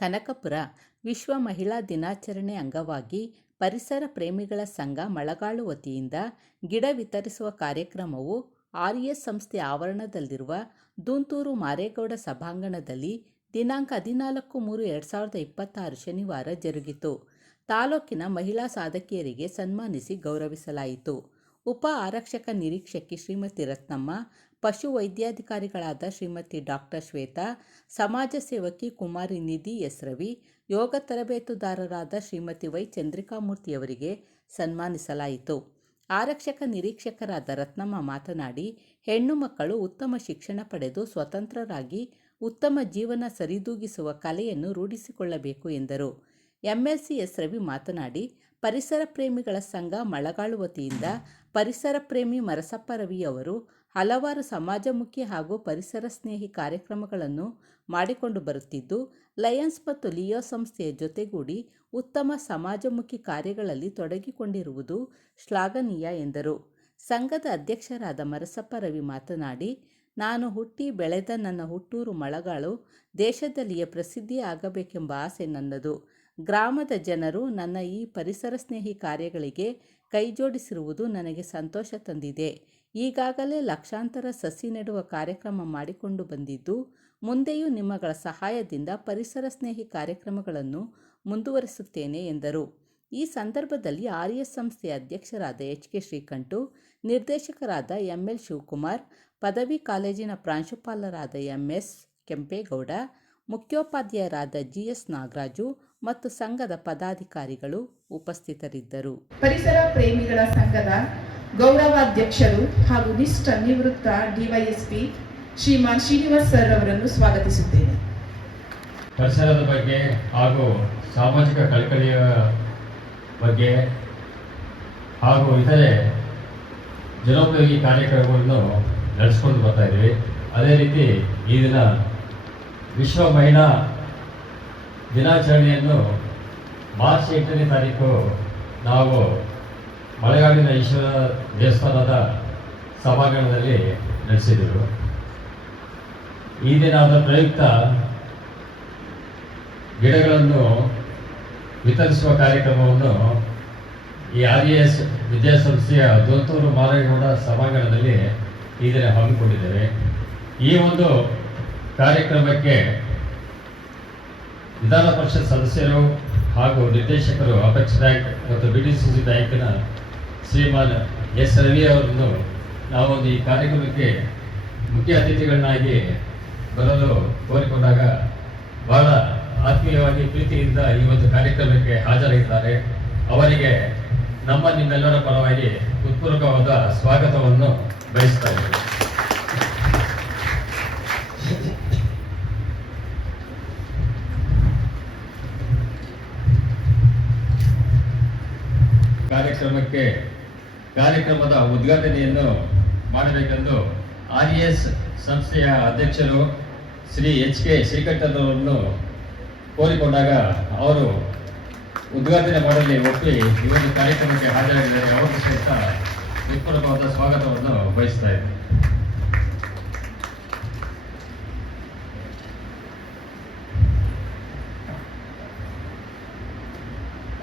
ಕನಕಪುರ ವಿಶ್ವ ಮಹಿಳಾ ದಿನಾಚರಣೆ ಅಂಗವಾಗಿ ಪರಿಸರ ಪ್ರೇಮಿಗಳ ಸಂಘ ಮಳಗಾಳು ವತಿಯಿಂದ ಗಿಡ ವಿತರಿಸುವ ಕಾರ್ಯಕ್ರಮವು ಆರ್ಎಸ್ ಸಂಸ್ಥೆ ಆವರಣದಲ್ಲಿರುವ ದೂಂತೂರು ಮಾರೇಗೌಡ ಸಭಾಂಗಣದಲ್ಲಿ ದಿನಾಂಕ 14/3/2026 ಶನಿವಾರ ಜರುಗಿತು. ತಾಲೂಕಿನ ಮಹಿಳಾ ಸಾಧಕಿಯರಿಗೆ ಸನ್ಮಾನಿಸಿ ಗೌರವಿಸಲಾಯಿತು. ಉಪ ಆರಕ್ಷಕ ನಿರೀಕ್ಷಕಿ ಶ್ರೀಮತಿ ರತ್ನಮ್ಮ, ಪಶು ವೈದ್ಯಾಧಿಕಾರಿಗಳಾದ ಶ್ರೀಮತಿ ಡಾಕ್ಟರ್ ಶ್ವೇತಾ, ಸಮಾಜ ಸೇವಕಿ ಕುಮಾರಿ ನಿಧಿ ಎಸ್ ರವಿ, ಯೋಗ ತರಬೇತುದಾರರಾದ ಶ್ರೀಮತಿ ವೈ ಚಂದ್ರಿಕಾಮೂರ್ತಿಯವರಿಗೆ ಸನ್ಮಾನಿಸಲಾಯಿತು. ಆರಕ್ಷಕ ನಿರೀಕ್ಷಕರಾದ ರತ್ನಮ್ಮ ಮಾತನಾಡಿ, ಹೆಣ್ಣು ಮಕ್ಕಳು ಉತ್ತಮ ಶಿಕ್ಷಣ ಪಡೆದು ಸ್ವತಂತ್ರರಾಗಿ ಉತ್ತಮ ಜೀವನ ಸರಿದೂಗಿಸುವ ಕಲೆಯನ್ನು ರೂಢಿಸಿಕೊಳ್ಳಬೇಕು ಎಂದರು. ಎಂಎಲ್ಸಿ ಎಸ್ ರವಿ ಮಾತನಾಡಿ, ಪರಿಸರ ಪ್ರೇಮಿಗಳ ಸಂಘ ಮಳಗಾಳು ವತಿಯಿಂದ ಪರಿಸರ ಪ್ರೇಮಿ ಮರಸಪ್ಪ ರವಿಯವರು ಹಲವಾರು ಸಮಾಜಮುಖಿ ಹಾಗೂ ಪರಿಸರ ಸ್ನೇಹಿ ಕಾರ್ಯಕ್ರಮಗಳನ್ನು ಮಾಡಿಕೊಂಡು ಬರುತ್ತಿದ್ದು, ಲಯನ್ಸ್ ಮತ್ತು ಲಿಯೋ ಸಂಸ್ಥೆಯ ಜೊತೆಗೂಡಿ ಉತ್ತಮ ಸಮಾಜಮುಖಿ ಕಾರ್ಯಗಳಲ್ಲಿ ತೊಡಗಿಕೊಂಡಿರುವುದು ಶ್ಲಾಘನೀಯ ಎಂದರು. ಸಂಘದ ಅಧ್ಯಕ್ಷರಾದ ಮರಸಪ್ಪ ರವಿ ಮಾತನಾಡಿ, ನಾನು ಹುಟ್ಟಿ ಬೆಳೆದ ನನ್ನ ಹುಟ್ಟೂರು ಮಳಗಾಳು ದೇಶದಲ್ಲಿಯೇ ಪ್ರಸಿದ್ಧಿ ಆಗಬೇಕೆಂಬ ಆಸೆ ನನ್ನದು. ಗ್ರಾಮದ ಜನರು ನನ್ನ ಈ ಪರಿಸರ ಸ್ನೇಹಿ ಕಾರ್ಯಗಳಿಗೆ ಕೈಜೋಡಿಸಿರುವುದು ನನಗೆ ಸಂತೋಷ ತಂದಿದೆ. ಈಗಾಗಲೇ ಲಕ್ಷಾಂತರ ಸಸಿ ನೆಡುವ ಕಾರ್ಯಕ್ರಮ ಮಾಡಿಕೊಂಡು ಬಂದಿದ್ದು, ಮುಂದೆಯೂ ನಿಮ್ಮಗಳ ಸಹಾಯದಿಂದ ಪರಿಸರ ಸ್ನೇಹಿ ಕಾರ್ಯಕ್ರಮಗಳನ್ನು ಮುಂದುವರಿಸುತ್ತೇನೆ ಎಂದರು. ಈ ಸಂದರ್ಭದಲ್ಲಿ ಆರ್ಎಸ್ ಸಂಸ್ಥೆಯ ಅಧ್ಯಕ್ಷರಾದ ಎಚ್.ಕೆ. ಶ್ರೀಕಂಠು, ನಿರ್ದೇಶಕರಾದ ಎಂ.ಎಲ್. ಶಿವಕುಮಾರ್, ಪದವಿ ಕಾಲೇಜಿನ ಪ್ರಾಂಶುಪಾಲರಾದ ಎಂ.ಎಸ್. ಕೆಂಪೇಗೌಡ, ಮುಖ್ಯೋಪಾಧ್ಯಾಯರಾದ ಜಿ.ಎಸ್. ನಾಗರಾಜು ಮತ್ತು ಸಂಘದ ಪದಾಧಿಕಾರಿಗಳು ಉಪಸ್ಥಿತರಿದ್ದರು. ಪರಿಸರ ಪ್ರೇಮಿಗಳ ಸಂಘದ ಗೌರವಾಧ್ಯಕ್ಷರು ಹಾಗೂ ನಿವೃತ್ತ ಡಿವೈಎಸ್ಪಿ ಶ್ರೀಮಾನ್ ಶ್ರೀನಿವಾಸ್ ಸರ್ ಅವರನ್ನು ಸ್ವಾಗತಿಸುತ್ತೇನೆ. ಪರಿಸರದ ಬಗ್ಗೆ ಹಾಗೂ ಸಾಮಾಜಿಕ ಕಳಕಳಿಯ ಬಗ್ಗೆ ಹಾಗೂ ಇತರೆ ಜನೋಪಯೋಗಿ ಕಾರ್ಯಕ್ರಮಗಳನ್ನು ನಡೆಸ್ಕೊಂಡು ಬರ್ತಾ ಇದ್ದೀವಿ. ಅದೇ ರೀತಿ ಈ ದಿನ ವಿಶ್ವ ಮಹಿಳಾ ದಿನಾಚರಣೆಯನ್ನು ಮಾರ್ಚ್ 8ನೇ ತಾರೀಕು ನಾವು ಮಳೆಗಾಡಿನ ಈಶ್ವರ ದೇವಸ್ಥಾನದ ಸಭಾಂಗಣದಲ್ಲಿ ನಡೆಸಿದೆವು. ಈ ದಿನದ ಪ್ರಯುಕ್ತ ಗಿಡಗಳನ್ನು ವಿತರಿಸುವ ಕಾರ್ಯಕ್ರಮವನ್ನು ಈ ಆರ್ಎಸ್ ವಿದ್ಯಾಸಂಸ್ಥೆಯ ದೂಂತೂರು ಮಾರೇಗೌಡ ಸಭಾಂಗಣದಲ್ಲಿ ಈ ದಿನ ಹಮ್ಮಿಕೊಂಡಿದ್ದೇವೆ. ಈ ಒಂದು ಕಾರ್ಯಕ್ರಮಕ್ಕೆ ವಿಧಾನ ಪರಿಷತ್ ಸದಸ್ಯರು ಹಾಗೂ ನಿರ್ದೇಶಕರು ಅಪೆಕ್ಸ್ ಬ್ಯಾಂಕ್ ಮತ್ತು BDCC ಬ್ಯಾಂಕಿನ ಶ್ರೀಮಾನ್ ಎಸ್ ರವಿ ಅವರನ್ನು ನಾವೊಂದು ಈ ಕಾರ್ಯಕ್ರಮಕ್ಕೆ ಮುಖ್ಯ ಅತಿಥಿಗಳನ್ನಾಗಿ ಬರಲು ಕೋರಿಕೊಂಡಾಗ ಬಹಳ ಆತ್ಮೀಯವಾಗಿ ಪ್ರೀತಿಯಿಂದ ಈ ಒಂದು ಕಾರ್ಯಕ್ರಮಕ್ಕೆ ಹಾಜರಾಗಿದ್ದಾರೆ. ಅವರಿಗೆ ನಿಮ್ಮೆಲ್ಲರ ಪರವಾಗಿ ಹೃತ್ಪೂರ್ವಕವಾದ ಸ್ವಾಗತವನ್ನು ಬಯಸ್ತಾ ಇದ್ದೇವೆ. ಕಾರ್ಯಕ್ರಮದ ಉದ್ಘಾಟನೆಯನ್ನು ಮಾಡಬೇಕೆಂದು ಆರ್ಎಸ್ ಸಂಸ್ಥೆಯ ಅಧ್ಯಕ್ಷರು ಶ್ರೀ ಎಚ್.ಕೆ. ಶ್ರೀಕಂಠರವರನ್ನು ಕೋರಿಕೊಂಡಾಗ ಅವರು ಉದ್ಘಾಟನೆ ಮಾಡಲಿ ಒಪ್ಪಿ ಈ ಒಂದು ಕಾರ್ಯಕ್ರಮಕ್ಕೆ ಹಾಜರಾಗಿದ್ದಾರೆ. ಅವರ ಸಹಿತ ಹೃತ್ಪೂರ್ವಕವಾದ ಸ್ವಾಗತವನ್ನು ಬಯಸ್ತಾ ಇದ್ದಾರೆ.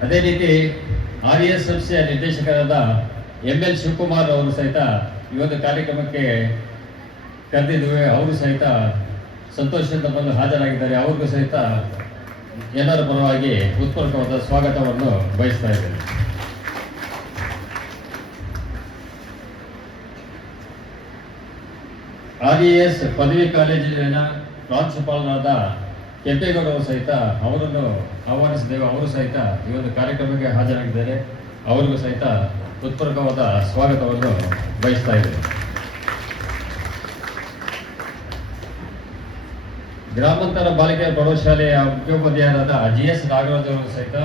ಅದೇ ರೀತಿ ಆರ್ಎಸ್ ಸಂಸ್ಥೆಯ ನಿರ್ದೇಶಕರಾದ ಎಂ.ಎಲ್. ಶಿವಕುಮಾರ್ ಅವರು ಸಹಿತ ಈ ಒಂದು ಕಾರ್ಯಕ್ರಮಕ್ಕೆ ಕರೆದಿದ್ದೇವೆ. ಅವರು ಸಹಿತ ಸಂತೋಷದಿಂದ ಬಂದು ಹಾಜರಾಗಿದ್ದಾರೆ. ಅವ್ರಿಗೂ ಸಹಿತ ಎಲ್ಲರ ಪರವಾಗಿ ಹೃತ್ಪೂರ್ವಕವಾದ ಸ್ವಾಗತವನ್ನು ಬಯಸ್ತಾ ಇದ್ದೇನೆ. ಆರ್ಎಸ್ ಪದವಿ ಕಾಲೇಜಿನ ಪ್ರಾಂಶುಪಾಲರಾದ ಕೆಂಪೇಗೌಡ ಅವರು ಸಹಿತ ಅವರನ್ನು ಆಹ್ವಾನಿಸಿದ್ದೇವೆ. ಅವರು ಸಹಿತ ಈ ಒಂದು ಕಾರ್ಯಕ್ರಮಕ್ಕೆ ಹಾಜರಾಗಿದ್ದಾರೆ. ಅವರಿಗೂ ಸಹಿತ ಹೃತ್ಪೂರ್ವಕವಾದ ಸ್ವಾಗತವನ್ನು ಬಯಸ್ತಾ ಇದ್ದೇವೆ. ಗ್ರಾಮಾಂತರ ಬಾಲಿಕೆ ಪ್ರೌಢಶಾಲೆಯ ಮುಖ್ಯೋಪಾಧ್ಯಾಯರಾದ ಜಿ.ಎಸ್. ನಾಗರಾಜ್ ಅವರು ಸಹಿತ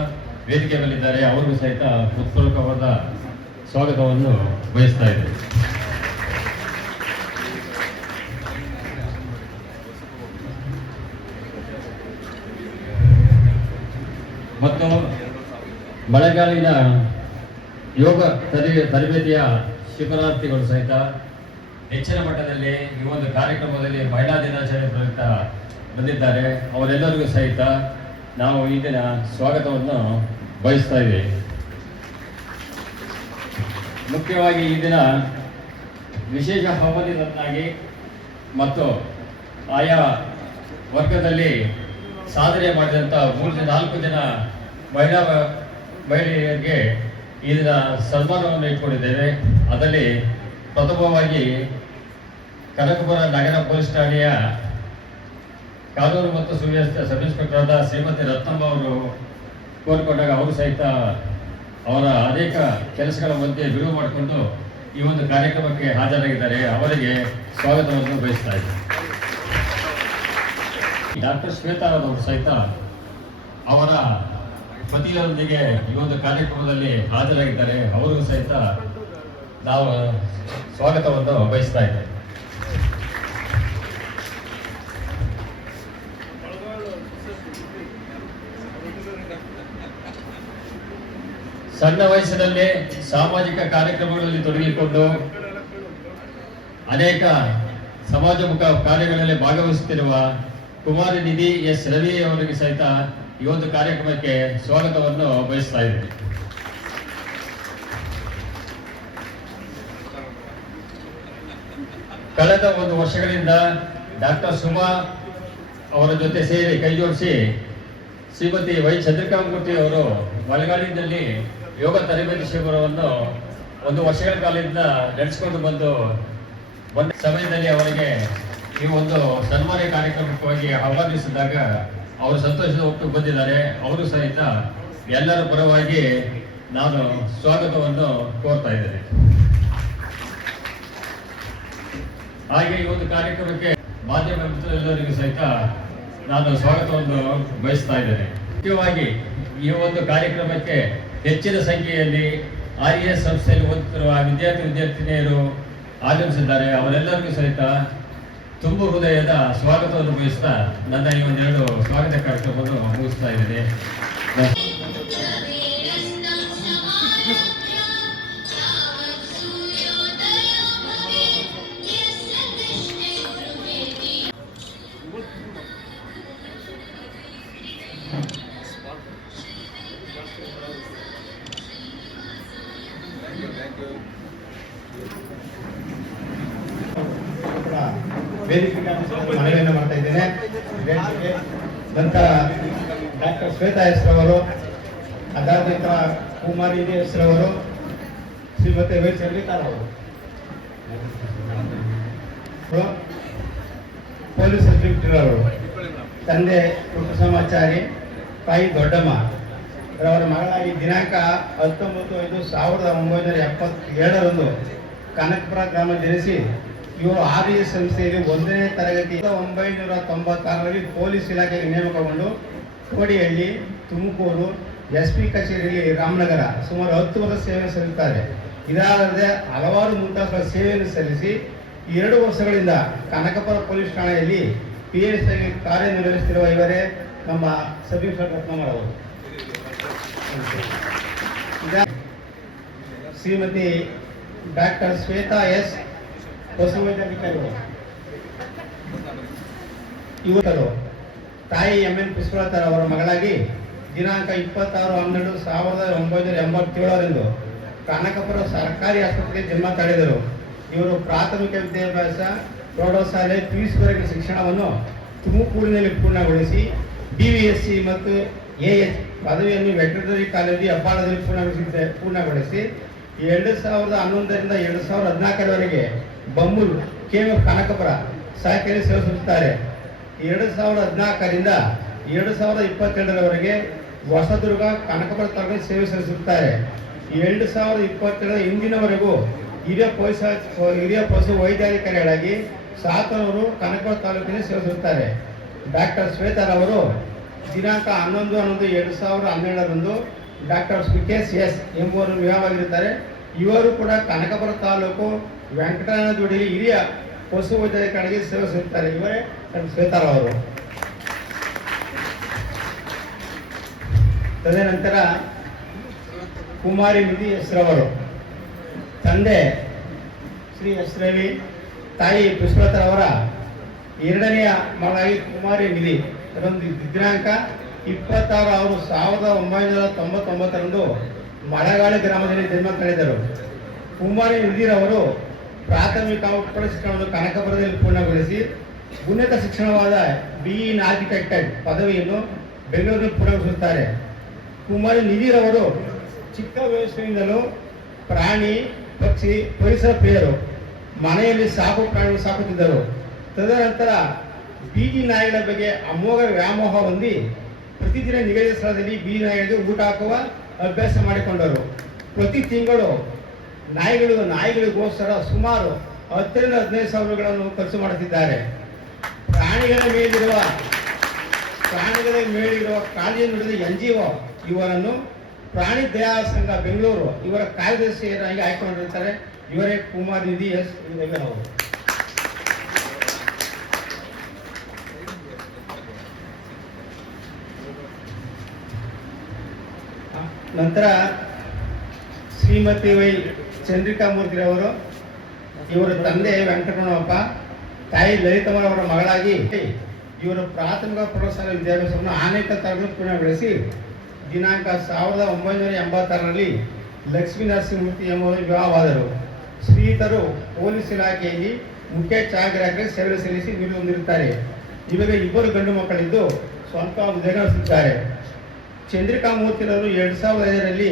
ವೇದಿಕೆ ಮೇಲಿದ್ದಾರೆ. ಅವರಿಗೂ ಸಹಿತ ಹೃತ್ಪೂರ್ವಕವಾದ ಸ್ವಾಗತವನ್ನು ಬಯಸ್ತಾ ಇದ್ದೇವೆ. ಮತ್ತು ಮಳೆಗಾಲಿನ ಯೋಗ ತರಬೇತಿಯ ಶಿಬಿರಾರ್ಥಿಗಳು ಸಹಿತ ಹೆಚ್ಚಿನ ಮಟ್ಟದಲ್ಲಿ ಈ ಒಂದು ಕಾರ್ಯಕ್ರಮದಲ್ಲಿ ಮಹಿಳಾ ದಿನಾಚರಣೆ ಪ್ರಯುಕ್ತ ಬಂದಿದ್ದಾರೆ. ಅವರೆಲ್ಲರಿಗೂ ಸಹಿತ ನಾವು ಈ ದಿನ ಸ್ವಾಗತವನ್ನು ಬಯಸ್ತಾ ಇದ್ದೀವಿ. ಮುಖ್ಯವಾಗಿ ಈ ದಿನ ವಿಶೇಷ ಆಹ್ವಾನಿತರನ್ನಾಗಿ ಮತ್ತು ಆಯಾ ವರ್ಗದಲ್ಲಿ ಸಾಧನೆ ಮಾಡಿದಂಥ 4 ಜನ ಮಹಿಳೆಯರಿಗೆ ಈ ದಿನ ಸನ್ಮಾನವನ್ನು ಇಟ್ಕೊಂಡಿದ್ದೇವೆ. ಅದರಲ್ಲಿ ಪ್ರಥಮವಾಗಿ ಕನಕಪುರ ನಗರ ಪೊಲೀಸ್ ಠಾಣೆಯ ಕಾನೂನು ಮತ್ತು ಸುವ್ಯವಸ್ಥೆ ಸಬ್ ಇನ್ಸ್ಪೆಕ್ಟರ್ ಆದ ಶ್ರೀಮತಿ ರತ್ನಮ್ಮ ಅವರು ಕೋರಿಕೊಂಡಾಗ ಅವರು ಸಹಿತ ಅವರ ಅನೇಕ ಕೆಲಸಗಳ ಮಧ್ಯೆ ಬಿಡುವು ಮಾಡಿಕೊಂಡು ಈ ಒಂದು ಕಾರ್ಯಕ್ರಮಕ್ಕೆ ಹಾಜರಾಗಿದ್ದಾರೆ. ಅವರಿಗೆ ಸ್ವಾಗತವನ್ನು ಬಯಸ್ತಾ ಇದ್ದಾರೆ. ಡಾಕ್ಟರ್ ಶ್ವೇತಾ ಅವರು ಸಹಿತ ಅವರ ಪತಿಯೊಂದಿಗೆ ಈ ಒಂದು ಕಾರ್ಯಕ್ರಮದಲ್ಲಿ ಹಾಜರಾಗಿದ್ದಾರೆ. ಅವರಿಗೂ ಸಹಿತ ನಾವು ಸ್ವಾಗತವನ್ನು ಬಯಸ್ತಾ ಇದ್ದೇವೆ. ಸಣ್ಣ ವಯಸ್ಸಿನಲ್ಲೇ ಸಾಮಾಜಿಕ ಕಾರ್ಯಕ್ರಮಗಳಲ್ಲಿ ತೊಡಗಿಕೊಂಡು ಅನೇಕ ಸಮಾಜಮುಖ ಕಾರ್ಯಗಳಲ್ಲಿ ಭಾಗವಹಿಸುತ್ತಿರುವ ಕುಮಾರಿ ನಿಧಿ ಎಸ್ ರವಿ ಅವರಿಗೆ ಸಹಿತ ಈ ಒಂದು ಕಾರ್ಯಕ್ರಮಕ್ಕೆ ಸ್ವಾಗತವನ್ನು ಬಯಸ್ತಾ ಇದ್ದೇನೆ. ಕಳೆದ 1 ವರ್ಷಗಳಿಂದ ಡಾಕ್ಟರ್ ಸುಮಾ ಅವರ ಜೊತೆ ಸೇರಿ ಕೈಜೋಡಿಸಿ ಶ್ರೀಮತಿ ವೈ ಚಂದ್ರಿಕಾಮೂರ್ತಿ ಅವರು ಮಳೆಗಾಲದಲ್ಲಿ ಯೋಗ ತರಬೇತಿ ಶಿಬಿರವನ್ನು 1 ವರ್ಷಗಳ ಕಾಲದಿಂದ ನಡೆಸಿಕೊಂಡು ಬಂದ ಸಮಯದಲ್ಲಿ ಅವರಿಗೆ ಈ ಒಂದು ಸನ್ಮಾನ ಕಾರ್ಯಕ್ರಮಕ್ಕಾಗಿ ಆಹ್ವಾನಿಸಿದಾಗ ಅವರು ಸಂತೋಷದ ಒಟ್ಟು ಬಂದಿದ್ದಾರೆ. ಅವರು ಸಹಿತ ಎಲ್ಲರ ಪರವಾಗಿ ನಾನು ಸ್ವಾಗತವನ್ನು ಕೋರ್ತಾ ಇದ್ದೇನೆ. ಹಾಗೆ ಈ ಒಂದು ಕಾರ್ಯಕ್ರಮಕ್ಕೆ ಮಾಧ್ಯಮ ಮಿತ್ರರೆಲ್ಲರಿಗೂ ಸಹಿತ ನಾನು ಸ್ವಾಗತವನ್ನು ಬಯಸ್ತಾ ಇದ್ದೇನೆ. ಮುಖ್ಯವಾಗಿ ಈ ಒಂದು ಕಾರ್ಯಕ್ರಮಕ್ಕೆ ಹೆಚ್ಚಿನ ಸಂಖ್ಯೆಯಲ್ಲಿ RES ಸಂಸ್ಥೆಯಲ್ಲಿ ಓದುತ್ತಿರುವ ವಿದ್ಯಾರ್ಥಿನಿಯರು ಆಗಮಿಸಿದ್ದಾರೆ. ಅವರೆಲ್ಲರಿಗೂ ಸಹಿತ ತುಂಬು ಹೃದಯದ ಸ್ವಾಗತವನ್ನು ಬಯಸ್ತಾ ನನ್ನ ಈ ಒಂದೆರಡು ಸ್ವಾಗತ ಕಾರ್ಯಕ್ರಮವನ್ನು ಮುಗಿಸ್ತಾ ಇದ್ದೇನೆ. ಮನವಿಯನ್ನು ಮಾಡ್ತಾ ಇದ್ದೇನೆ. ನಂತರ ಡಾಕ್ಟರ್ ಶ್ವೇತಾ ಹೆಸರವರು, ಅದಾದ ನಂತರ ಕುಮಾರಿ ಹೆಸರವರು, ಶ್ರೀಮತಿ ವೈ ಚಂದ್ರಿಕಾರವರು, ಪೊಲೀಸ್ ಇನ್ಸ್ಪೆಕ್ಟರ್ ಅವರು, ತಂದೆ ಪುಟ್ಟಸಮಾಚಾರಿ, ತಾಯಿ ದೊಡ್ಡಮ್ಮ ಅವರ ಮಗಳಾಗಿ ದಿನಾಂಕ 19/5/1977 ಕನಕಪುರ ಗ್ರಾಮ ಜನಿಸಿ ಇವರು RES ಸಂಸ್ಥೆಯಲ್ಲಿ 1ನೇ ತರಗತಿ 1996ರಲ್ಲಿ ಪೊಲೀಸ್ ಇಲಾಖೆಗೆ ನೇಮಕಗೊಂಡು ಕೋಡಿಹಳ್ಳಿ, ತುಮಕೂರು, SP ಕಚೇರಿಯಲ್ಲಿ ರಾಮನಗರ ಸುಮಾರು 10 ವರ್ಷ ಸೇವೆ ಸಲ್ಲಿಸುತ್ತಾರೆ. ಇದಲ್ಲದೆ ಹಲವಾರು ಮುಂತಾದ ಸೇವೆಯನ್ನು ಸಲ್ಲಿಸಿ 2 ವರ್ಷಗಳಿಂದ ಕನಕಪುರ ಪೊಲೀಸ್ ಠಾಣೆಯಲ್ಲಿ PS ಆಗಿ ಕಾರ್ಯನಿರ್ವಹಿಸುತ್ತಿರುವ ಇವರೇ ನಮ್ಮ ಸಬ್ ಇನ್ಸ್ಪೆಕ್ಟರ್ ರತ್ನಮ್ಮರವರು. ಶ್ರೀಮತಿ ಡಾಕ್ಟರ್ ಶ್ವೇತಾ ಎಸ್ ಪಶುವೈದ್ಯಾಧಿಕಾರಿಗಳು, ಇವರು ತಾಯಿ MN ಪುಷ್ಪಲತಾ ಅವರ ಮಗಳಾಗಿ ದಿನಾಂಕ 26/12/1987 ಕನಕಪುರ ಸರ್ಕಾರಿ ಆಸ್ಪತ್ರೆಗೆ ಜನ್ಮ ತಾಳಿದರು. ಇವರು ಪ್ರಾಥಮಿಕ ವಿದ್ಯಾಭ್ಯಾಸ, ಪ್ರೌಢಶಾಲೆ, PUC ವರೆಗಿನ ಶಿಕ್ಷಣವನ್ನು ತುಮಕೂರಿನಲ್ಲಿ ಪೂರ್ಣಗೊಳಿಸಿ DVSC ಮತ್ತು AH ಪದವಿಯನ್ನು ವೆಟರ್ನರಿ ಕಾಲೇಜು ಹೆಬ್ಬಾಳದಲ್ಲಿ ಪೂರ್ಣಗೊಳಿಸಿ 2011ರಿಂದ 2014ರವರೆಗೆ ಬಮ್ಮೂರು KMF ಕನಕಪುರ ಸಹಕಾರಿ ಸೇವೆ ಸಲ್ಲಿಸುತ್ತಾರೆ. 2014ರಿಂದ 2022ರವರೆಗೆ ಹೊಸದುರ್ಗ ಕನಕಪುರ ತಾಲೂಕಿನ ಸೇವೆ ಸಲ್ಲಿಸುತ್ತಾರೆ. 2022ರ ಇಂದಿನವರೆಗೂ ಹಿರಿಯ ಪಶು ವೈದ್ಯಾಧಿಕಾರಿಗಳಾಗಿ ಸಾತನೂರು ಕನಕಪುರ ತಾಲೂಕಿನ ಸೇವೆ ಸಲ್ಲಿಸುತ್ತಾರೆ. ಡಾಕ್ಟರ್ ಶ್ವೇತಾರವರು ದಿನಾಂಕ 11/11/2012 ಡಾಕ್ಟರ್ ಸುಕೇಶ್ ಎಸ್ ಎಂಬುವರು ವಿವಾಹವಾಗಿರುತ್ತಾರೆ. ಇವರು ಕೂಡ ಕನಕಪುರ ತಾಲೂಕು ವೆಂಕಟನಗುಡಿಯಲ್ಲಿ ಹಿರಿಯ ಪಶು ವೈದ್ಯಾಧಿಕಾರಿಗೆ ಸೇವೆ ಸಲ್ಲಿಸುತ್ತಾರೆ. ಇವರೇ ಶ್ವೇತಾರವರು. ತದನಂತರ ಕುಮಾರಿ ನಿಧಿ ಹೆಸರವರು, ತಂದೆ ಶ್ರೀ ಎಸ್ ರವಿ, ತಾಯಿ ಪುಷ್ಪಲತಾ ಅವರ 2ನೆಯ ಮಗಳಾಗಿ ಕುಮಾರಿ ನಿಧಿ. ದಿನಾಂಕ 26 ಅವರು 1999ರಂದು ಮಳಗಾಳಿ ಗ್ರಾಮದಲ್ಲಿ ಜನ್ಮ ತಳೆದರು. ಕುಮಾರಿ ನಿಧಿರವರು ಪ್ರಾಥಮಿಕ ಉತ್ತರ ಶಿಕ್ಷಣವನ್ನು ಕನಕಪುರದಲ್ಲಿ ಪೂರ್ಣಗೊಳಿಸಿ ಉನ್ನತ ಶಿಕ್ಷಣವಾದ BE ಇನ್ ಆರ್ಕಿಟೆಕ್ಟೆಡ್ ಪದವಿಯನ್ನು ಬೆಂಗಳೂರಿನಲ್ಲಿ ಪೂರ್ಣಗೊಳಿಸುತ್ತಾರೆ. ಕುಮಾರಿ ನಿಧಿರವರು ಚಿಕ್ಕ ವಯಸ್ಸಿನಿಂದಲೂ ಪ್ರಾಣಿ ಪಕ್ಷಿ ಪರಿಸರ ಪ್ರಿಯರು. ಮನೆಯಲ್ಲಿ ಸಾಕು ಪ್ರಾಣಿಗಳು ಸಾಕುತ್ತಿದ್ದರು. ತದನಂತರ ಬೀದಿ ನಾಯಿಗಳ ಬಗ್ಗೆ ಅಮೋಘ ವ್ಯಾಮೋಹ ಹೊಂದಿ ಪ್ರತಿದಿನ ನಿಗದಿತ ಸ್ಥಳದಲ್ಲಿ ಬೀದಿ ನಾಯಿಗಳಿಗೆ ಊಟ ಹಾಕುವ ಅಭ್ಯಾಸ ಮಾಡಿಕೊಂಡರು. ಪ್ರತಿ ತಿಂಗಳು ನಾಯಿಗಳಿಗೋಸ್ಕರ ಸುಮಾರು 10ರಿಂದ 15 ಸಾವಿರಗಳನ್ನು ಖರ್ಚು ಮಾಡುತ್ತಿದ್ದಾರೆ. ಪ್ರಾಣಿಗಳ ಮೇಲಿರುವ ಕಾಳಜಿ ನುಡಿದ NGO ಇವರನ್ನು ಪ್ರಾಣಿ ದಯಾ ಸಂಘ ಬೆಂಗಳೂರು ಇವರ ಕಾರ್ಯದರ್ಶಿಯರಾಗಿ ಆಯ್ಕೆ ಮಾಡಿರುತ್ತಾರೆ. ಇವರೇ ಕುಮಾರ್ ನಿಧಿ ಎಸ್ ಅವರು. ನಂತರ ಶ್ರೀಮತಿ ವೈ ಚಂದ್ರಿಕಾ ಮೂರ್ತಿರವರು, ಇವರ ತಂದೆ ವೆಂಕಟರಮಣಪ್ಪ, ತಾಯಿ ಲಲಿತಮ್ಮರವರ ಮಗಳಾಗಿ ಇವರು ಪ್ರಾಥಮಿಕ ಪ್ರೌಢಶಾಲಾ ವಿದ್ಯಾಭ್ಯಾಸವನ್ನು ಆನೇಕಲ್ ತಾಲೂಕಿನ ಪೂರ್ಣಗೊಳಿಸಿ ದಿನಾಂಕ 1986ರಲ್ಲಿ ಲಕ್ಷ್ಮೀ ನರಸಿಂಹಮೂರ್ತಿ ಎಂಬುವರು ವಿವಾಹವಾದರು. ಶ್ರೀಯುತರು ಪೊಲೀಸ್ ಇಲಾಖೆಯಲ್ಲಿ ಮುಖ್ಯ ಛಾಯಾಗ್ರಾಹಕರಿಗೆ ಸೇವೆ ಸಲ್ಲಿಸಿ ನಿವೃತ್ತಿ ಹೊಂದಿರುತ್ತಾರೆ. ಇವಾಗ 2 ಗಂಡು ಮಕ್ಕಳಿದ್ದು ಸ್ವಂತ ಉದ್ಯೋಗ ನಡೆಸುತ್ತಾರೆ. ಚಂದ್ರಿಕಾ ಮೂರ್ತಿರವರು 2005ರಲ್ಲಿ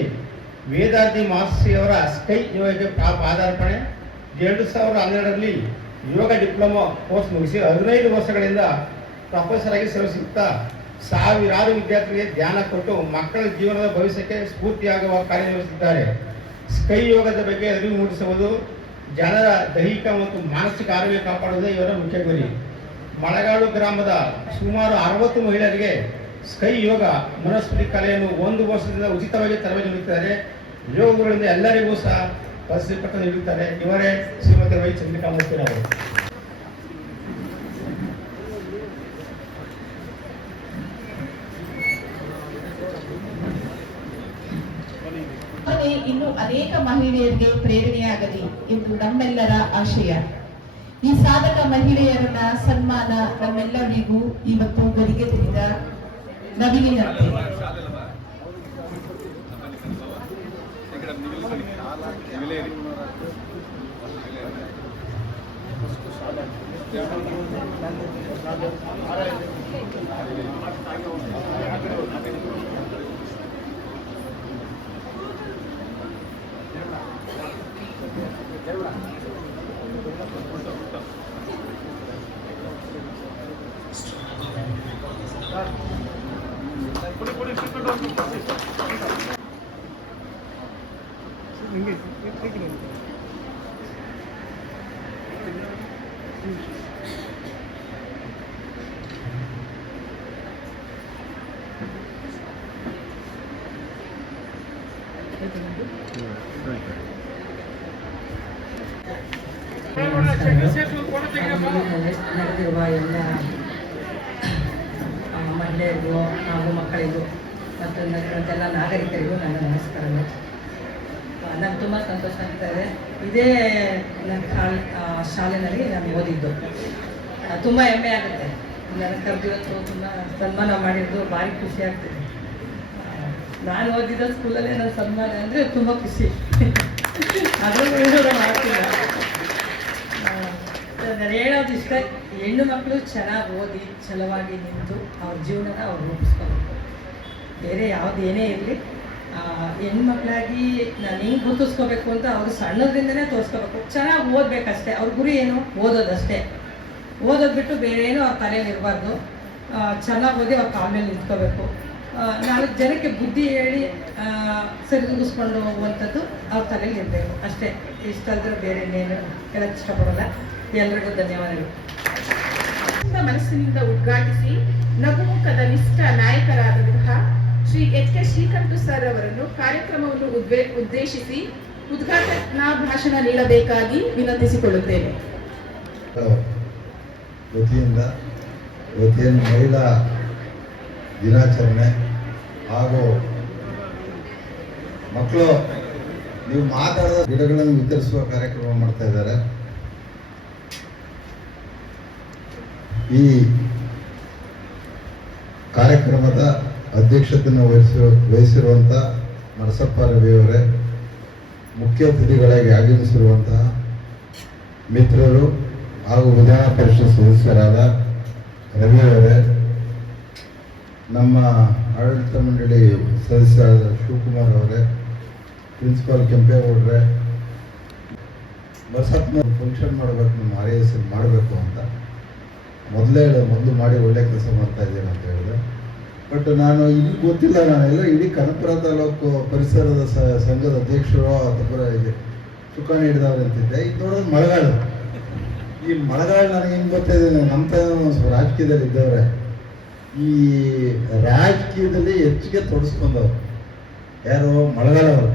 ವೇದಾರ್ಥಿ ಮಾಸ್ಟರ್ಯವರ ಸ್ಕೈ ಯೋಗಕ್ಕೆ ಪಾದಾರ್ಪಣೆ, 2012ರಲ್ಲಿ ಯೋಗ ಡಿಪ್ಲೊಮಾ ಕೋರ್ಸ್ ಮುಗಿಸಿ 15 ವರ್ಷಗಳಿಂದ ಪ್ರೊಫೆಸರ್ ಆಗಿ ಸೇವಿಸುತ್ತಾ ಸಾವಿರಾರು ವಿದ್ಯಾರ್ಥಿಗಳಿಗೆ ಧ್ಯಾನ ಕೊಟ್ಟು ಮಕ್ಕಳ ಜೀವನದ ಭವಿಷ್ಯಕ್ಕೆ ಸ್ಫೂರ್ತಿಯಾಗುವ ಕಾರ್ಯನಿರ್ವಹಿಸುತ್ತಿದ್ದಾರೆ. ಸ್ಕೈ ಯೋಗದ ಬಗ್ಗೆ ಅರಿವು ಮೂಡಿಸುವುದು, ಜನರ ದೈಹಿಕ ಮತ್ತು ಮಾನಸಿಕ ಆರೋಗ್ಯ ಕಾಪಾಡುವುದೇ ಇವರ ಮುಖ್ಯ ಗುರಿ. ಮಳಗಾಡು ಗ್ರಾಮದ ಸುಮಾರು 60 ಮಹಿಳೆಯರಿಗೆ ಸ್ಕೈ ಯೋಗ ಮನಸ್ಪತಿ ಕಲೆಯನ್ನು 1 ವರ್ಷದಿಂದ ಉಚಿತವಾಗಿ ತರಬೇತಿ ನೀಡುತ್ತಾರೆ. ಯೋಗಗಳಿಂದ ಎಲ್ಲರಿಗೂ ಸಹ ಪ್ರಸಿದ್ಧಿ ನೀಡುತ್ತಾರೆ. ಇವರೇ ಶ್ರೀಮತಿ ವೈ ಚಂದ್ರಿಕಾ ಮೂರ್ತಿರವರು. ಇನ್ನು ಅನೇಕ ಮಹಿಳೆಯರಿಗೆ ಪ್ರೇರಣೆಯಾಗಲಿ ಎಂದು ನಮ್ಮೆಲ್ಲರ ಆಶಯ. ಈ ಸಾಧಕ ಮಹಿಳೆಯರನ್ನ ಸನ್ಮಾನ ನಮ್ಮೆಲ್ಲರಿಗೂ ಇವತ್ತು ಗರಿಗೆ ತಿಳಿದ ನವಿಲಿನಂತೆ. ನಡೆದಿರುವ ಎಲ್ಲ ಮಹಿಳೆಯರಿಗೂ ಹಾಗೂ ಮಕ್ಕಳಿಗೂ ಮತ್ತು ನಗರದೆಲ್ಲ ನಾಗರಿಕರಿಗೂ ನನ್ನ ನಮಸ್ಕಾರಗಳು. ನನಗೆ ತುಂಬ ಸಂತೋಷ ಆಗ್ತಾಯಿದೆ. ಇದೇ ನನ್ನ ಶಾಲೆಯಲ್ಲಿ ನಾನು ಓದಿದ್ದು. ತುಂಬ ಹೆಮ್ಮೆ ಆಗುತ್ತೆ. ನನಗೆ ಕರೆದಿವತ್ತು ತುಂಬ ಸನ್ಮಾನ ಮಾಡಿದ್ದು ಭಾರಿ ಖುಷಿ ಆಗ್ತಿದೆ. ನಾನು ಓದಿದ್ದ ಸ್ಕೂಲಲ್ಲೇ ನನ್ನ ಸನ್ಮಾನ ಅಂದರೆ ತುಂಬ ಖುಷಿ. ಅದನ್ನು ಮಾಡ್ತಿಲ್ಲ. ನಾನು ಹೇಳೋದು ಇಷ್ಟ, ಹೆಣ್ಣು ಮಕ್ಕಳು ಚೆನ್ನಾಗಿ ಓದಿ ಛಲವಾಗಿ ನಿಂತು ಅವ್ರ ಜೀವನನ ಅವ್ರು ರೂಪಿಸ್ಕೋಬೇಕು. ಬೇರೆ ಯಾವ್ದು ಏನೇ ಇರಲಿ, ಹೆಣ್ಮಕ್ಳಾಗಿ ನಾನು ಹೆಂಗೆ ಗುರುತಿಸ್ಕೋಬೇಕು ಅಂತ ಅವರು ಸಣ್ಣದ್ರಿಂದನೇ ತೋರಿಸ್ಕೋಬೇಕು. ಚೆನ್ನಾಗಿ ಓದಬೇಕಷ್ಟೇ. ಅವ್ರ ಗುರಿ ಏನು? ಓದೋದಷ್ಟೇ. ಓದೋದು ಬಿಟ್ಟು ಬೇರೆ ಏನೂ ಅವ್ರ ತಲೆಯಲ್ಲಿ ಇರಬಾರ್ದು. ಚೆನ್ನಾಗಿ ಓದಿ ಅವ್ರ ಕಾಲ ಮೇಲೆ ನಿಂತ್ಕೋಬೇಕು. 4 ಜನಕ್ಕೆ ಬುದ್ಧಿ ಹೇಳಿ ಸರಿದೂಗಿಸ್ಕೊಂಡು ಹೋಗುವಂಥದ್ದು ಅವ್ರ ತಲೆಯಲ್ಲಿ ಇರಬೇಕು ಅಷ್ಟೇ. ಇಷ್ಟಲ್ದ್ರೆ ಬೇರೆ ಇನ್ನೇನು ಹೇಳಕ್ಕೆ ಇಷ್ಟಪಡೋಲ್ಲ. ಎಲ್ರಿಗೂ ಧನ್ಯವಾದಗಳು. ಮನಸ್ಸಿನಿಂದ ಉದ್ಘಾಟಿಸಿ ನಗುಮುಖದ ನಿಷ್ಠ ನಾಯಕರಾದಂತಹ ಶ್ರೀ HK ಶ್ರೀಕಂಠ ಸರ್ ಅವರನ್ನು ಕಾರ್ಯಕ್ರಮವನ್ನು ಉದ್ದೇಶಿಸಿ ಉದ್ಘಾಟನಾ ಭಾಷಣ ನೀಡಬೇಕಾಗಿ ವಿನಂತಿಸಿಕೊಳ್ಳುತ್ತೇನೆ. ಇವತ್ತೇನು ಮಹಿಳಾ ದಿನಾಚರಣೆ ಹಾಗೂ ಮಕ್ಕಳು ನೀವು ಮಾತಾಡೋ ಗಿಡಗಳನ್ನು ವಿತರಿಸುವ ಕಾರ್ಯಕ್ರಮ ಮಾಡ್ತಾ ಇದ್ದಾರೆ. ಈ ಕಾರ್ಯಕ್ರಮದ ಅಧ್ಯಕ್ಷತೆಯನ್ನು ವಹಿಸಿರುವಂಥ ನರಸಪ್ಪ ರವಿಯವರೇ, ಮುಖ್ಯ ಅತಿಥಿಗಳಾಗಿ ಆಗಮಿಸಿರುವಂತಹ ಮಿತ್ರರು ಹಾಗೂ ವಿಧಾನ ಪರಿಷತ್ ಸದಸ್ಯರಾದ ರವಿಯವರೇ, ನಮ್ಮ ಆಡಳಿತ ಮಂಡಳಿ ಸದಸ್ಯರಾದ ಶಿವಕುಮಾರ್ ಅವರೇ, ಪ್ರಿನ್ಸಿಪಾಲ್ ಕೆಂಪೇಗೌಡರೇ, ಬಸಪ್ಪನ ಫಂಕ್ಷನ್ ಮಾಡಬೇಕು, ನಮ್ಮ RIS ಮಾಡಬೇಕು ಅಂತ ಮೊದಲು ಮಾಡಿ ಒಳ್ಳೆ ಕೆಲಸ ಮಾಡ್ತಾ ಇದ್ದೀನಿ ಅಂತ ಹೇಳಿದೆ. ಬಟ್ ನಾನು ಇಲ್ಲಿ ಗೊತ್ತಿಲ್ಲ, ನಾನೆಲ್ಲ ಇಡೀ ಕನಕಪುರ ತಾಲೂಕು ಪರಿಸರದ ಸಂಘದ ಅಧ್ಯಕ್ಷರು ಅಥವಾ ಚುಕ್ಕಾಣಿ ಹಿಡಿದವ್ರು ಅಂತಿದ್ದೆ. ಈಗ ನೋಡೋದು ಮಳೆಗಾಳು. ಈ ಮಳೆಗಾಳು ನನಗೆ ಹೆಂಗೆ ಗೊತ್ತಿದೆ, ನಮ್ಮ ರಾಜಕೀಯದಲ್ಲಿ ಇದ್ದವ್ರೆ ಈ ರಾಜಕೀಯದಲ್ಲಿ ಹೆಚ್ಚಿಗೆ ತೊಡಸ್ಕೊಂಡವ್ರು ಯಾರು ಮಳೆಗಾಲವರು,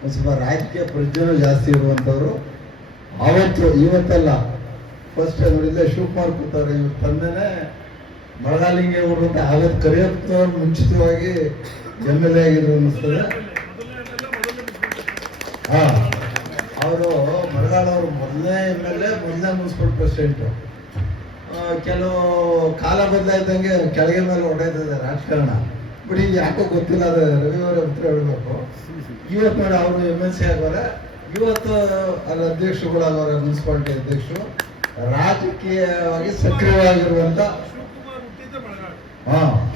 ಒಂದು ಸ್ವಲ್ಪ ರಾಜಕೀಯ ಪ್ರಜ್ಞೆನೂ ಜಾಸ್ತಿ ಇರುವಂಥವ್ರು. ಇವತ್ತಲ್ಲ, ಫಸ್ಟ್ ನೋಡಿದ್ರೆ ಶಿವಕುಮಾರ್ ಕೂತವ್ರೆ, ಇವ್ರ ತಂದೆನೇ ಮಳೆಗಾಲಿಂಗೆ ಹೋಗ್ಬಿಟ್ಟು ಆವತ್ತು ಕರಿಯಪ್ಪನವ್ರು ಮುಂಚಿತವಾಗಿ MLA ಆಗಿದ್ರು ಅನ್ನಿಸ್ತದೆ. ಅವರು ಮಳೆಗಾಲವ್ರು ಮೊದಲನೇ MLA, ಮೊದಲನೇ ಮುನ್ಸಿಪಲ್ ಪ್ರೆಸಿಡೆಂಟು. ಕೆಲವು ಕಾಲ ಬದಲಾಯ್ದಂಗೆ ಕೆಳಗೆ ಮೇಲೆ ಹೊಡೆದಿದೆ ರಾಜಕಾರಣ. ಬಟ್ ಈಗ ಯಾಕೋ ಗೊತ್ತಿಲ್ಲ, ಅದು ರವಿಯವರ ಹತ್ರ ಹೇಳ್ಬೇಕು. ಇವತ್ತು ನೋಡಿ ಅವರು MLC ಆಗೋರೆ, ಇವತ್ತು ಅಲ್ಲಿ ಅಧ್ಯಕ್ಷರುಗಳಾಗೋರೆ, ಮುನ್ಸಿಪಾಲಿಟಿ ಅಧ್ಯಕ್ಷರು. ರಾಜಕೀಯವಾಗಿ ಸಕ್ರಿಯವಾಗಿರುವಂತ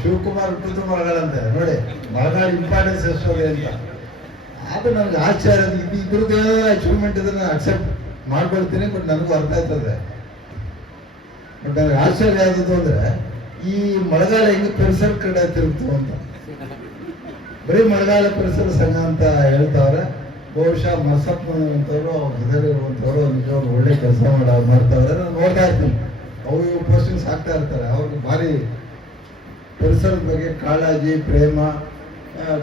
ಶಿವಕುಮಾರ್ ಹುಟ್ಟಿದ್ದು ಮಳೆಗಾಲಂತೆ. ನೋಡಿ ಮಳೆಗಾಲ ಇಂಪಾರ್ಟೆನ್ಸ್ ಎಷ್ಟೋದೆ ಅಂತ. ಅದು ನನಗೆ ಆಶ್ಚರ್ಯ. ಇದ್ರದ್ದು ಅಚೀವ್ಮೆಂಟ್ ಇದನ್ನ ಅಕ್ಸೆಪ್ಟ್ ಮಾಡ್ಕೊಳ್ತೀನಿ, ಬಟ್ ನನಗೂ ಅರ್ಥ ಆಯ್ತದೆ. ಬಟ್ ನನಗೆ ಆಶ್ಚರ್ಯ ಆದದ್ದು ಅಂದ್ರೆ ಈ ಮಳೆಗಾಲ ಹೆಂಗೆ ಪರಿಸರ ಕಡೆ ತಿರುಗ್ತು ಅಂತ. ಬರೀ ಮಳೆಗಾಲ ಪರಿಸರ ಸಂಘ ಅಂತ ಹೇಳ್ತಾವ್ರೆ. ಬಹುಶಃ ಮರ್ಸಪ್ಪನಂತವ್ರು ಜೊತೆಲಿರುವಂಥವ್ರು ನಿಜವಾಗ ಒಳ್ಳೆ ಕೆಲಸ ಮಾಡ್ತಾವ್ರೆ. ನಾನು ನೋಡ್ತಾ ಇರ್ತೀನಿ, ಅವು ಇವು ಪೋಸ್ಟಿಂಗ್ಸ್ ಆಗ್ತಾ ಇರ್ತಾರೆ. ಅವ್ರಿಗೆ ಭಾರಿ ಪರಿಸರದ ಬಗ್ಗೆ ಕಾಳಜಿ, ಪ್ರೇಮ,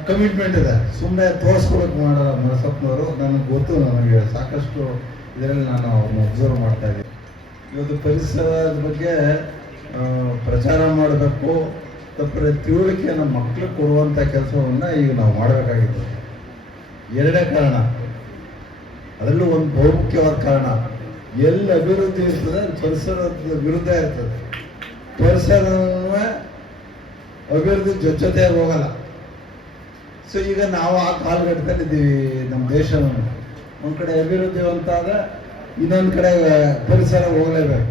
ಕಮಿಟ್ಮೆಂಟ್ ಇದೆ. ಸುಮ್ಮನೆ ತೋರಿಸ್ಕೊಳಕ್ ಮಾಡಲ್ಲ ಮರಸಪ್ಪನವರು. ನನಗೆ ಗೊತ್ತು, ನನಗೆ ಸಾಕಷ್ಟು ಇದರಲ್ಲಿ ನಾನು ಅವ್ರನ್ನ ಅಬ್ಸರ್ವ್ ಮಾಡ್ತಾ ಇದ್ದೀನಿ. ಇವತ್ತು ಪರಿಸರದ ಬಗ್ಗೆ ಪ್ರಚಾರ ಮಾಡಬೇಕು, ತಪ್ಪರೆ ತಿಳುವಳಿಕೆಯನ್ನು ಮಕ್ಕಳಿಗೆ ಕೊಡುವಂಥ ಕೆಲಸವನ್ನ ಈಗ ನಾವು ಮಾಡಬೇಕಾಗಿತ್ತು. ಎರಡೇ ಕಾರಣ, ಅದರಲ್ಲೂ ಒಂದು ಬಹುಮುಖ್ಯವಾದ ಕಾರಣ, ಎಲ್ಲಿ ಅಭಿವೃದ್ಧಿ ಇರ್ತದೆ ಪರಿಸರದ ವಿರುದ್ಧ ಇರ್ತದೆ. ಪರಿಸರವೇ ಅಭಿವೃದ್ಧಿ ಜೊತೆಯಾಗಿ ಹೋಗಲ್ಲ. ಸೊ ಈಗ ನಾವು ಆ ಕಾಲಘಟ್ಟದಲ್ಲಿದ್ದೀವಿ. ನಮ್ಮ ದೇಶವನ್ನು ಒಂದು ಕಡೆ ಅಭಿವೃದ್ಧಿ ಅಂತಾದ್ರೆ ಇನ್ನೊಂದು ಕಡೆ ಪರಿಸರ ಹೋಗಲೇಬೇಕು.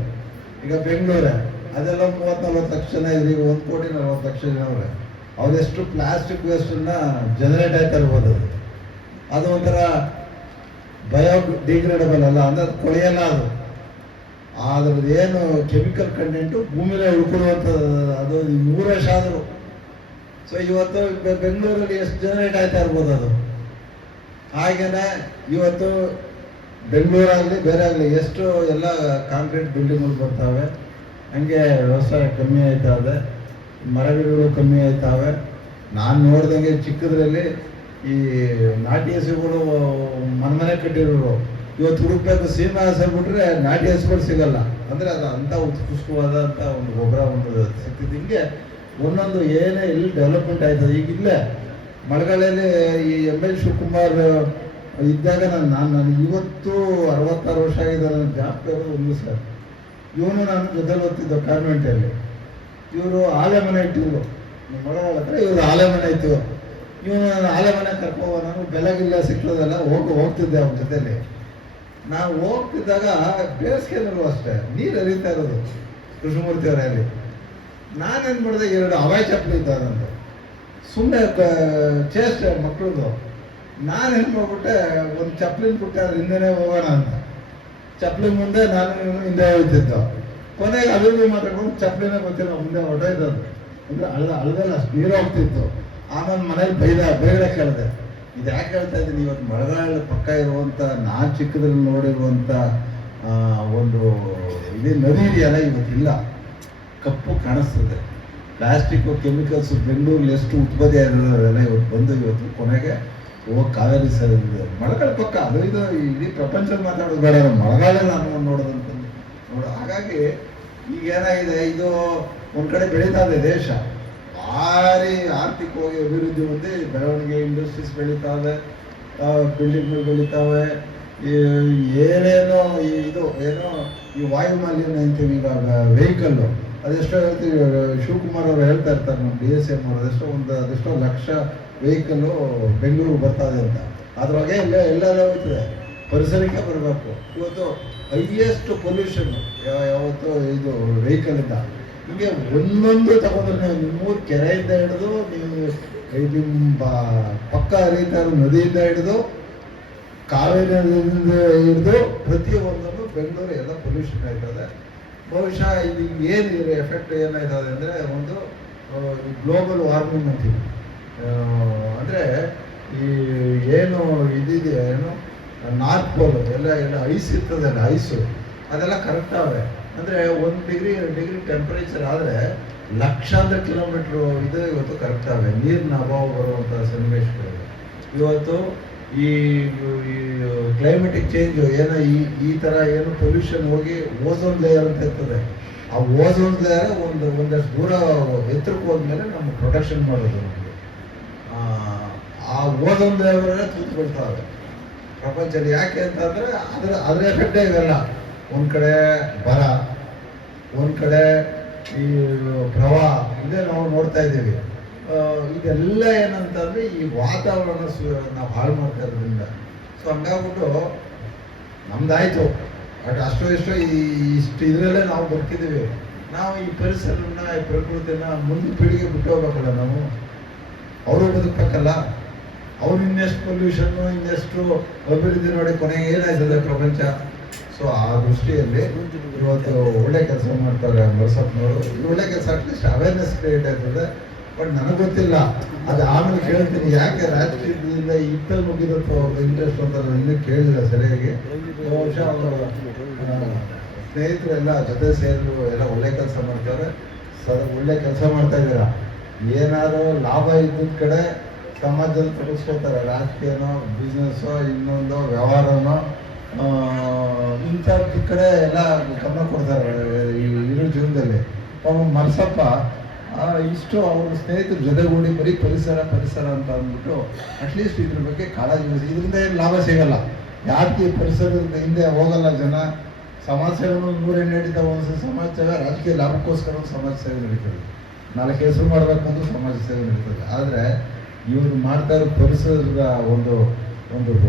ಈಗ ಬೆಂಗಳೂರೇ ಅದೆಲ್ಲ 30-40 ಲಕ್ಷ ಜನ ಇದ್ರಿ, 1,40,00,000 ಜನ ಅವ್ರೆ. ಅವರೆಷ್ಟು ಪ್ಲಾಸ್ಟಿಕ್ ವೇಸ್ಟನ್ನ ಜನರೇಟ್ ಆಯ್ತಾ ಇರ್ಬೋದು. ಅದು ಒಂಥರ ಬಯೋಡಿಗ್ರೇಡಬಲ್ ಅಲ್ಲ, ಅಂದ್ರೆ ಅದು ಕೊಳೆಯಲ್ಲ. ಅದ್ರದ್ದು ಏನು ಕೆಮಿಕಲ್ ಕಂಟೆಂಟು ಭೂಮಿಲೇ ಉಳ್ಕೊಳ್ಳುವಂಥದ್ದು. ಅದು 100 ವರ್ಷ ಆದರೂ. ಸೊ ಇವತ್ತು ಬೆಂಗಳೂರಲ್ಲಿ ಎಷ್ಟು ಜನರೇಟ್ ಆಯ್ತಾ ಇರ್ಬೋದು ಅದು. ಹಾಗೇನೆ ಇವತ್ತು ಬೆಂಗಳೂರಾಗಲಿ ಬೇರೆ ಆಗಲಿ ಎಷ್ಟು ಎಲ್ಲ ಕಾಂಕ್ರೀಟ್ ಬಿಲ್ಡಿಂಗ್ಗಳು ಬರ್ತಾವೆ. ಹಂಗೆ ವ್ಯವಸಾಯ ಕಮ್ಮಿ ಆಯ್ತಾ ಇದೆ, ಮರಗಿಡಗಳು ಕಮ್ಮಿ ಆಯ್ತಾವೆ. ನಾನು ನೋಡ್ದಂಗೆ ಚಿಕ್ಕದ್ರಲ್ಲಿ ಈ ನಾಟಿ ಹಸುಗಳು ಮನೆ ಕಟ್ಟಿರೋರು ಇವತ್ತು ಹುಡುಕ್ಬೇಕು. ಸೀಮೆ ಹಸು ಬಿಟ್ರೆ ನಾಟಿ ಹಸುಗಳು ಸಿಗಲ್ಲ. ಅಂದರೆ ಅದು ಅಂಥ ಉತ್ಕೃಷ್ಟವಾದಂಥ ಒಂದು ಗೊಬ್ಬರ ಒಂದು ಸಿಗ್ತಿದ್ದು. ಹಿಂಗೆ ಒಂದೊಂದು ಏನೇ ಎಲ್ಲಿ ಡೆವಲಪ್ಮೆಂಟ್ ಆಯ್ತದೆ. ಈಗ ಇಲ್ಲೇ ಮಳೆಗಾಲದಲ್ಲಿ ಈ ML ಶಿವಕುಮಾರ್ ಇದ್ದಾಗ ನಾನು ಇವತ್ತು 66 ವರ್ಷ ಆಗಿದೆ. ನನ್ನ ಜ್ಞಾಪಕ ಒಂದು ಸರ್, ಇವನು ನಾನು ಜೊತೆಲಿ ಓದ್ತಿದ್ದ ಕಾನ್ವೆಂಟಲ್ಲಿ. ಇವರು ಆಲೆ ಮನೆ ಇಟ್ಟಿದ್ರು ಮಳೆಗಾಲ ಹತ್ರ. ಇವರು ಆಲೆ ಮನೆ ಇತ್ತು. ಇವನು ನಾನು ಆಲೆ ಮನೆ ಕರ್ಕೋ, ನಾನು ಬೆಳಗಿಲ್ಲ ಸಿಕ್ಕದಲ್ಲ ಹೋಗ್ತಿದ್ದೆ ಅವನ ಜೊತೆಲಿ. ನಾವು ಹೋಗ್ತಿದ್ದಾಗ ಬೇಸಿಗೆನಲ್ಲೂ ಅಷ್ಟೇ ನೀರು ಹರಿತಾ ಇರೋದು ಕೃಷ್ಣಮೂರ್ತಿ ಅವರಲ್ಲಿ. ನಾನೇನು ಮಾಡಿದೆ, 2 ಹವಾಯಿ ಚಪ್ಪಲಿ ಇದ್ದಾರಂತ ಸುಮ್ಮನೆ ಚೇಷ್ಟ ಮಕ್ಕಳದು. ನಾನೇನು ಮಾಡ್ಬಿಟ್ಟೆ, ಒಂದು ಚಪ್ಪಲಿನ ಬಿಟ್ಟೆ ಅದ್ರ ಹಿಂದೆನೇ ಹೋಗೋಣ ಅಂತ. ಚಪ್ಪಲಿ ಮುಂದೆ ನಾನು ಹಿಂದೆ ಹೋಗ್ತಿದ್ದು. ಕೊನೆಗೆ ಅಭಿವೃದ್ಧಿ ಮಾತಾಡ್ಕೊಂಡು ಚಪ್ಪಲಿನೇ ಗೊತ್ತಿಲ್ಲ ಮುಂದೆ ಹೊರಟೋಯ್ತದ್ದು. ಅಂದರೆ ಅಳದಲ್ಲಿ ಅಷ್ಟು ನೀರು ಹೋಗ್ತಿತ್ತು. ಆಮೇಲೆ ಮನೇಲಿ ಬೈಗಡೆ ಕೇಳಿದೆ. ಇದು ಯಾಕೆ ಹೇಳ್ತಾ ಇದ್ದೀನಿ, ಇವತ್ತು ಮಳೆಗಾಲ ಪಕ್ಕ ಇರುವಂಥ ನಾನು ಚಿಕ್ಕದ್ರಲ್ಲಿ ನೋಡಿರುವಂಥ ಒಂದು ಇದೇ ನದಿ ಇದೆಯಲ್ಲ ಇವತ್ತಿಲ್ಲ, ಕಪ್ಪು ಕಾಣಿಸ್ತದೆ. ಪ್ಲಾಸ್ಟಿಕ್ಕು, ಕೆಮಿಕಲ್ಸ್ ಬೆಂಗಳೂರಲ್ಲಿ ಎಷ್ಟು ಉತ್ಪತ್ತಿ ಆಗಿರೋದೆಲ್ಲ ಇವತ್ತು ಬಂದು ಇವತ್ತು ಕೊನೆಗೆ ಹೋಗಿ ಕಾವೇರಿ ಸೇರಿದೆ. ಮಳೆಗಾಲ ಪಕ್ಕ ಅದು ಇದು ಇಡೀ ಪ್ರಪಂಚದಲ್ಲಿ ಮಾತಾಡೋದು ಬೇಡ, ಮಳೆಗಾಲ ನಾನು ನೋಡೋದಂತ ಹಾಗಾಗಿ ಈಗ ಏನಾಗಿದೆ, ಇದು ಒಂದು ಕಡೆ ಬೆಳೀತಾ ಇದೆ ದೇಶ. ಭಾರಿ ಆರ್ಥಿಕವಾಗಿ ಅಭಿವೃದ್ಧಿ ಹೊಂದಿ ಬೆಳವಣಿಗೆ, ಇಂಡಸ್ಟ್ರೀಸ್ ಬೆಳೀತಾ ಇದೆ, ಬಿಲ್ಡಿಂಗ್ಗಳು ಬೆಳೀತಾವೆ. ಏನೇನೋ ಇದು ಏನೋ ಈ ವಾಯು ಮಾಲಿನ್ಯ ಅಂತೀವಿ. ಈಗ ವೆಹಿಕಲ್ಲು ಅದೆಷ್ಟೋ ಹೇಳ್ತೀವಿ, ಶಿವಕುಮಾರ್ ಅವರು ಹೇಳ್ತಾ ಇರ್ತಾರೆ ನಮ್ಮ DSM ಅವರು, ಅದೆಷ್ಟೋ ಲಕ್ಷ ವೆಹಿಕಲ್ಲು ಬೆಂಗಳೂರು ಬರ್ತದೆ ಅಂತ. ಅದ್ರೊಳಗೆ ಎಲ್ಲೆಲ್ಲ ಹೋಗ್ತದೆ, ಪರಿಸರಕ್ಕೆ ಬರಬೇಕು. ಇವತ್ತು ಹೈಯೆಸ್ಟ್ ಪೊಲ್ಯೂಷನ್ ಯಾವತ್ತು ಇದು ವೆಹಿಕಲಿಂದ. ಹೀಗೆ ಒಂದೊಂದು ತಗೊಂಡ್ರೆ ನೀವು ನಿಮ್ಮೂರು ಕೆರೆಯಿಂದ ಹಿಡಿದು, ನೀವು ನಿಮ್ಮ ಪಕ್ಕ ಹರಿತಾ ಇರೋ ನದಿಯಿಂದ ಹಿಡಿದು, ಕಾವೇರಿ ನದಿಯಿಂದ ಹಿಡಿದು ಪ್ರತಿಯೊಂದನ್ನು ಬೆಂಗಳೂರು ಎಲ್ಲ ಪೊಲ್ಯೂಷನ್ ಆಯ್ತದೆ. ಬಹುಶಃ ಇದು ಏನು ಇದರ ಎಫೆಕ್ಟ್ ಏನಾಯ್ತದೆ ಅಂದರೆ, ಒಂದು ಗ್ಲೋಬಲ್ ವಾರ್ಮಿಂಗ್ ಅಂತೀವಿ. ಅಂದರೆ ಈ ಏನು ಇದಿದೆ, ಏನು ನಾರ್ತ್ ಪೋಲ್ ಎಲ್ಲ ಐಸ್ ಇರ್ತದಲ್ಲ, ಐಸು ಅದೆಲ್ಲ ಕರೆಕ್ಟ್ ಆವೆ. ಅಂದರೆ 1 ಡಿಗ್ರಿ 2 ಡಿಗ್ರಿ ಟೆಂಪರೇಚರ್ ಆದರೆ ಲಕ್ಷಾಂತರ ಕಿಲೋಮೀಟ್ರು ಇದು ಇವತ್ತು ಕರೆಕ್ಟ್ ಆವೆ. ನೀರಿನ ಅಭಾವ ಬರುವಂಥ ಸನ್ನಿವೇಶಗಳು ಇವತ್ತು. ಈ ಕ್ಲೈಮೆಟಿಕ್ ಚೇಂಜು ಏನೋ ಈ ಥರ ಏನು ಪೊಲ್ಯೂಷನ್ ಹೋಗಿ ಓಝೋನ್ ಲೇಯರ್ ಅಂತ ಇರ್ತದೆ. ಆ ಓಝೋನ್ ಲೇಯರ್ ಒಂದಷ್ಟು ದೂರ ಎತ್ತರಕ್ಕೆ ಹೋದ್ಮೇಲೆ ನಮ್ಮ ಪ್ರೊಟೆಕ್ಷನ್ ಮಾಡೋದು ನಮಗೆ. ಆ ಓಝೋನ್ ಲೇಯರ್ ತೂತ್ಕೊಳ್ತಾವೆ ಪ್ರಪಂಚದಲ್ಲಿ. ಯಾಕೆ ಅಂತಂದರೆ ಅದ್ರ ಎಫೆಕ್ಟೇ ಇವೆಲ್ಲ. ಒಂದು ಕಡೆ ಬರ, ಒಂದು ಕಡೆ ಈ ಪ್ರವಾಹ, ಇದೇ ನಾವು ನೋಡ್ತಾ ಇದ್ದೀವಿ. ಇದೆಲ್ಲ ಏನಂತಂದರೆ ಈ ವಾತಾವರಣ ನಾವು ಹಾಳು ಮಾಡ್ತಾ ಇರೋದ್ರಿಂದ. ಸೊ ಹಂಗಾಗ್ಬಿಟ್ಟು ನಮ್ದಾಯ್ತು ಅಷ್ಟೋ ಇಷ್ಟೋ ಇಷ್ಟು ಇದರಲ್ಲೇ ನಾವು ಬದುಕಿದ್ದೀವಿ. ನಾವು ಈ ಪರಿಸರನ, ಈ ಪ್ರಕೃತಿನ ಮುಂದಿನ ಪೀಳಿಗೆ ಬಿಟ್ಟು ಹೋಗ್ಬೇಕಲ್ಲ ನಾವು. ಅವರು ಬದುಕಬೇಕಲ್ಲ. ಅವ್ರು ಇನ್ನೆಷ್ಟು ಪೊಲ್ಯೂಷನ್ನು, ಇನ್ನೆಷ್ಟು ಅಭಿವೃದ್ಧಿ ನೋಡಿ ಕೊನೆಗೆ ಏನಾಯ್ತದೆ ಪ್ರಪಂಚ. ಸೊ ಆ ದೃಷ್ಟಿಯಲ್ಲಿ ಇವತ್ತು ಒಳ್ಳೆ ಕೆಲಸ ಮಾಡ್ತಾರೆ ಮರಸಪ್ಪನವರು. ಒಳ್ಳೆ ಕೆಲಸ, ಅಟ್ಲೀಸ್ಟ್ ಅವೇರ್ನೆಸ್ ಕ್ರಿಯೇಟ್ ಆಯ್ತದೆ. ಬಟ್ ನನಗೆ ಗೊತ್ತಿಲ್ಲ, ಅದು ಆಮೇಲೆ ಕೇಳ್ತೀನಿ, ಯಾಕೆ ರಾಜಕೀಯದಿಂದ ಇತ್ತಲ್ಲಿ ಮುಗಿದತ್ತು ಅವ್ರದ್ದು ಇಂಟ್ರೆಸ್ಟ್ ಅಂತ ನಾನು ಇನ್ನೂ ಕೇಳಿಲ್ಲ ಸರಿಯಾಗಿ. ಬಹುಶಃ ಅವರು ಸ್ನೇಹಿತರೆಲ್ಲ ಜೊತೆ ಸೇರಿ ಎಲ್ಲ ಒಳ್ಳೆ ಕೆಲಸ ಮಾಡ್ತಾರೆ. ಒಳ್ಳೆ ಕೆಲಸ ಮಾಡ್ತಾ ಇದ್ದೀರಾ. ಏನಾದರೂ ಲಾಭ ಇದ್ದ ಕಡೆ ಸಮಾಜದಲ್ಲಿ ತೊಡಗಿಸ್ಕೋತಾರೆ. ರಾಜಕೀಯನೋ, ಬಿಸ್ನೆಸ್ಸೋ, ಇನ್ನೊಂದು ವ್ಯವಹಾರನೋ, ಇಂಥದ್ದು ಕಡೆ ಎಲ್ಲ ಗಮನ ಕೊಡ್ತಾರೆ ಇರೋ ಜೀವನದಲ್ಲಿ. ಮರಸಪ್ಪ ಇಷ್ಟು ಅವ್ರ ಸ್ನೇಹಿತರ ಜೊತೆಗೂಡಿ ಬರೀ ಪರಿಸರ ಅಂತ ಅಂದ್ಬಿಟ್ಟು ಅಟ್ಲೀಸ್ಟ್ ಇದ್ರ ಬಗ್ಗೆ ಕಾಳಜಿ ವಹಿಸಿ. ಇದರಿಂದ ಏನು ಲಾಭ ಸಿಗಲ್ಲ, ಯಾಕೆ ಪರಿಸರದ ಹಿಂದೆ ಹೋಗಲ್ಲ ಜನ. ಸಮಾಜ ಸೇವೆನೂ 100 ನಡೀತಾವೆ. ಒಂದು ಸಮಾಜ ಸೇವೆ ರಾಜಕೀಯ ಲಾಭಕ್ಕೋಸ್ಕರ ಒಂದು ಸಮಾಜ ಸೇವೆ ನಡೀತದೆ. 4 ಹೆಸರು ಮಾಡಬೇಕಂದ್ರೂ ಸಮಾಜ ಸೇವೆ ನಡೀತದೆ. ಆದರೆ ಇವರು ಮಾಡ್ತಾ ಇರೋ ಪರಿಸರದ ಒಂದು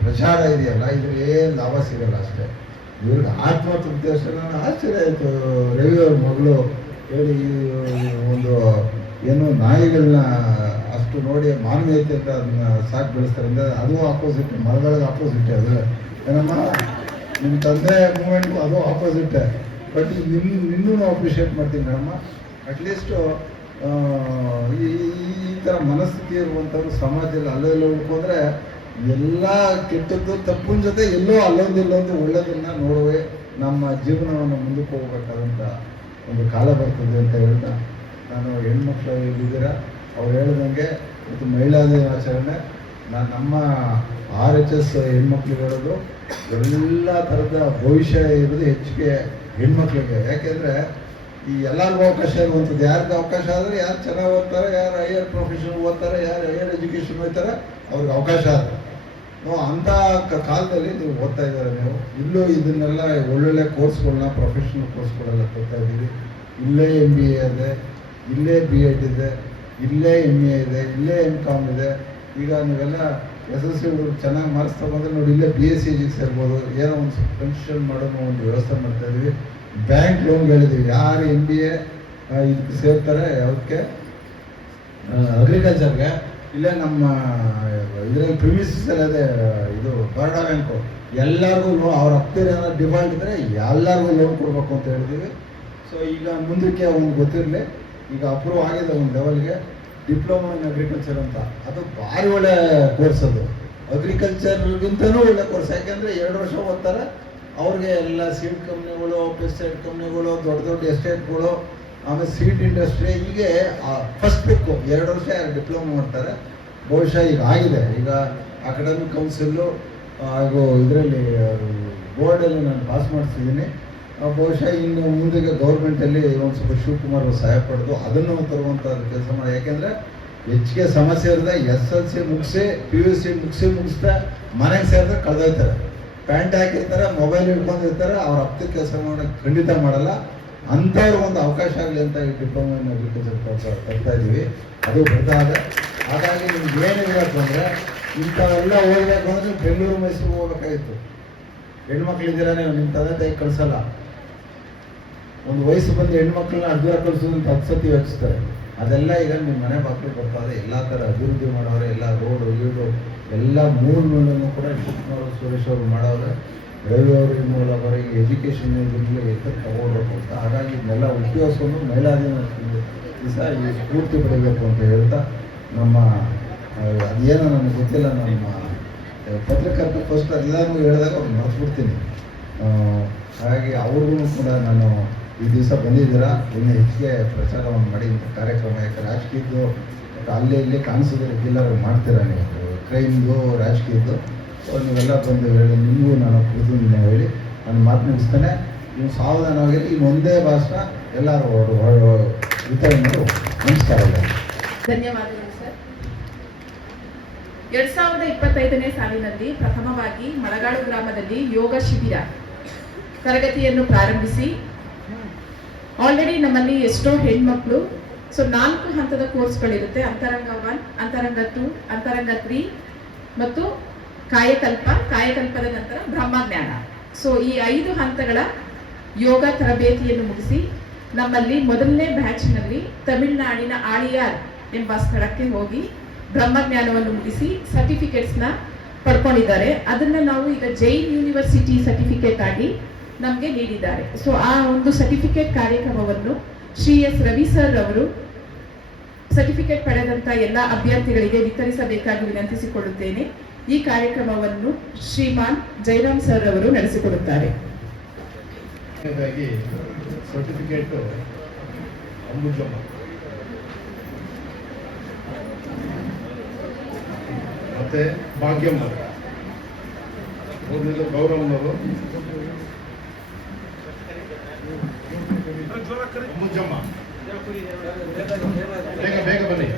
ಪ್ರಚಾರ ಇದೆಯಲ್ಲ, ಇದ್ರಲ್ಲಿ ಏನು ಲಾಭ ಸಿಗಲ್ಲ ಅಷ್ಟೇ. ಇವ್ರಿಗೆ ಆತ್ಮಹತ್ಯೆ ಉದ್ದೇಶ. ನಾನು ಆಶ್ಚರ್ಯ ಆಯಿತು, ರವಿ ಅವ್ರ ಮಗಳು ಹೇಳಿ ಒಂದು ಏನು ನಾಯಿಗಳನ್ನ ಅಷ್ಟು ನೋಡಿ ಮಾನವೀಯತೆ ಅಂತ ಅದನ್ನ ಸಾಕು ಬೆಳೆಸ್ತಾರೆ ಅಂದರೆ ಅದು ಆಪೋಸಿಟ್, ಮರಗಳಿಗೆ ಆಪೋಸಿಟ್. ಅದು ಏನಮ್ಮ ನಿಮ್ಮ ತಂದೆ ಮೂಮೆಂಟ್ಗೂ ಅದು ಆಪೋಸಿಟ್ಟೆ. ಬಟ್ ನಿನ್ನೂ ಅಪ್ರಿಷಿಯೇಟ್ ಮಾಡ್ತೀನಿ ಮೇಡಮ್ಮ. ಅಟ್ಲೀಸ್ಟು ಈ ಥರ ಮನಸ್ಥಿತಿ ಇರುವಂಥವ್ರು ಸಮಾಜದಲ್ಲಿ ಅಲ್ಲೆಲ್ಲ ಉಳ್ಕೊಂಡ್ರೆ ಎಲ್ಲ ಕೆಟ್ಟದ್ದು ತಪ್ಪಿನ ಜೊತೆ ಎಲ್ಲೋ ಅಲ್ಲೊಂದಿಲ್ಲೊಂದು ಒಳ್ಳೆಯದನ್ನು ನೋಡುವೆ ನಮ್ಮ ಜೀವನವನ್ನು ಮುಂದಕ್ಕೆ ಹೋಗ್ಬೇಕಾದಂಥ ಒಂದು ಕಾಲ ಬರ್ತದೆ ಅಂತ ಹೇಳ್ತಾ, ನಾನು ಹೆಣ್ಮಕ್ಳು ಇದ್ದೀರಾ ಅವ್ರು ಹೇಳ್ದಂಗೆ ಮತ್ತು ಮಹಿಳಾ ದಿನಾಚರಣೆ ನಮ್ಮ RHS ಹೆಣ್ಮಕ್ಳಿಗೆ ಹೇಳೋದು, ಎಲ್ಲ ಥರದ ಭವಿಷ್ಯ ಇರೋದು ಹೆಚ್ಚಿಗೆ ಹೆಣ್ಮಕ್ಳಿಗೆ. ಯಾಕೆಂದರೆ ಈ ಎಲ್ಲರಿಗೂ ಅವಕಾಶ ಇರುವಂಥದ್ದು. ಯಾರಿಗೆ ಅವಕಾಶ ಆದರೆ ಯಾರು ಚೆನ್ನಾಗಿ ಓದ್ತಾರೆ, ಯಾರು ಹೈಯರ್ ಪ್ರೊಫೆಷನ್ ಓದ್ತಾರೆ, ಯಾರು ಹೈಯರ್ ಎಜುಕೇಷನ್ ಹೋಗ್ತಾರೆ, ಅವ್ರಿಗೆ ಅವಕಾಶ ಅದು. ಅಂಥ ಕಾಲದಲ್ಲಿ ನೀವು ಓದ್ತಾ ಇದ್ದಾರೆ. ನೀವು ಇಲ್ಲೂ ಇದನ್ನೆಲ್ಲ ಒಳ್ಳೊಳ್ಳೆ ಕೋರ್ಸ್ಗಳನ್ನ, ಪ್ರೊಫೆಷನಲ್ ಕೋರ್ಸ್ಗಳೆಲ್ಲ ಕೊಡ್ತಾ ಇದ್ದೀವಿ. ಇಲ್ಲೇ MBA ಇದೆ, ಇಲ್ಲೇ B.Ed ಇದೆ, ಇಲ್ಲೇ MA ಇದೆ, ಇಲ್ಲೇ M.Com ಇದೆ. ಈಗ ನೀವೆಲ್ಲ SSC ಚೆನ್ನಾಗಿ ಮಾರ್ಕ್ಸ್ ತಗೊಂಡ್ರೆ ನೋಡಿ, ಇಲ್ಲೇ BSc ಸೇರ್ಬೋದು. ಏನೋ ಒಂದು ಪೆನ್ಷನ್ ಮಾಡೋ ಒಂದು ವ್ಯವಸ್ಥೆ ಮಾಡ್ತಾ ಇದ್ದೀವಿ. ಬ್ಯಾಂಕ್ ಲೋನ್ ಹೇಳಿದ್ದೀವಿ. ಯಾರು MBA ಇದಕ್ಕೆ ಸೇರ್ತಾರೆ, ಅದಕ್ಕೆ ಅಗ್ರಿಕಲ್ಚರ್ಗೆ ಇಲ್ಲೇ ನಮ್ಮ ಇದರಲ್ಲಿ ಪ್ರಿಮಿಸಸ್ ಎಲ್ಲ ಇದೆ. ಇದು ಬರೋಡಾ ಬ್ಯಾಂಕು ಎಲ್ಲರಿಗೂ ಅವ್ರ ಹತ್ತಿರ ಏನಾದ್ರು ಡಿಫಾಲ್ಟ್ ಇದ್ದರೆ ಎಲ್ಲರಿಗೂ ಲೋನ್ ಕೊಡಬೇಕು ಅಂತ ಹೇಳಿದ್ದೀವಿ. ಸೊ ಈಗ ಮುಂದಕ್ಕೆ ಅವ್ನು ಗೊತ್ತಿರಲಿ, ಈಗ ಅಪ್ರೂವ್ ಆಗಿದೆ ಒಂದು ಲೆವೆಲ್ಗೆ ಡಿಪ್ಲೊಮಾ ಇನ್ ಅಗ್ರಿಕಲ್ಚರ್ ಅಂತ. ಅದು ಭಾರಿ ಒಳ್ಳೆ ಕೋರ್ಸ್. ಅದು ಅಗ್ರಿಕಲ್ಚರ್ಗಿಂತನೂ ಒಳ್ಳೆ ಕೋರ್ಸ್. ಯಾಕೆಂದರೆ 2 ವರ್ಷ ಓದ್ತಾರೆ. ಅವ್ರಿಗೆ ಎಲ್ಲ ಸೀಡ್ ಕಂಪ್ನಿಗಳು, ಪೆಸ್ಟಿಸೈಡ್ ಕಂಪ್ನಿಗಳು, ದೊಡ್ಡ ಎಸ್ಟೇಟ್ಗಳು, ಆಮೇಲೆ ಸೀಡ್ ಇಂಡಸ್ಟ್ರಿ, ಹೀಗೆ ಫಸ್ಟ್ ಪಿಕ್ಕು 2 ವರ್ಷ ಡಿಪ್ಲೊಮಾ ಮಾಡ್ತಾರೆ. ಬಹುಶಃ ಈಗ ಆಗಿದೆ. ಈಗ ಅಕಾಡೆಮಿಕ್ ಕೌನ್ಸಿಲ್ಲು ಹಾಗೂ ಇದರಲ್ಲಿ ಬೋರ್ಡಲ್ಲಿ ನಾನು ಪಾಸ್ ಮಾಡಿಸಿದ್ದೀನಿ. ಬಹುಶಃ ಇನ್ನು ಮುಂದೆಗೆ ಗೌರ್ಮೆಂಟಲ್ಲಿ ಒಂದು ಸ್ವಲ್ಪ ಶಿವಕುಮಾರ್ ಸಹಾಯ ಪಡೆದು ಅದನ್ನು ತರುವಂಥ ಕೆಲಸ ಮಾಡಿ. ಯಾಕೆಂದರೆ ಹೆಚ್ಚಿಗೆ ಸಮಸ್ಯೆ ಇರುತ್ತೆ. SLC ಮುಗಿಸಿ PUC ಮುಗಿಸ್ತಾ ಮನೆಗೆ ಸೇರಿದ್ರೆ ಕಳೆದೋಯ್ತಾರೆ. ಪ್ಯಾಂಟ್ ಹಾಕಿರ್ತಾರೆ, ಮೊಬೈಲ್ ಹಿಡ್ಕೊಂಡಿರ್ತಾರೆ. ಅವ್ರ ಹತ್ತು ಕೆಲಸ ಮಾಡೋಕ್ಕೆ ಖಂಡಿತ ಮಾಡಲ್ಲ. ಅಂಥವ್ರು ಒಂದು ಅವಕಾಶ ಆಗಲಿ ಅಂತ ಈ ಡಿಪ್ಲೊಮಾ ಇನ್ ಅಗ್ರಿಕಲ್ಚರ್ ತರ್ತಾ ಇದ್ದೀವಿ. ಅದು ಬರ್ತಾಗ ಹಾಗಾಗಿ ನಿಮ್ಗೆ ಏನಿರಬೇಕು ಅಂದರೆ ಇಂಥವೆಲ್ಲ ಓದಬೇಕು ಅಂದರೆ ಬೆಂಗಳೂರು ಮೈಸೂರು ಹೋಗ್ಬೇಕಾಗಿತ್ತು. ಹೆಣ್ಮಕ್ಳಿದ್ದೀರಾ ನೀವು, ನಿಮ್ಮ ತಂದೆ ತಾಯಿ ಕಳಿಸಲ್ಲ. ಒಂದು ವಯಸ್ಸು ಬಂದು ಹೆಣ್ಮಕ್ಳನ್ನ ಅರ್ಧ ಕಳಿಸೋದು ಅಂತ 10 ಸತಿ ಯೋಚಿಸ್ತಾರೆ. ಅದೆಲ್ಲ ಈಗ ನಿಮ್ಮ ಮನೆ ಬಾಗಿಲು ಬರ್ತಾದೆ. ಎಲ್ಲ ಥರ ಅಭಿವೃದ್ಧಿ ಮಾಡೋರೆ, ಎಲ್ಲ ರೋಡು ಗೀಡು ಎಲ್ಲ ಮೂಲಗಳನ್ನು ಕೂಡ ಶಿವಕುಮಾರ್ ಸುರೇಶ್ ಅವರು ಮಾಡೋರೆ. ರವಿ ಅವರು ಮೂಲವರೆಗೆ ಎಜುಕೇಷನ್ ಇದರಲ್ಲಿ ಎತ್ತರ ತಗೊಳ್ಬೇಕು ಅಂತ. ಹಾಗಾಗಿ ಇದನ್ನೆಲ್ಲ ಉಪಯೋಗಿಸ್ಕೊಂಡು ಮಹಿಳಾ ದಿನ ದಿವಸ ಈ ಸ್ಫೂರ್ತಿ ಪಡಿಬೇಕು ಅಂತ ಹೇಳ್ತಾ ನಮ್ಮ ಅದೇನೋ ನನಗೆ ಗೊತ್ತಿಲ್ಲ, ನಮ್ಮ ಪತ್ರಕರ್ತ ಫಸ್ಟ್ ಎಲ್ಲರೂ ಹೇಳಿದಾಗ ಅವ್ರು ಮರೆಸ್ಬಿಡ್ತೀನಿ. ಹಾಗಾಗಿ ಅವ್ರಿಗೂ ಕೂಡ ನಾನು ಈ ದಿವಸ ಬಂದಿದ್ದೀರಾ, ಇನ್ನು ಹೆಚ್ಚಿಗೆ ಪ್ರಚಾರವನ್ನು ಮಾಡಿ ಇಂಥ ಕಾರ್ಯಕ್ರಮ. ಯಾಕೆ ರಾಜಕೀಯದ್ದು ಅಲ್ಲೇ ಇಲ್ಲೇ ಕಾಣಿಸೋದು ರೆಗ್ಯುಲರ್ ಮಾಡ್ತೀರಾ ನೀವು, ಕ್ರೈಮ್ದು ರಾಜಕೀಯದ್ದು. ಸೊ ನೀವೆಲ್ಲ ಬಂದು ಹೇಳಿ, ನಿಮಗೂ ನಾನು ಕೃತಜ್ಞ ಹೇಳಿ ನಾನು ಮಾತು ಮುಗಿಸ್ತೇನೆ. ನೀವು ಸಾವಧಾನವಾಗಿರಿ. ಇನ್ನು ಒಂದೇ ಭಾಷಣ ಎಲ್ಲರೂ ವಿತರಣೆ ಮಾಡಿ. ನಮಸ್ಕಾರಗಳು. ಧನ್ಯವಾದಗಳು ಸರ್. 2025ನೇ ಸಾಲಿನಲ್ಲಿ ಪ್ರಥಮವಾಗಿ ಮಳಗಾಡು ಗ್ರಾಮದಲ್ಲಿ ಯೋಗ ಶಿಬಿರ ತರಗತಿಯನ್ನು ಪ್ರಾರಂಭಿಸಿ ಆಲ್ರೆಡಿ ನಮ್ಮಲ್ಲಿ ಎಷ್ಟೋ ಹೆಣ್ಮಕ್ಳು, ಸೊ 4 ಹಂತದ ಕೋರ್ಸ್ಗಳಿರುತ್ತೆ. ಅಂತರಂಗ 1, ಅಂತರಂಗ 2, ಅಂತರಂಗ 3 ಮತ್ತು ಕಾಯಕಲ್ಪದ ನಂತರ ಬ್ರಹ್ಮಜ್ಞಾನ. ಸೊ ಈ 5 ಹಂತಗಳ ಯೋಗ ತರಬೇತಿಯನ್ನು ಮುಗಿಸಿ ನಮ್ಮಲ್ಲಿ ಮೊದಲನೇ ಬ್ಯಾಚ್ನಲ್ಲಿ ತಮಿಳುನಾಡಿನ ಆಳಿಯಾರ್ ಎಂಬ ಸ್ಥಳಕ್ಕೆ ಹೋಗಿ ಬ್ರಹ್ಮಜ್ಞಾನವನ್ನು ಮುಗಿಸಿ ಸರ್ಟಿಫಿಕೇಟ್ಸ್ನ ಪಡ್ಕೊಂಡಿದ್ದಾರೆ. ಅದನ್ನು ನಾವು ಈಗ ಜೈನ್ ಯೂನಿವರ್ಸಿಟಿ ಸರ್ಟಿಫಿಕೇಟ್ ಆಗಿ ನಮಗೆ ನೀಡಿದ್ದಾರೆ. ಸೊ ಆ ಒಂದು ಸರ್ಟಿಫಿಕೇಟ್ ಕಾರ್ಯಕ್ರಮವನ್ನು ಶ್ರೀ ಎಸ್ ರವಿ ಸರ್ ಅವರು ಸರ್ಟಿಫಿಕೇಟ್ ಪಡೆದಂತ ಎಲ್ಲ ಅಭ್ಯರ್ಥಿಗಳಿಗೆ ವಿತರಿಸಬೇಕಾಗಿ ವಿನಂತಿಸಿಕೊಳ್ಳುತ್ತೇನೆ. ಈ ಕಾರ್ಯಕ್ರಮವನ್ನು ಶ್ರೀಮಾನ್ ಜಯರಾಮ್ ಸರ್ ಅವರು ನಡೆಸಿಕೊಡುತ್ತಾರೆ. ಸರ್ಟಿಫಿಕೇಟ್ ಅಂಬುಜಮ್ಮ, ಮತ್ತೆ ಭಾಗ್ಯಮ್ಮ, ಮೂರನೇದು ಗೌರಮ್ಮನವರು, ಅಂಬುಜಮ್ಮ, ಬೇಗ ಬೇಗ ಬನ್ನಿ.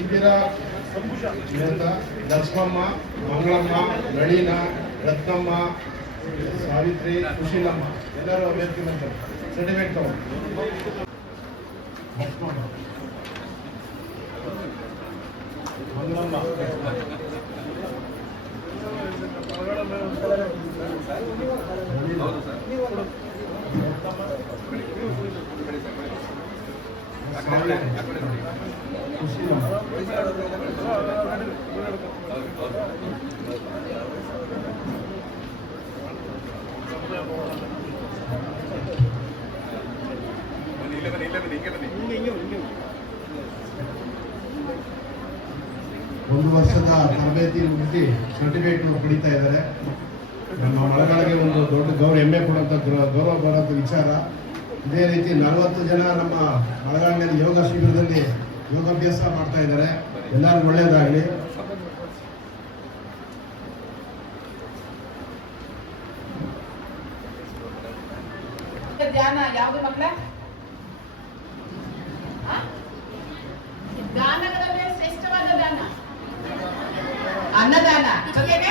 ಇಂದಿರಾ, ಲಕ್ಷ್ಮಮ್ಮ, ಮಂಗಳಮ್ಮ, ನಳಿನ, ರತ್ನಮ್ಮ, ಸಾವಿತ್ರಿ, ಕುಶೀಲಮ್ಮ ಎಲ್ಲರೂ ಅಭ್ಯರ್ಥಿ ಸರ್ಟಿಫಿಕೇಟ್ ತಗೊಂಡು ಮಂಗಳಮ್ಮ, ಒಂದು ವರ್ಷದ ತರಬೇತಿ ಮುಗಿಸಿ ಸರ್ಟಿಫಿಕೇಟ್ ಪಡಿತಾ ಇದ್ದಾರೆ. ನಮ್ಮ ಮಳಗಾಳಿಗೆ ಒಂದು ದೊಡ್ಡ ಹೆಮ್ಮೆ ಕೊಡುವಂಥ ಗೌರವ ಬರುವಂಥ ವಿಚಾರ. ಇದೇ ರೀತಿ 40 ಜನ ನಮ್ಮ ಮಳಗಾಳಿನಲ್ಲಿ ಯೋಗ ಶಿಬಿರದಲ್ಲಿ ಯೋಗಾಭ್ಯಾಸ ಮಾಡ್ತಾ ಇದ್ದಾರೆ. ಎಲ್ಲರಿಗೂ ಒಳ್ಳೆಯದಾಗಲಿ. ಧ್ಯಾನ ಯಾವುದು ಮಕ್ಕಳ? ದಾನಗಳಲ್ಲೇ ಶ್ರೇಷ್ಠವಾದ ದಾನ ಅನ್ನದಾನ, ಜೊತೆಗೆ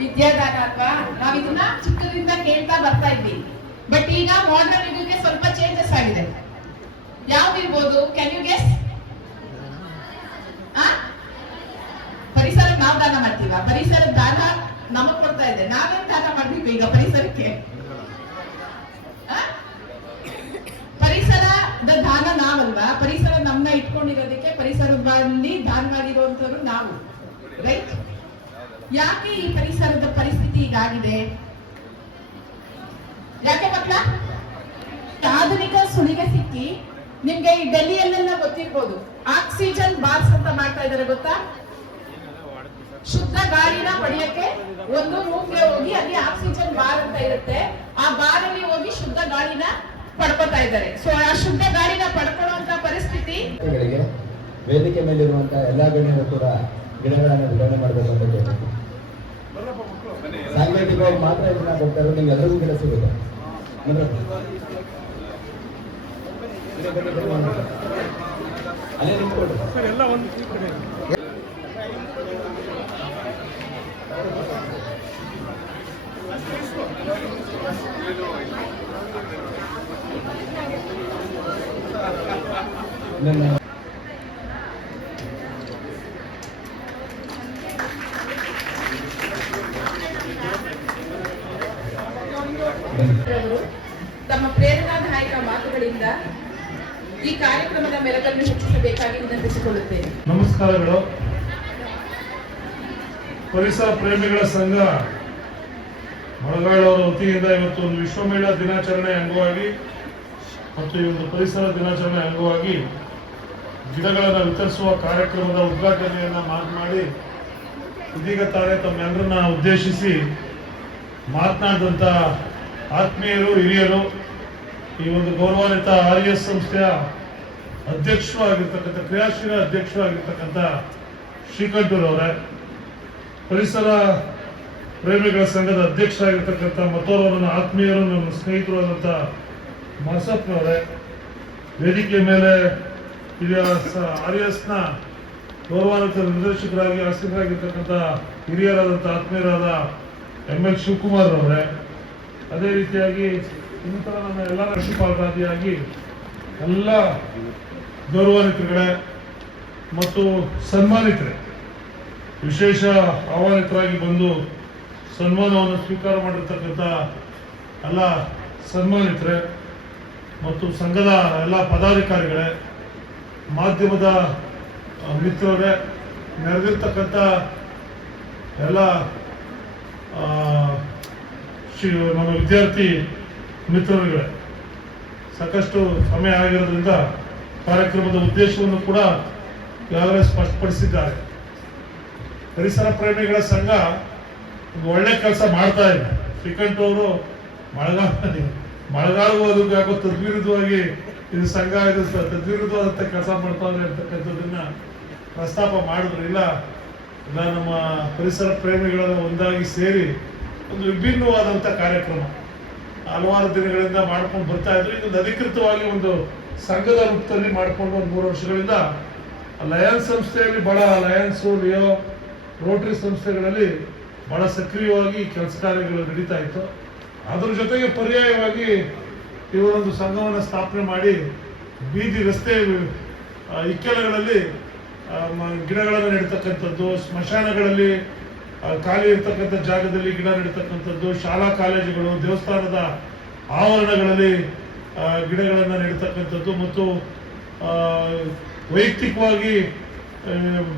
ವಿದ್ಯಾದಾನ ಅಲ್ವಾ? ನಾವ್ ಇದನ್ನ ಚಿಕ್ಕದಿಂದ ಕೇಳ್ತಾ ಬರ್ತಾ ಇದ್ವಿ. ಬಟ್ ಈಗ ಮಾಡರ್ನ್ ಯುಗಕ್ಕೆ ಸ್ವಲ್ಪ ಚೇಂಜಸ್ ಆಗಿದೆ. ಯಾವ್ದಿರ್ಬೋದು? Can you guess? ಪರಿಸರ ನಾವ್ ದಾನ ಮಾಡ್ತೀವ. ಪರಿಸರದ ದಾನ ನಮಗ್ ಕೊಡ್ತಾ ಇದೆ. ನಾವೇನ್ ದಾನ ಮಾಡ್ಬೇಕು ಈಗ ಪರಿಸರಕ್ಕೆ? ಪರಿಸರದ ದಾನ ನಾವಲ್ವಾ? ಪರಿಸರ ನಮ್ಮನ್ನ ಇಟ್ಕೊಂಡಿರೋದಕ್ಕೆ ಪರಿಸರದಲ್ಲಿ ದಾನವಾಗಿರುವಂತವ್ರು ನಾವು, ರೈಟ್? ಯಾಕೆ ಈ ಪರಿಸರದ ಪರಿಸ್ಥಿತಿ ಹೀಗಾಗಿದೆ? ಯಾಕೆ ಮಕ್ಕಳ? ಆಧುನಿಕ ಸುಳಿಗೆ ಸಿಕ್ಕಿ ನಿಮ್ಗೆ ಈ ಡೆಲ್ಲಿಯಲ್ಲೆಲ್ಲ ಗೊತ್ತಿರ್ಬೋದು, ಆಕ್ಸಿಜನ್ ಬಾರ್ಸ್ ಅಂತ ಮಾಡ್ತಾ ಇದಾರೆ, ಗೊತ್ತಾ? ಶುದ್ಧ ಗಾಳಿನ ಪಡೆಯಕ್ಕೆ ಒಂದು ರೂಮ್ಗೆ ಹೋಗಿ ಅಲ್ಲಿ ಆಕ್ಸಿಜನ್ ಬಾರ್ ಅಂತ ಇರುತ್ತೆ. ಆ ಬಾರ್ ಅಲ್ಲಿ ಹೋಗಿ ಶುದ್ಧ ಗಾಳಿನ ಪಡ್ಕೊತಾ ಇದ್ದಾರೆ. ಸೊ ಆ ಶುದ್ಧ ಗಾಳಿನ ಪಡ್ಕೊಳ್ಳುವಂತ ಪರಿಸ್ಥಿತಿ. ವೇದಿಕೆ ಮೇಲಿರುವಂತಹ ಎಲ್ಲಾ ಗಣ್ಯರು ಕೂಡ ಗಿಡಗಳನ್ನು ವಿತರಣೆ ಮಾಡಬೇಕು ಅಂತ ಕೇಳ್ತೀನಿ. ಸಾಂಕೇತಿಕವಾಗಿ ಮಾತ್ರ ಇದನ್ನ ಕೊಡ್ತಾ ಇರೋದು, ನಿಮ್ಗೆ ಎಲ್ಲರಿಗೂ ಗಿಡ ಸಿಗುತ್ತೆ. ಅಲ್ಲೇ ನಿಂತ್ಕೊಡ್ರಿ. ರವರು ತಮ್ಮ ಪ್ರೇರಣಾದಾಯಕ ಮಾತುಗಳಿಂದ ಈ ಕಾರ್ಯಕ್ರಮದ ಮೆರುಗನ್ನು ಹೆಚ್ಚಿಸಬೇಕಾಗಿ ವಿನಂತಿಸಿಕೊಳ್ಳುತ್ತೇನೆ. ನಮಸ್ಕಾರಗಳು. ಪರಿಸರ ಪ್ರೇಮಿಗಳ ಸಂಘ ಮಳಗಾಳವರ ವತಿಯಿಂದ ಇವತ್ತು ಒಂದು ವಿಶ್ವ ಮಹಿಳಾ ದಿನಾಚರಣೆ ಅಂಗವಾಗಿ ಮತ್ತು ಈ ಒಂದು ಪರಿಸರ ದಿನಾಚರಣೆ ಅಂಗವಾಗಿ ಗಿಡಗಳನ್ನು ವಿತರಿಸುವ ಕಾರ್ಯಕ್ರಮದ ಉದ್ಘಾಟನೆಯನ್ನು ಮಾಡಿ ಇದೀಗ ತಾನೇ ತಮ್ಮೆಲ್ಲರನ್ನ ಉದ್ದೇಶಿಸಿ ಮಾತನಾಡಿದಂಥ ಆತ್ಮೀಯರು, ಹಿರಿಯರು, ಈ ಒಂದು ಗೌರವಾನ್ವಿತ RES ಸಂಸ್ಥೆಯ ಅಧ್ಯಕ್ಷರು ಆಗಿರ್ತಕ್ಕಂಥ, ಕ್ರಿಯಾಶೀಲ ಅಧ್ಯಕ್ಷರು ಆಗಿರ್ತಕ್ಕಂಥ ಶ್ರೀಕಂಠರವರೇ, ಪರಿಸರ ಪ್ರೇಮಿಗಳ ಸಂಘದ ಅಧ್ಯಕ್ಷರಾಗಿರ್ತಕ್ಕಂಥ ಮತ್ತೋರ್ವ ನನ್ನ ಆತ್ಮೀಯರು, ನನ್ನ ಸ್ನೇಹಿತರು ಆದಂಥ ಮಾಸಪ್ಪನವರೇ, ವೇದಿಕೆ ಮೇಲೆ ಇಲ್ಲಿ RESನ ಗೌರವಾನ್ವಿತ ನಿರ್ದೇಶಕರಾಗಿ ಆಸೀನರಾಗಿರ್ತಕ್ಕಂಥ ಹಿರಿಯರಾದಂಥ ಆತ್ಮೀಯರಾದ ML ಶಿವಕುಮಾರ್ ಅವರೇ, ಅದೇ ರೀತಿಯಾಗಿ ಇನ್ನಿತರ ನನ್ನ ಎಲ್ಲ ರಾಜ್ಯಪಾಲರಾದಿಯಾಗಿ ಎಲ್ಲ ಗೌರವಾನ್ವಿತರುಗಳೇ ಮತ್ತು ಸನ್ಮಾನಿತರೆ, ವಿಶೇಷ ಆಹ್ವಾನಿತರಾಗಿ ಬಂದು ಸನ್ಮಾನವನ್ನು ಸ್ವೀಕಾರ ಮಾಡಿರ್ತಕ್ಕಂಥ ಎಲ್ಲ ಸನ್ಮಾನಿತರೆ ಮತ್ತು ಸಂಘದ ಎಲ್ಲ ಪದಾಧಿಕಾರಿಗಳೇ, ಮಾಧ್ಯಮದ ಮಿತ್ರರೇ, ನೆರೆದಿರ್ತಕ್ಕಂಥ ಎಲ್ಲ ನಮ್ಮ ವಿದ್ಯಾರ್ಥಿ ಮಿತ್ರರುಗಳೇ, ಸಾಕಷ್ಟು ಸಮಯ ಆಗಿರೋದ್ರಿಂದ ಕಾರ್ಯಕ್ರಮದ ಉದ್ದೇಶವನ್ನು ಕೂಡ ಈಗಾಗಲೇ ಸ್ಪಷ್ಟಪಡಿಸಿದ್ದಾರೆ. ಪರಿಸರ ಪ್ರೇಮಿಗಳ ಸಂಘ ಒಂದು ಒಳ್ಳೆ ಕೆಲಸ ಮಾಡ್ತಾ ಇದೆ. ಶ್ರೀಕಂಠ ಅವರು ಮಳೆಗಾಲವೂ ಅದಕ್ಕೆ ಯಾಕೋ ತದ್ವಿರುದ್ಧವಾಗಿ ಇದು ಸಂಘ ಇದು ತದ್ವಿರುದ್ಧವಾದಂಥ ಕೆಲಸ ಮಾಡ್ತಾರೆ ಅಂತಕ್ಕಂಥದ್ದನ್ನ ಪ್ರಸ್ತಾಪ ಮಾಡಿದ್ರು. ಇಲ್ಲ ನಮ್ಮ ಪರಿಸರ ಪ್ರೇಮಿಗಳ ಒಂದಾಗಿ ಸೇರಿ ಒಂದು ವಿಭಿನ್ನವಾದಂಥ ಕಾರ್ಯಕ್ರಮ ಹಲವಾರು ದಿನಗಳಿಂದ ಮಾಡ್ಕೊಂಡು ಬರ್ತಾ ಇದ್ರು. ಇದೊಂದು ಅಧಿಕೃತವಾಗಿ ಒಂದು ಸಂಘದ ರೂಪದಲ್ಲಿ ಮಾಡಿಕೊಂಡು ಒಂದು 3 ವರ್ಷಗಳಿಂದ ಲಯನ್ಸ್ ಸಂಸ್ಥೆಯಲ್ಲಿ ಲಯನ್ಸು, ಲಿಯೋ, ರೋಟರಿ ಸಂಸ್ಥೆಗಳಲ್ಲಿ ಬಹಳ ಸಕ್ರಿಯವಾಗಿ ಕೆಲಸ ಕಾರ್ಯಗಳು ನಡೀತಾ ಇತ್ತು. ಅದ್ರ ಜೊತೆಗೆ ಪರ್ಯಾಯವಾಗಿ ಇವರೊಂದು ಸಂಘವನ್ನು ಸ್ಥಾಪನೆ ಮಾಡಿ ಬೀದಿ ರಸ್ತೆ ಇಕ್ಕೆಲಗಳಲ್ಲಿ ಗಿಡಗಳನ್ನು ನೆಡ್ತಕ್ಕಂಥದ್ದು, ಸ್ಮಶಾನಗಳಲ್ಲಿ ಖಾಲಿ ಇರ್ತಕ್ಕಂಥ ಜಾಗದಲ್ಲಿ ಗಿಡ ನೆಡ್ತಕ್ಕಂಥದ್ದು, ಶಾಲಾ ಕಾಲೇಜುಗಳು, ದೇವಸ್ಥಾನದ ಆವರಣಗಳಲ್ಲಿ ಗಿಡಗಳನ್ನು ನೆಡ್ತಕ್ಕಂಥದ್ದು ಮತ್ತು ವೈಯಕ್ತಿಕವಾಗಿ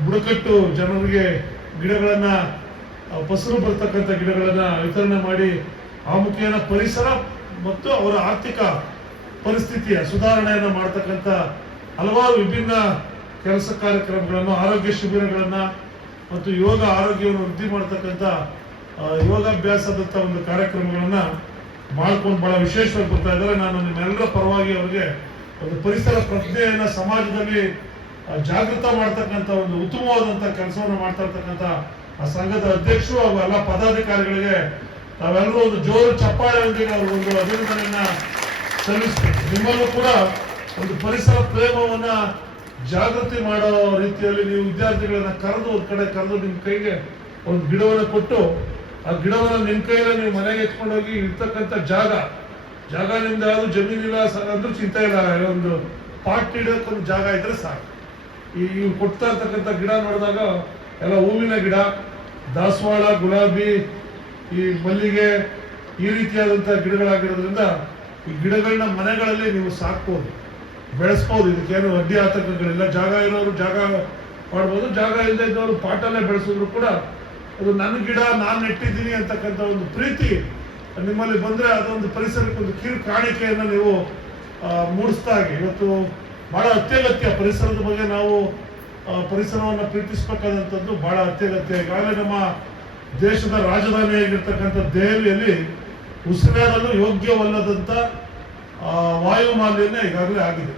ಬುಡಕಟ್ಟು ಜನರಿಗೆ ಗಿಡಗಳನ್ನು ಫಸಲು ಬರ್ತಕ್ಕಂಥ ಗಿಡಗಳನ್ನು ವಿತರಣೆ ಮಾಡಿ ಆ ಮುಖೇನ ಪರಿಸರ ಮತ್ತು ಅವರ ಆರ್ಥಿಕ ಪರಿಸ್ಥಿತಿಯ ಸುಧಾರಣೆಯನ್ನು ಮಾಡ್ತಕ್ಕಂಥ ಹಲವಾರು ವಿಭಿನ್ನ ಕೆಲಸ ಕಾರ್ಯಕ್ರಮಗಳನ್ನು, ಆರೋಗ್ಯ ಶಿಬಿರಗಳನ್ನು ಮತ್ತು ಯೋಗ ಆರೋಗ್ಯವನ್ನು ವೃದ್ಧಿ ಮಾಡ್ತಕ್ಕಂಥ ಯೋಗಾಭ್ಯಾಸದಂಥ ಒಂದು ಕಾರ್ಯಕ್ರಮಗಳನ್ನು ಮಾಡ್ಕೊಂಡು ಬಹಳ ವಿಶೇಷವಾಗಿ ಬರ್ತಾ ಇದ್ದಾರೆ. ನಾನು ನಿಮ್ಮೆಲ್ಲರ ಪರವಾಗಿ ಅವರಿಗೆ ಒಂದು ಪರಿಸರ ಪ್ರಜ್ಞೆಯನ್ನು ಸಮಾಜದಲ್ಲಿ ಜಾಗೃತ ಮಾಡ್ತಕ್ಕಂಥ ಒಂದು ಉತ್ತಮವಾದಂಥ ಕೆಲಸವನ್ನು ಮಾಡ್ತಾ ಇರ್ತಕ್ಕಂಥ ಆ ಸಂಘದ ಅಧ್ಯಕ್ಷರು ಹಾಗೂ ಎಲ್ಲ ಪದಾಧಿಕಾರಿಗಳಿಗೆ ನಾವೆಲ್ಲರೂ ಒಂದು ಜೋರು ಚಪ್ಪಾಳೆಯೊಂದಿಗೆ ಅವ್ರಿಗೊಂದು ಅಭಿನಂದನೆಯನ್ನ ಸಲ್ಲಿಸ್ತೀವಿ. ನಿಮ್ಮಲ್ಲೂ ಕೂಡ ಒಂದು ಪರಿಸರ ಪ್ರೇಮವನ್ನ ಜಾಗೃತಿ ಮಾಡೋ ರೀತಿಯಲ್ಲಿ ನೀವು ವಿದ್ಯಾರ್ಥಿಗಳನ್ನ ಕರೆದು ಒಂದು ಕಡೆ ಕರೆದು ನಿಮ್ಮ ಕೈಗೆ ಒಂದು ಗಿಡವನ್ನು ಕೊಟ್ಟು ಆ ಗಿಡವನ್ನು ನಿಮ್ಮ ಕೈಯಲ್ಲಿ ನೀವು ಮನೆಗೆ ಎತ್ಕೊಂಡು ಹೋಗಿ ಇರ್ತಕ್ಕಂಥ ಜಾಗ ನಿಮ್ದು ಯಾವುದು ಜಮೀನಿಲ್ಲ ಅಂದ್ರೂ ಚಿಂತೆ ಇಲ್ಲ, ಒಂದು ಪಾಟ್ ಇಡೋಕ್ಕೊಂದು ಜಾಗ ಇದ್ರೆ ಸಾಕು. ಈ ಕೊಡ್ತಾ ಇರ್ತಕ್ಕಂಥ ಗಿಡ ನೋಡಿದಾಗ ಎಲ್ಲ ಹೂವಿನ ಗಿಡ, ದಾಸವಾಳ, ಗುಲಾಬಿ, ಈ ಮಲ್ಲಿಗೆ, ಈ ರೀತಿಯಾದಂಥ ಗಿಡಗಳಾಗಿರೋದ್ರಿಂದ ಈ ಗಿಡಗಳನ್ನ ಮನೆಗಳಲ್ಲಿ ನೀವು ಸಾಕ್ಬೋದು, ಬೆಳೆಸ್ಬೋದು. ಇದಕ್ಕೇನು ಅಡ್ಡಿ ಆತಂಕಗಳಿಲ್ಲ. ಜಾಗ ಇರೋರು ಜಾಗ ಮಾಡ್ಬೋದು, ಜಾಗ ಇಲ್ಲದೆ ಇದ್ದವರು ಪಾಟಲ್ಲೇ ಬೆಳೆಸಿದ್ರು ಕೂಡ ಅದು ನನ್ನ ಗಿಡ ನಾನು ನೆಟ್ಟಿದ್ದೀನಿ ಅಂತಕ್ಕಂಥ ಒಂದು ಪ್ರೀತಿ ನಿಮ್ಮಲ್ಲಿ ಬಂದರೆ ಅದೊಂದು ಪರಿಸರಕ್ಕೆ ಒಂದು ಕಿರು ಕಾಣಿಕೆಯನ್ನು ನೀವು ಮೂಡಿಸ್ದಾಗೆ ಇವತ್ತು ಬಹಳ ಅತ್ಯಗತ್ಯ. ಪರಿಸರದ ಬಗ್ಗೆ ನಾವು ಪರಿಸರವನ್ನು ಪ್ರೀತಿಸಬೇಕಾದಂಥದ್ದು ಬಹಳ ಅತ್ಯಗತ್ಯ. ಈಗಾಗಲೇ ನಮ್ಮ ದೇಶದ ರಾಜಧಾನಿಯಾಗಿರ್ತಕ್ಕಂಥ ದೆಹಲಿಯಲ್ಲಿ ಉಸಿರಾಡಲು ಯೋಗ್ಯವಲ್ಲದಂಥ ವಾಯು ಮಾಲಿನ್ಯ ಈಗಾಗಲೇ ಆಗಿದೆ.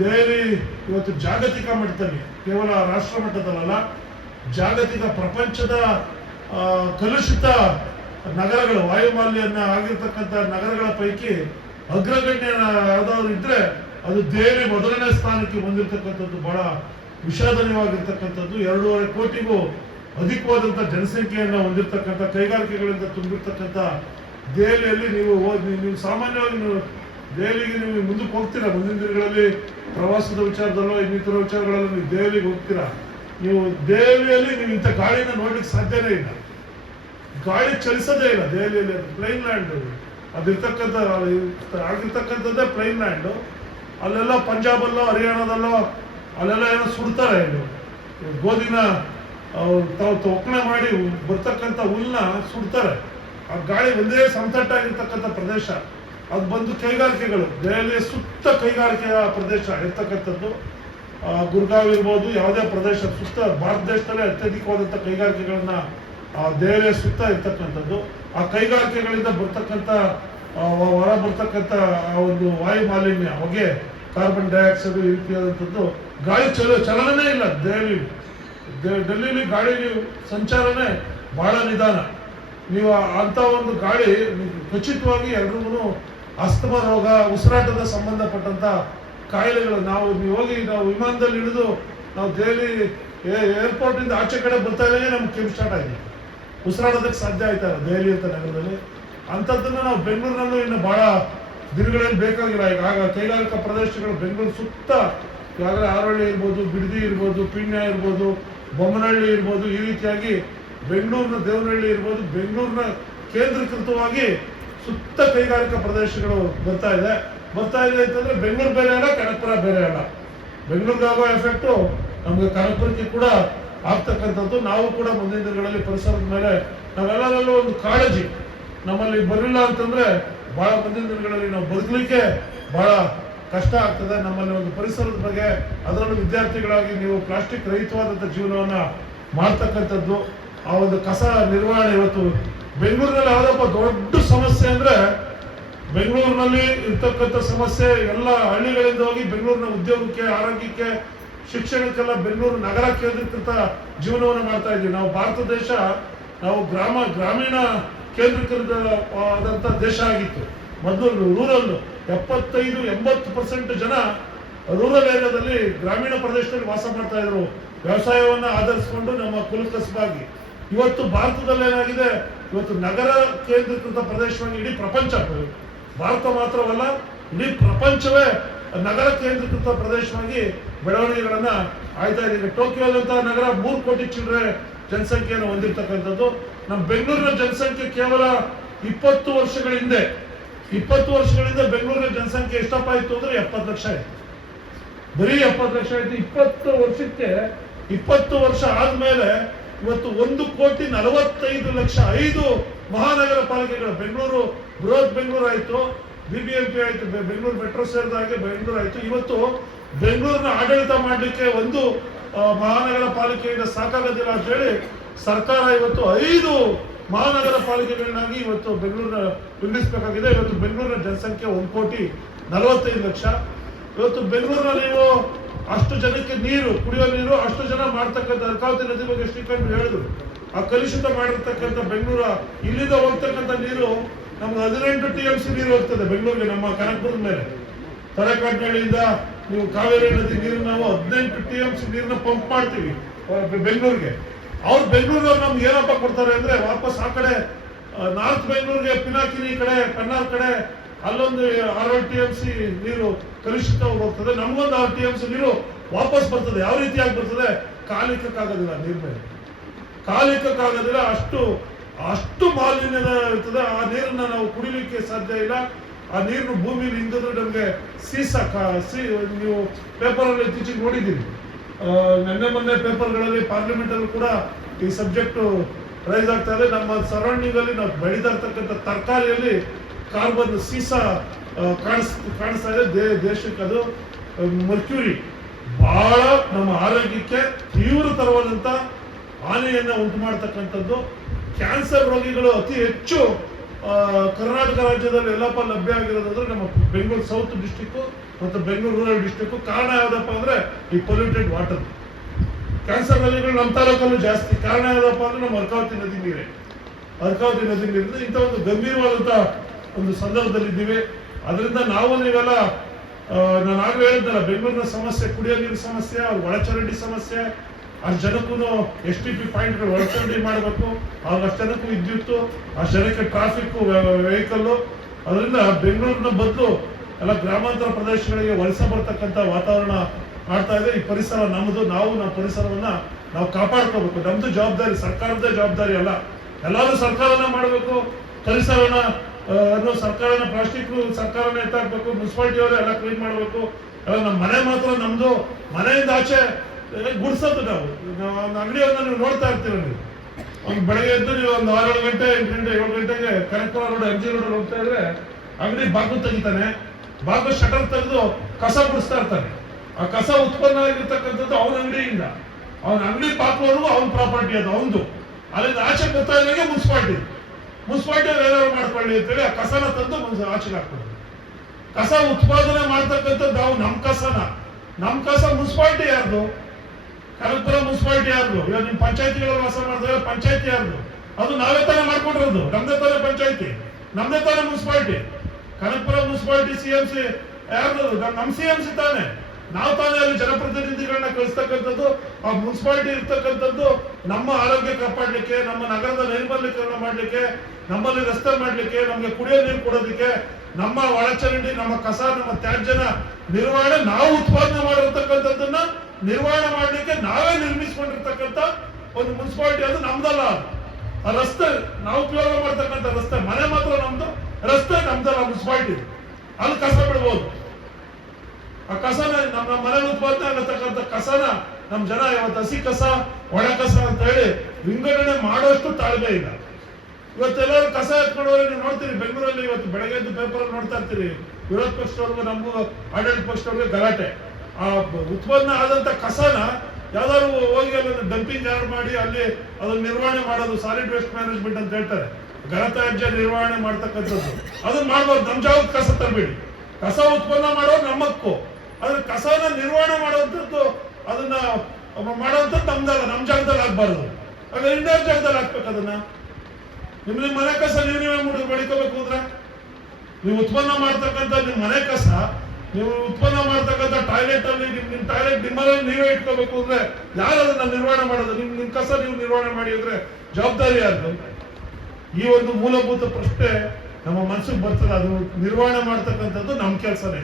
ದೆಹಲಿ ಇವತ್ತು ಜಾಗತಿಕ ಮಟ್ಟದಲ್ಲಿ, ಕೇವಲ ರಾಷ್ಟ್ರ ಮಟ್ಟದಲ್ಲ, ಜಾಗತಿಕ ಪ್ರಪಂಚದ ಕಲುಷಿತ ನಗರಗಳು, ವಾಯುಮಾಲಿನ್ಯ ಆಗಿರ್ತಕ್ಕಂಥ ನಗರಗಳ ಪೈಕಿ ಅಗ್ರಗಣ್ಯ ಯಾವ್ದಾದ್ರು ಇದ್ರೆ ಅದು ದೆಹಲಿ ಮೊದಲನೇ ಸ್ಥಾನಕ್ಕೆ ಬಂದಿರತಕ್ಕಂಥದ್ದು ಬಹಳ ವಿಷಾದನೀಯವಾಗಿರ್ತಕ್ಕಂಥದ್ದು. 2.5 ಕೋಟಿಗೂ ಅಧಿಕವಾದಂಥ ಜನಸಂಖ್ಯೆಯನ್ನು ಹೊಂದಿರತಕ್ಕಂಥ, ಕೈಗಾರಿಕೆಗಳಿಂದ ತುಂಬಿರ್ತಕ್ಕಂಥ ದೆಹಲಿಯಲ್ಲಿ ನೀವು ಸಾಮಾನ್ಯವಾಗಿ ದೆಹಲಿಗೆ ನೀವು ಮುಂದಕ್ಕೆ ಹೋಗ್ತೀರಾ, ಮುಂದಿನ ದಿನಗಳಲ್ಲಿ ಪ್ರವಾಸದ ವಿಚಾರದಲ್ಲೋ ಇನ್ನಿತರ ವಿಚಾರಗಳಲ್ಲೂ ನೀವು ದೆಹಲಿಗೆ ಹೋಗ್ತೀರಾ. ನೀವು ದೆಹಲಿಯಲ್ಲಿ ನೀವು ಇಂಥ ಗಾಳಿನ ನೋಡ್ಲಿಕ್ಕೆ ಸಾಧ್ಯನೇ ಇಲ್ಲ. ಗಾಳಿ ಚಲಿಸೋದೇ ಇಲ್ಲ ದೆಹಲಿಯಲ್ಲಿ. ಅದು ಪ್ಲೈನ್ ಲ್ಯಾಂಡ್, ಆಗಿರ್ತಕ್ಕಂಥದ್ದೇ ಪ್ಲೈನ್ ಲ್ಯಾಂಡು. ಅಲ್ಲೆಲ್ಲ ಪಂಜಾಬಲ್ಲೋ ಹರಿಯಾಣದಲ್ಲೋ ಅಲ್ಲೆಲ್ಲ ಏನೋ ಸುಡ್ತಾರೆ, ಗೋಧಿನ ತಾವು ಒಕ್ಕಣೆ ಮಾಡಿ ಬರ್ತಕ್ಕಂಥ ಹುಲ್ಲನ್ನ ಸುಡ್ತಾರೆ. ಆ ಗಾಳಿ ಒಂದೇ ಸಮತಟ್ಟಾಗಿರ್ತಕ್ಕಂಥ ಪ್ರದೇಶ. ಅದು ಬಂದು ಕೈಗಾರಿಕೆಗಳು, ದೆಹಲಿಯ ಸುತ್ತ ಕೈಗಾರಿಕೆಯ ಪ್ರದೇಶ ಇರ್ತಕ್ಕಂಥದ್ದು. ಗುರ್ಗಾವ್ ಇರ್ಬೋದು, ಯಾವುದೇ ಪ್ರದೇಶ ಸುತ್ತ ಭಾರತ ದೇಶದಲ್ಲೇ ಅತ್ಯಧಿಕವಾದಂಥ ಕೈಗಾರಿಕೆಗಳನ್ನ ದೆಹಲಿಯ ಸುತ್ತ ಇರ್ತಕ್ಕಂಥದ್ದು. ಆ ಕೈಗಾರಿಕೆಗಳಿಂದ ಬರ್ತಕ್ಕಂಥ ಹೊರ ಬರ್ತಕ್ಕಂಥ ಒಂದು ವಾಯು ಮಾಲಿನ್ಯ, ಹೊಗೆ, ಕಾರ್ಬನ್ ಡೈಆಕ್ಸೈಡ್ ಈ ರೀತಿಯಾದಂಥದ್ದು. ಗಾಳಿ ಚಲನನೇ ಇಲ್ಲ ಡೆಲ್ಲಿಲಿ ಗಾಳಿ ಸಂಚಾರನೇ ಬಹಳ ನಿಧಾನ. ನೀವು ಅಂಥ ಒಂದು ಗಾಳಿ ಖಚಿತವಾಗಿ ಎಲ್ರಿಗೂ ಅಸ್ತಮಾ ರೋಗ, ಉಸಿರಾಟದ ಸಂಬಂಧಪಟ್ಟಂತ ಕಾಯಿಲೆಗಳು. ನೀವು ಹೋಗಿ ನಾವು ವಿಮಾನದಲ್ಲಿ ಇಳಿದು ನಾವು ದೆಹಲಿ ಏರ್ಪೋರ್ಟ್ ಇಂದ ಆಚೆ ಕಡೆ ಬರ್ತಾ ಇದ್ದಂಗೆ ನಮ್ಗೆ ಕೆಮ್ಮು ಸ್ಟಾರ್ಟ್ ಆಗಿದೆ, ಉಸಿರಾಡೋದಕ್ಕೆ ಸಾಧ್ಯ ಆಯ್ತಲ್ಲ ದೆಹಲಿ ಅಂತ ನಗರದಲ್ಲಿ. ಅಂಥದ್ದನ್ನು ನಾವು ಬೆಂಗಳೂರಿನಲ್ಲೂ ಇನ್ನು ಬಹಳ ದಿನಗಳಲ್ಲಿ ಬೇಕಾಗಿಲ್ಲ. ಈಗ ಕೈಗಾರಿಕಾ ಪ್ರದೇಶಗಳು ಬೆಂಗಳೂರು ಸುತ್ತ ಈಗಾಗಲೇ ಆರೋಳ್ಳಿ ಇರ್ಬೋದು, ಬಿಡದಿ ಇರ್ಬೋದು, ಪಿಣ್ಯ ಇರ್ಬೋದು, ಬೊಮ್ಮನಹಳ್ಳಿ ಇರ್ಬೋದು, ಈ ರೀತಿಯಾಗಿ ಬೆಂಗಳೂರಿನ ದೇವನಹಳ್ಳಿ ಇರ್ಬೋದು, ಬೆಂಗಳೂರಿನ ಕೇಂದ್ರೀಕೃತವಾಗಿ ಸುತ್ತ ಕೈಗಾರಿಕಾ ಪ್ರದೇಶಗಳು ಬರ್ತಾ ಇದೆ ಅಂತಂದ್ರೆ ಬೆಂಗಳೂರು ಬೇರೆ ಅಲ್ಲ, ಕನಕಪುರ ಬೇರೆ ಅಲ್ಲ. ಬೆಂಗಳೂರಿಗಾಗೋ ಎಫೆಕ್ಟು ನಮ್ಗೆ ಕನಕಪುರಕ್ಕೆ ಕೂಡ ಆಗ್ತಕ್ಕಂಥದ್ದು. ನಾವು ಕೂಡ ಮುಂದಿನ ದಿನಗಳಲ್ಲಿ ಪರಿಸರದ ಮೇಲೆ ನಾವೆಲ್ಲರಲ್ಲೂ ಒಂದು ಕಾಳಜಿ ನಮ್ಮಲ್ಲಿ ಬರಲಿಲ್ಲ ಅಂತಂದ್ರೆ ಬಹಳ ಮುಂದಿನ ದಿನಗಳಲ್ಲಿ ನಾವು ಬದುಕಲಿಕ್ಕೆ ಬಹಳ ಕಷ್ಟ ಆಗ್ತದೆ. ನಮ್ಮಲ್ಲಿ ಒಂದು ಪರಿಸರದ ಬಗ್ಗೆ, ಅದರಲ್ಲೂ ವಿದ್ಯಾರ್ಥಿಗಳಾಗಿ ನೀವು ಪ್ಲಾಸ್ಟಿಕ್ ರಹಿತವಾದಂಥ ಜೀವನವನ್ನ ಮಾಡ್ತಕ್ಕಂಥದ್ದು, ಆ ಒಂದು ಕಸ ನಿರ್ವಹಣೆ. ಇವತ್ತು ಬೆಂಗಳೂರಿನಲ್ಲಿ ಯಾವುದಪ್ಪ ದೊಡ್ಡ ಸಮಸ್ಯೆ ಅಂದ್ರೆ, ಬೆಂಗಳೂರಿನಲ್ಲಿ ಇರ್ತಕ್ಕಂಥ ಸಮಸ್ಯೆ ಎಲ್ಲ ಹಳ್ಳಿಗಳಿಂದ ಹೋಗಿ ಬೆಂಗಳೂರಿನ ಉದ್ಯೋಗಕ್ಕೆ, ಆರೋಗ್ಯಕ್ಕೆ, ಶಿಕ್ಷಣಕ್ಕೆಲ್ಲ ಬೆಂಗಳೂರು ನಗರ ಕೇಂದ್ರೀಕೃತ ಜೀವನವನ್ನು ಮಾಡ್ತಾ ಇದ್ದೀವಿ. ನಾವು ಭಾರತ ದೇಶ, ನಾವು ಗ್ರಾಮೀಣ ಕೇಂದ್ರೀಕೃತವಾದಂಥ ದೇಶ ಆಗಿತ್ತು. ಮೊದಲು ರೂರಲ್ 75-80% ಜನ ರೂರಲ್ ಏರಿಯಾದಲ್ಲಿ, ಗ್ರಾಮೀಣ ಪ್ರದೇಶದಲ್ಲಿ ವಾಸ ಮಾಡ್ತಾ ಇದ್ರು, ವ್ಯವಸಾಯವನ್ನ ಆಧರಿಸಿಕೊಂಡು ನಮ್ಮ ಕುಲಕಸಬಾಗಿ. ಇವತ್ತು ಭಾರತದಲ್ಲಿ ಏನಾಗಿದೆ, ಇವತ್ತು ನಗರ ಕೇಂದ್ರೀಕೃತ ಪ್ರದೇಶವಾಗಿ ಇಡೀ ಪ್ರಪಂಚ, ಭಾರತ ಮಾತ್ರವಲ್ಲ ಇಡೀ ಪ್ರಪಂಚವೇ ನಗರ ಕೇಂದ್ರೀಕೃತ ಪ್ರದೇಶವಾಗಿ ಬೆಳವಣಿಗೆಗಳನ್ನ ಆಯ್ತಾ ಇದೆ. ಟೋಕಿಯೋದಂತಹ ನಗರ 3 ಕೋಟಿ ಚಿಲ್ಲರೆ ಜನಸಂಖ್ಯೆಯನ್ನು ಹೊಂದಿರತಕ್ಕಂಥದ್ದು. ನಮ್ಮ ಬೆಂಗಳೂರಿನ ಜನಸಂಖ್ಯೆ ಕೇವಲ 20 ವರ್ಷಗಳ ಹಿಂದೆ ಬೆಂಗಳೂರಿನ ಜನಸಂಖ್ಯೆ ಎಷ್ಟಪ್ಪ ಇತ್ತು ಅಂದ್ರೆ 70 ಲಕ್ಷ ಆಯ್ತು, ಬರೀ 70 ಲಕ್ಷ ಆಯ್ತು. 20 ವರ್ಷ ಆದ್ಮೇಲೆ ಇವತ್ತು 1,45,00,000 5 ಮಹಾನಗರ ಪಾಲಿಕೆಗಳು, ಬೆಂಗಳೂರು ಬೃಹತ್ ಬೆಂಗಳೂರು ಆಯ್ತು, BBMP ಆಯ್ತು, ಬೆಂಗಳೂರು ಮೆಟ್ರೋ ಸೇರಿದ ಹಾಗೆ ಬೆಂಗಳೂರು ಆಯ್ತು. ಇವತ್ತು ಬೆಂಗಳೂರಿನ ಆಡಳಿತ ಮಾಡಲಿಕ್ಕೆ ಒಂದು ಮಹಾನಗರ ಪಾಲಿಕೆಯಿಂದ ಸಾಕಾಗೋದಿಲ್ಲ ಅಂತ ಹೇಳಿ ಸರ್ಕಾರ ಇವತ್ತು 5 ಮಹಾನಗರ ಪಾಲಿಕೆಗಳನ್ನಾಗಿ ಇವತ್ತು ಬೆಂಗಳೂರಿನ ವಿಂಗಡಿಸಬೇಕಾಗಿದೆ. ಇವತ್ತು ಬೆಂಗಳೂರಿನ ಜನಸಂಖ್ಯೆ 1,45,00,000. ಇವತ್ತು ಬೆಂಗಳೂರಿನ ನೀವು ಅಷ್ಟು ಜನಕ್ಕೆ ನೀರು, ಕುಡಿಯೋ ನೀರು ಅಷ್ಟು ಜನ ಮಾಡ್ತಕ್ಕಂಥ ಅರ್ಕಾವತಿ ನದಿ ಬಗ್ಗೆ ಶ್ರೀಕಂಠ ಹೇಳಿದ್ರು. ಆ ಕಲುಷಿತ ಮಾಡಿರ್ತಕ್ಕಂಥ ಬೆಂಗಳೂರ ಇಲ್ಲಿಂದ ಹೋಗ್ತಕ್ಕಂಥ ನೀರು ನಮ್ಗೆ 18 TMC ನೀರು ಹೋಗ್ತದೆ ಬೆಂಗಳೂರಿಗೆ, ನಮ್ಮ ಕನಕಪುರದ ಮೇಲೆ. ತರಕಾಡ್ನಹಳ್ಳಿಯಿಂದ ನೀವು ಕಾವೇರಿ ನದಿ ನೀರು ನಾವು 18 TMC ನೀರನ್ನ ಪಂಪ್ ಮಾಡ್ತೀವಿ ಬೆಂಗಳೂರಿಗೆ. ಅವ್ರು ಬೆಂಗಳೂರವ್ರು ನಮ್ಗೆ ಏನಪ್ಪ ಕೊಡ್ತಾರೆ ಅಂದ್ರೆ, ವಾಪಸ್ ಆ ಕಡೆ ನಾರ್ತ್ ಬೆಂಗಳೂರಿಗೆ, ಪಿನಾಕಿನಿ ಕಡೆ, ಕಣ್ಣಾರ್ ಕಡೆ ಅಲ್ಲೊಂದು 6 TMC ನೀರು ಕಲುಷಿತ ಹೋಗ್ತದೆ, ನಮ್ಗೊಂದು 6 TMC ನೀರು ವಾಪಸ್ ಬರ್ತದೆ. ಯಾವ ರೀತಿಯಾಗಿ ಬರ್ತದೆ, ಕಾಲಿಕ್ಕಾಗೋದಿಲ್ಲ, ನೀರ್ ಮೇಲೆ ಕಾಲಿಕ್ಕಾಗೋದಿಲ್ಲ, ಅಷ್ಟು ಮಾಲಿನ್ಯದ ಇರ್ತದೆ. ಆ ನೀರನ್ನ ನಾವು ಕುಡಿಲಿಕ್ಕೆ ಸಾಧ್ಯ ಇಲ್ಲ. ಆ ನೀರನ್ನು ಭೂಮಿಯಲ್ಲಿ ಇಂಗಿದ್ರೆ ನಮಗೆ ನೀವು ಪೇಪರಲ್ಲಿ ಇತ್ತೀಚೆಗೆ ನೋಡಿದ್ದೀವಿ, ಮೊನ್ನೆ ಪೇಪರ್ಗಳಲ್ಲಿ, ಪಾರ್ಲಿಮೆಂಟ್ ಅಲ್ಲಿ ಕೂಡ ಈ ಸಬ್ಜೆಕ್ಟ್ ರೈಸ್ ಆಗ್ತಾ ಇದೆ. ನಮ್ಮ ಸರೌಂಡಿಂಗ್ ಅಲ್ಲಿ ನಾವು ಬೆಳೀತಾ ಇರ್ತಕ್ಕಂಥ ತರಕಾರಿಯಲ್ಲಿ ಕಾರ್ಬನ್ ಕಾಣಿಸ್ತಾ ಇದೆ. ದೇಶಕ್ಕೆ ಅದು ಮರ್ಕ್ಯೂರಿ ಬಹಳ ನಮ್ಮ ಆರೋಗ್ಯಕ್ಕೆ ತೀವ್ರತರವಾದಂಥ ಹಾನಿಯನ್ನು ಉಂಟು ಮಾಡ್ತಕ್ಕಂಥದ್ದು. ಕ್ಯಾನ್ಸರ್ ರೋಗಿಗಳು ಅತಿ ಹೆಚ್ಚು ಕರ್ನಾಟಕ ರಾಜ್ಯದಲ್ಲಿ ಎಲ್ಲಪ್ಪ ಲಭ್ಯ ಆಗಿರೋದಂದ್ರೆ ನಮ್ಮ ಬೆಂಗಳೂರು ಸೌತ್ ಡಿಸ್ಟಿಕ್ ಮತ್ತು ಬೆಂಗಳೂರು ರೂರಲ್ ಡಿಸ್ಟಿಕ್. ಕಾರಣ ಯಾವುದಪ್ಪ ಅಂದ್ರೆ ಈ ಪೊಲ್ಯೂಟೆಡ್ ವಾಟರ್. ಕ್ಯಾನ್ಸರ್ ರೋಗಿಗಳು ನಮ್ಮ ತಾಲೂಕಲ್ಲೂ ಜಾಸ್ತಿ. ಕಾರಣ ಯಾವುದಪ್ಪ ಅಂದ್ರೆ ನಮ್ಮ ಅರ್ಕಾವತಿ ನದಿ ನೀರಿಂದ ಇಂಥ ಒಂದು ಗಂಭೀರವಾದಂಥ ಒಂದು ಸಂದರ್ಭದಲ್ಲಿ ಇದ್ದೀವಿ. ಅದರಿಂದ ನೀವೆಲ್ಲ ನಾನು ಆಗಲೇ ಹೇಳಿದ್ದಲ್ಲ, ಬೆಂಗಳೂರಿನ ಸಮಸ್ಯೆ ಕುಡಿಯೋ ನೀರು ಸಮಸ್ಯೆ, ಒಳಚರಂಡಿ ಸಮಸ್ಯೆ, ಅಷ್ಟು ಜನಕ್ಕೂ STP ಪಾಯಿಂಟ್ಗಳು ಒಳಚಂಡಿ ಮಾಡಬೇಕು, ಆಗ ಅಷ್ಟು ಜನಕ್ಕೂ ವಿದ್ಯುತ್ತು, ಅಷ್ಟು ಜನಕ್ಕೆ ಟ್ರಾಫಿಕ್ ವೆಹಿಕಲ್ಲು. ಅದರಿಂದ ಬೆಂಗಳೂರಿನ ಬದಲು ಎಲ್ಲ ಗ್ರಾಮಾಂತರ ಪ್ರದೇಶಗಳಿಗೆ ವಲಸೆ ಬರ್ತಕ್ಕಂಥ ವಾತಾವರಣ ಮಾಡ್ತಾ ಇದೆ. ಈ ಪರಿಸರ ನಮ್ಮದು, ನಾವು ನಮ್ಮ ಪರಿಸರವನ್ನ ನಾವು ಕಾಪಾಡ್ಕೋಬೇಕು. ನಮ್ದು ಜವಾಬ್ದಾರಿ, ಸರ್ಕಾರದೇ ಜವಾಬ್ದಾರಿ ಅಲ್ಲ. ಎಲ್ಲರೂ ಸರ್ಕಾರನ ಮಾಡಬೇಕು, ಪರಿಸರನ ಸರ್ಕಾರನ ಪ್ಲಾಸ್ಟಿಕ್ ಸರ್ಕಾರನ ಎತ್ತಾಕ್ಬೇಕು, ಮುನ್ಸಿಪಾಲಿಟಿ ಅವರೇ ಎಲ್ಲ ಕ್ಲೀನ್ ಮಾಡಬೇಕು. ಎಲ್ಲ ನಮ್ಮ ಮನೆ ಮಾತ್ರ ನಮ್ದು, ಮನೆಯಿಂದ ಆಚೆ ಗುಡ್ಸೋದು. ನಾವು ಅಂಗಡಿಯವ್ರನ್ನ ನೀವು ನೋಡ್ತಾ ಇರ್ತೀರ. ನೀವು ಒಂದು ಬೆಳಗ್ಗೆ ಎದ್ದು ನೀವು ಒಂದು 6-7 ಗಂಟೆ 8 ಗಂಟೆ 7 ಗಂಟೆಗೆ ಕನಕಪುರ ರೋಡ್ MG ರೋಡ್ ಹೋಗ್ತಾ ಇದ್ರೆ ಅಂಗಡಿ ಬಾಗಿಲು ತೆಗಿತಾನೆ, ಬಾಗಿಲು ಶಟರ್ ತೆಗೆದು ಕಸ ಗುಡಿಸ್ತಾ ಇರ್ತಾನೆ. ಆ ಕಸ ಉತ್ಪನ್ನ ಆಗಿರ್ತಕ್ಕಂಥದ್ದು ಅವನ ಅಂಗಡಿಯಿಂದ, ಅವನ ಅಂಗಡಿ ಬಾಗಿಲವರೆಗೂ ಅವನ ಪ್ರಾಪರ್ಟಿ, ಅದು ಅವನದು. ಅಲ್ಲಿಂದ ಆಚೆ ಬರ್ತಾ ಇದ್ದಂಗೆ ಮುನ್ಸಿಪಾಲಿಟಿ ಏನಾದ್ರು ಮಾಡ್ಕೊಳ್ಳಿ ಅಂತೇಳಿ ಆ ಕಸನ ತಂದು ಆಚೆಗೆ ಹಾಕ್ಬೋದು. ಕಸ ಉತ್ಪಾದನೆ ಮಾಡ್ತಕ್ಕಂಥದ್ದು ನಾವು ನಮ್ಮ ಕಸ ಮುನ್ಸಿಪಾಲಿಟಿ ಯಾರ್ದು? ಕನಕಪುರ ಮುನ್ಸಿಪಾಲಿಟಿ ಯಾರ್ದು? ಇವಾಗ ನಿಮ್ ಪಂಚಾಯತಿಗಳಲ್ಲಿ ವಾಸ ಮಾಡಿದ್ರೆ ಪಂಚಾಯತಿ ಯಾರ್ದು? ಅದು ನಾವೇ ತಾನೇ ಮಾಡ್ಕೊಂಡಿರೋದು, ನಮ್ದೇ ತಾನೇ ಪಂಚಾಯತಿ, ನಮ್ದೇ ತಾನೇ ಮುನ್ಸಿಪಾಲಿಟಿ. ಕನಕಪುರ ಮುನ್ಸಿಪಾಲಿಟಿ CMC ಯಾರ್ದು? ನಮ್ CMC ತಾನೇ. ನಾವು ತಾನೇ ಅಲ್ಲಿ ಜನಪ್ರತಿನಿಧಿಗಳನ್ನ ಕಳಿಸ್ತಕ್ಕಂಥದ್ದು. ಆ ಮುನ್ಸಿಪಾಲಿಟಿ ಇರ್ತಕ್ಕಂಥದ್ದು ನಮ್ಮ ಆರೋಗ್ಯ ಕಾಪಾಡ್ಲಿಕ್ಕೆ, ನಮ್ಮ ನಗರದ ನೈರ್ಮಲ್ಯೀಕರಣ ಮಾಡ್ಲಿಕ್ಕೆ, ನಮ್ಮಲ್ಲಿ ರಸ್ತೆ ಮಾಡ್ಲಿಕ್ಕೆ, ನಮ್ಗೆ ಕುಡಿಯೋ ನೀರು ಕೊಡೋದಕ್ಕೆ, ನಮ್ಮ ಒಳಚರಂಡಿ, ನಮ್ಮ ಕಸ, ನಮ್ಮ ತ್ಯಾಜ್ಯನ ನಿರ್ವಹಣೆ, ನಾವು ಉತ್ಪಾದನೆ ಮಾಡಿರ್ತಕ್ಕಂಥದ್ದನ್ನ ನಿರ್ವಹಣೆ ಮಾಡ್ಲಿಕ್ಕೆ ನಾವೇ ನಿರ್ಮಿಸಿಕೊಂಡಿರ್ತಕ್ಕಂಥ ಒಂದು ಮುನ್ಸಿಪಾಲಿಟಿ. ಅದು ನಮ್ದಲ್ಲ. ಆ ರಸ್ತೆ ನಾವು ಉಪಯೋಗ ಮಾಡ್ತಕ್ಕಂಥ ರಸ್ತೆ, ಮನೆ ಮಾತ್ರ ನಮ್ದು, ರಸ್ತೆ ನಮ್ದಲ್ಲ, ಮುನ್ಸಿಪಾಲಿಟಿ. ಅಲ್ಲಿ ಕಸ ಬಿಡ್ಬೋದು. ಆ ಕಸನ ನಮ್ಮ ಮನೆ ಉತ್ಪಾದನೆ ಆಗತಕ್ಕಂಥ ಕಸನ ನಮ್ ಜನ ಇವತ್ತು ಹಸಿ ಕಸ, ಒಣ ಕಸ ಅಂತ ಹೇಳಿ ವಿಂಗಡಣೆ ಮಾಡೋಷ್ಟು ತಾಳ್ಮೆ ಇಲ್ಲ. ಇವತ್ತೆಲ್ಲರೂ ಕಸ ಎತ್ಕೊಂಡವ್ರೆ ನೀವು ನೋಡ್ತೀರಿ ಬೆಂಗಳೂರಲ್ಲಿ. ಇವತ್ತು ಬೆಳಗ್ಗೆ ಎದ್ದು ಪೇಪರ್ ನೋಡ್ತಾ ಇರ್ತೀರಿ, ವಿರೋಧ ಪಕ್ಷದವ್ರಿಗೂ ನಮಗೂ ಆಡಳಿತ ಪಕ್ಷದವ್ರಿಗೆ ಗಲಾಟೆ. ಆ ಉತ್ಪನ್ನ ಆದಂತ ಕಸನ ಯಾವ್ದಾದ್ರು ಹೋಗಿ ಅಲ್ಲಿ ಡಂಪಿಂಗ್ ಯಾರ್ಡ್ ಮಾಡಿ ಅಲ್ಲಿ ಅದನ್ನ ನಿರ್ವಹಣೆ ಮಾಡೋದು, ಸಾಲಿಡ್ ವೇಸ್ಟ್ ಮ್ಯಾನೇಜ್ಮೆಂಟ್ ಅಂತ ಹೇಳ್ತಾರೆ, ಘನತ್ಯಾಜ್ಯ ನಿರ್ವಹಣೆ ಮಾಡ್ತಕ್ಕಂಥದ್ದು. ಅದನ್ನ ಮಾಡ್ಬೋದು. ನಮ್ ಜಾಗಕ್ಕೆ ಕಸ ತರಬೇಡಿ. ಕಸ ಉತ್ಪನ್ನ ಮಾಡೋದು ನಮ್ಮ ಹಕ್ಕು, ಆದ್ರೆ ಕಸನ ನಿರ್ವಹಣೆ ಮಾಡುವಂಥದ್ದು, ಅದನ್ನ ಮಾಡುವಂಥದ್ದು ನಮ್ದಲ್ಲ, ನಮ್ ಜಾಗದಲ್ಲಿ ಆಗ್ಬಾರ್ದು. ಹಾಗಾದ್ರೆ ಇನ್ನೊಂದು ಜಾಗದಲ್ಲಿ ಹಾಕ್ಬೇಕು ಅದನ್ನ. ನಿಮ್ ಮನೆ ಕಸ ನೀವೇ ಬಳಿಕೋಬೇಕು ಅಂದ್ರೆ, ನೀವು ಉತ್ಪನ್ನ ಮಾಡ್ತಕ್ಕಂಥ ನಿಮ್ ಮನೆ ಕಸ, ನೀವು ಉತ್ಪನ್ನ ಮಾಡ್ತಕ್ಕಂಥ ಟಾಯ್ಲೆಟ್ ಅಲ್ಲಿ ನಿಮ್ ಟಾಯ್ಲೆಟ್ ನಿಮ್ಮಲ್ಲಿ ನೀವೇ ಇಟ್ಕೋಬೇಕು ಅಂದ್ರೆ ಯಾರು ಅದನ್ನ ನಿರ್ವಹಣೆ ಮಾಡೋದು? ನಿಮ್ ಕಸ ನೀವು ನಿರ್ವಹಣೆ ಮಾಡಿ ಅಂದ್ರೆ ಜವಾಬ್ದಾರಿ ಯಾರ್ದು? ಈ ಒಂದು ಮೂಲಭೂತ ಪ್ರಶ್ನೆ ನಮ್ಮ ಮನಸ್ಸಿಗೆ ಬರ್ತದೆ. ಅದು ನಿರ್ವಹಣೆ ಮಾಡ್ತಕ್ಕಂಥದ್ದು ನಮ್ಮ ಕೆಲಸನೇ,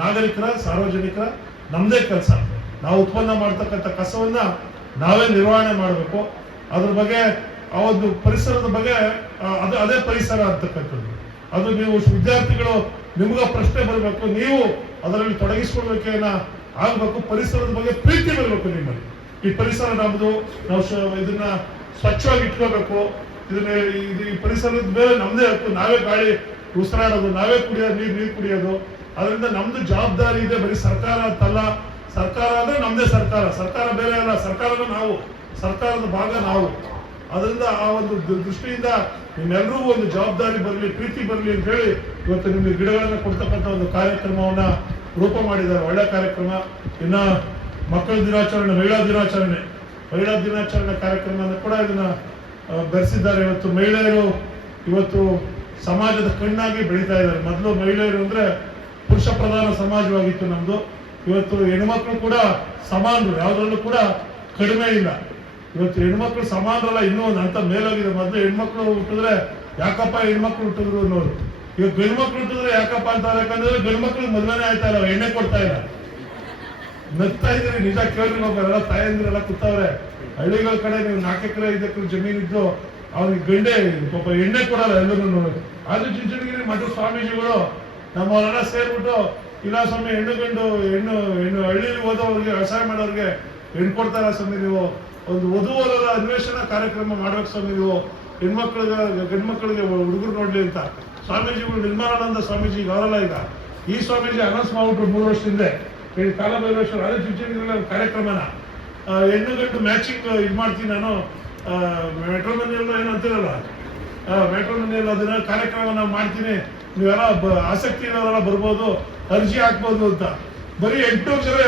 ನಾಗರಿಕರ, ಸಾರ್ವಜನಿಕರ ನಮ್ದೇ ಕೆಲಸ. ನಾವು ಉತ್ಪನ್ನ ಮಾಡ್ತಕ್ಕಂಥ ಕಸವನ್ನ ನಾವೇ ನಿರ್ವಹಣೆ ಮಾಡಬೇಕು. ಅದ್ರ ಬಗ್ಗೆ ಆ ಒಂದು ಪರಿಸರದ ಬಗ್ಗೆ ಅದೇ ಪರಿಸರ ಅಂತಕ್ಕಂಥದ್ದು. ಅದು ನೀವು ವಿದ್ಯಾರ್ಥಿಗಳು, ನಿಮ್ಗ ಪ್ರಶ್ನೆ ಬರಬೇಕು, ನೀವು ಅದರಲ್ಲಿ ತೊಡಗಿಸ್ಕೊಳ್ಬೇಕೇನ ಆಗ್ಬೇಕು. ಪರಿಸರದ ಬಗ್ಗೆ ಪ್ರೀತಿ ಬರಬೇಕು ನಿಮ್ಮಲ್ಲಿ. ಈ ಪರಿಸರ ನಮ್ದು, ನಾವು ಇದನ್ನ ಸ್ವಚ್ಛವಾಗಿ ಇಟ್ಕೋಬೇಕು. ಈ ಪರಿಸರದ ಮೇಲೆ ನಮ್ದೇ ಹಕ್ಕು. ನಾವೇ ಗಾಳಿ ಉಸಿರಾಡೋದು, ನಾವೇ ನೀರು ಕುಡಿಯೋದು. ಅದರಿಂದ ನಮ್ದು ಜವಾಬ್ದಾರಿ ಇದೆ. ಬರೀ ಸರ್ಕಾರ ಅಂತಲ್ಲ, ಸರ್ಕಾರ ಅಂದ್ರೆ ನಮ್ದೇ ಸರ್ಕಾರ ಬೇರೆ ಅಲ್ಲ. ಸರ್ಕಾರದ ನಾವು, ಸರ್ಕಾರದ ಭಾಗ ನಾವು. ಅದರಿಂದ ಆ ಒಂದು ದೃಷ್ಟಿಯಿಂದ ನಿಮ್ಮೆಲ್ಲರಿಗೂ ಒಂದು ಜವಾಬ್ದಾರಿ ಬರಲಿ, ಪ್ರೀತಿ ಬರಲಿ ಅಂತ ಹೇಳಿ ಇವತ್ತು ನಿಮ್ಗೆ ಗಿಡಗಳನ್ನ ಕೊಡ್ತಕ್ಕಂಥ ಒಂದು ಕಾರ್ಯಕ್ರಮವನ್ನ ರೂಪ ಮಾಡಿದ್ದಾರೆ. ಒಳ್ಳೆ ಕಾರ್ಯಕ್ರಮ. ಇನ್ನ ಮಕ್ಕಳ ದಿನಾಚರಣೆ, ಮಹಿಳಾ ದಿನಾಚರಣೆ ಕಾರ್ಯಕ್ರಮವನ್ನು ಕೂಡ ಇದನ್ನ ಬೆರೆಸಿದ್ದಾರೆ. ಇವತ್ತು ಮಹಿಳೆಯರು ಇವತ್ತು ಸಮಾಜದ ಕಣ್ಣಾಗಿ ಬೆಳೀತಾ ಇದ್ದಾರೆ. ಮೊದಲು ಮಹಿಳೆಯರು ಅಂದ್ರೆ ಪುರುಷ ಪ್ರಧಾನ ಸಮಾಜವಾಗಿತ್ತು ನಮ್ದು. ಇವತ್ತು ಹೆಣ್ಮಕ್ಳು ಕೂಡ ಸಮಾನರು, ಯಾವುದ್ರಲ್ಲೂ ಕೂಡ ಕಡಿಮೆ ಇಲ್ಲ. ಇವತ್ತು ಹೆಣ್ಮಕ್ಳು ಸಮಾನರಲ್ಲ, ಇನ್ನೂ ಒಂದು ಹಂತ ಮೇಲೋಗಿದೆ. ಮೊದಲು ಹೆಣ್ಮಕ್ಳು ಹುಟ್ಟಿದ್ರೆ ಯಾಕಪ್ಪ ಹೆಣ್ಮಕ್ಳು ಹುಟ್ಟಿದ್ರು ಅನ್ನೋರು. ಇವಾಗ ಗಂಡ್ಮಕ್ಳು ಹುಟ್ಟಿದ್ರೆ ಯಾಕಪ್ಪ ಅಂತ, ಯಾಕಂದ್ರೆ ಗಂಡ್ಮಕ್ಳಿಗೆ ಮದುವೆನೇ ಆಯ್ತಾ ಇಲ್ಲ, ಎಣ್ಣೆ ಕೊಡ್ತಾ ಇಲ್ಲ. ನಗ್ತಾ ಇದ್ರಿ, ನಿಜ ಕೇಳ್ರಿ. ಎಲ್ಲ ತಾಯಂದಿರೆಲ್ಲ ಕೂತವ್ರೆ. ಹಳ್ಳಿಗಳ ಕಡೆ ನೀವು 4 ಎಕರೆ 5 ಎಕರೆ ಜಮೀನಿದ್ದು ಅವ್ರಿಗೆ ಗಂಡೆ ಪಾಪ ಎಣ್ಣೆ ಕೊಡಲ್ಲ ಎಲ್ಲರೂ. ಆದ್ರೂ ಚುಂಚನಗಿರಿ ಮಠದ ಸ್ವಾಮೀಜಿಗಳು ನಮ್ಮವರೆಲ್ಲ ಸೇರ್ಬಿಟ್ಟು, ಇಲ್ಲ ಸ್ವಾಮಿ ಹೆಣ್ಣು ಹಳ್ಳಿಲಿ ಹೋದವ್ರಿಗೆ, ವ್ಯವಸಾಯ ಮಾಡೋರಿಗೆ ಹೆಣ್ಣು ಕೊಡ್ತಾರ ಸ್ವಾಮಿ, ನೀವು ಒಂದು ವಧುವರರ ಅನ್ವೇಷಣಾ ಕಾರ್ಯಕ್ರಮ ಮಾಡ್ಬೇಕು ಸ್ವಾಮಿ, ನೀವು ಗಂಡ್ಮಕ್ಳಿಗೆ ಹುಡುಗರು ನೋಡ್ಲಿ ಅಂತ ಸ್ವಾಮೀಜಿಗಳು, ನಿರ್ಮಲಾನಂದ ಸ್ವಾಮೀಜಿ ಅವರಲ್ಲ ಈಗ. ಈ ಸ್ವಾಮೀಜಿ ಅನೌನ್ಸ್ ಮಾಡ್ಬಿಟ್ರು 3 ವರ್ಷದಿಂದ, ಕಾಲಭೈರವೇಶ್ವರ. ಅದೇ ಚುಂಚನಗಿರಿ ಕಾರ್ಯಕ್ರಮನ ಹೆಣ್ಣು ಗಂಡು ಮ್ಯಾಚಿಂಗ್ ಇದು ಮಾಡ್ತೀನಿ ನಾನು, ಮೆಟ್ರೋಮನಿಯಲ್ಲ ಏನು ಅಂತಿರಲ್ಲ, ಮೆಟ್ರೋಮನಿಯಲ್ಲಿ ಅದನ್ನ ಕಾರ್ಯಕ್ರಮನ ಮಾಡ್ತೀನಿ, ನೀವೆಲ್ಲ ಆಸಕ್ತಿ ಇರೋರೆಲ್ಲ ಬರ್ಬೋದು, ಅರ್ಜಿ ಹಾಕ್ಬೋದು ಅಂತ. ಬರೀ 800 ಜನ,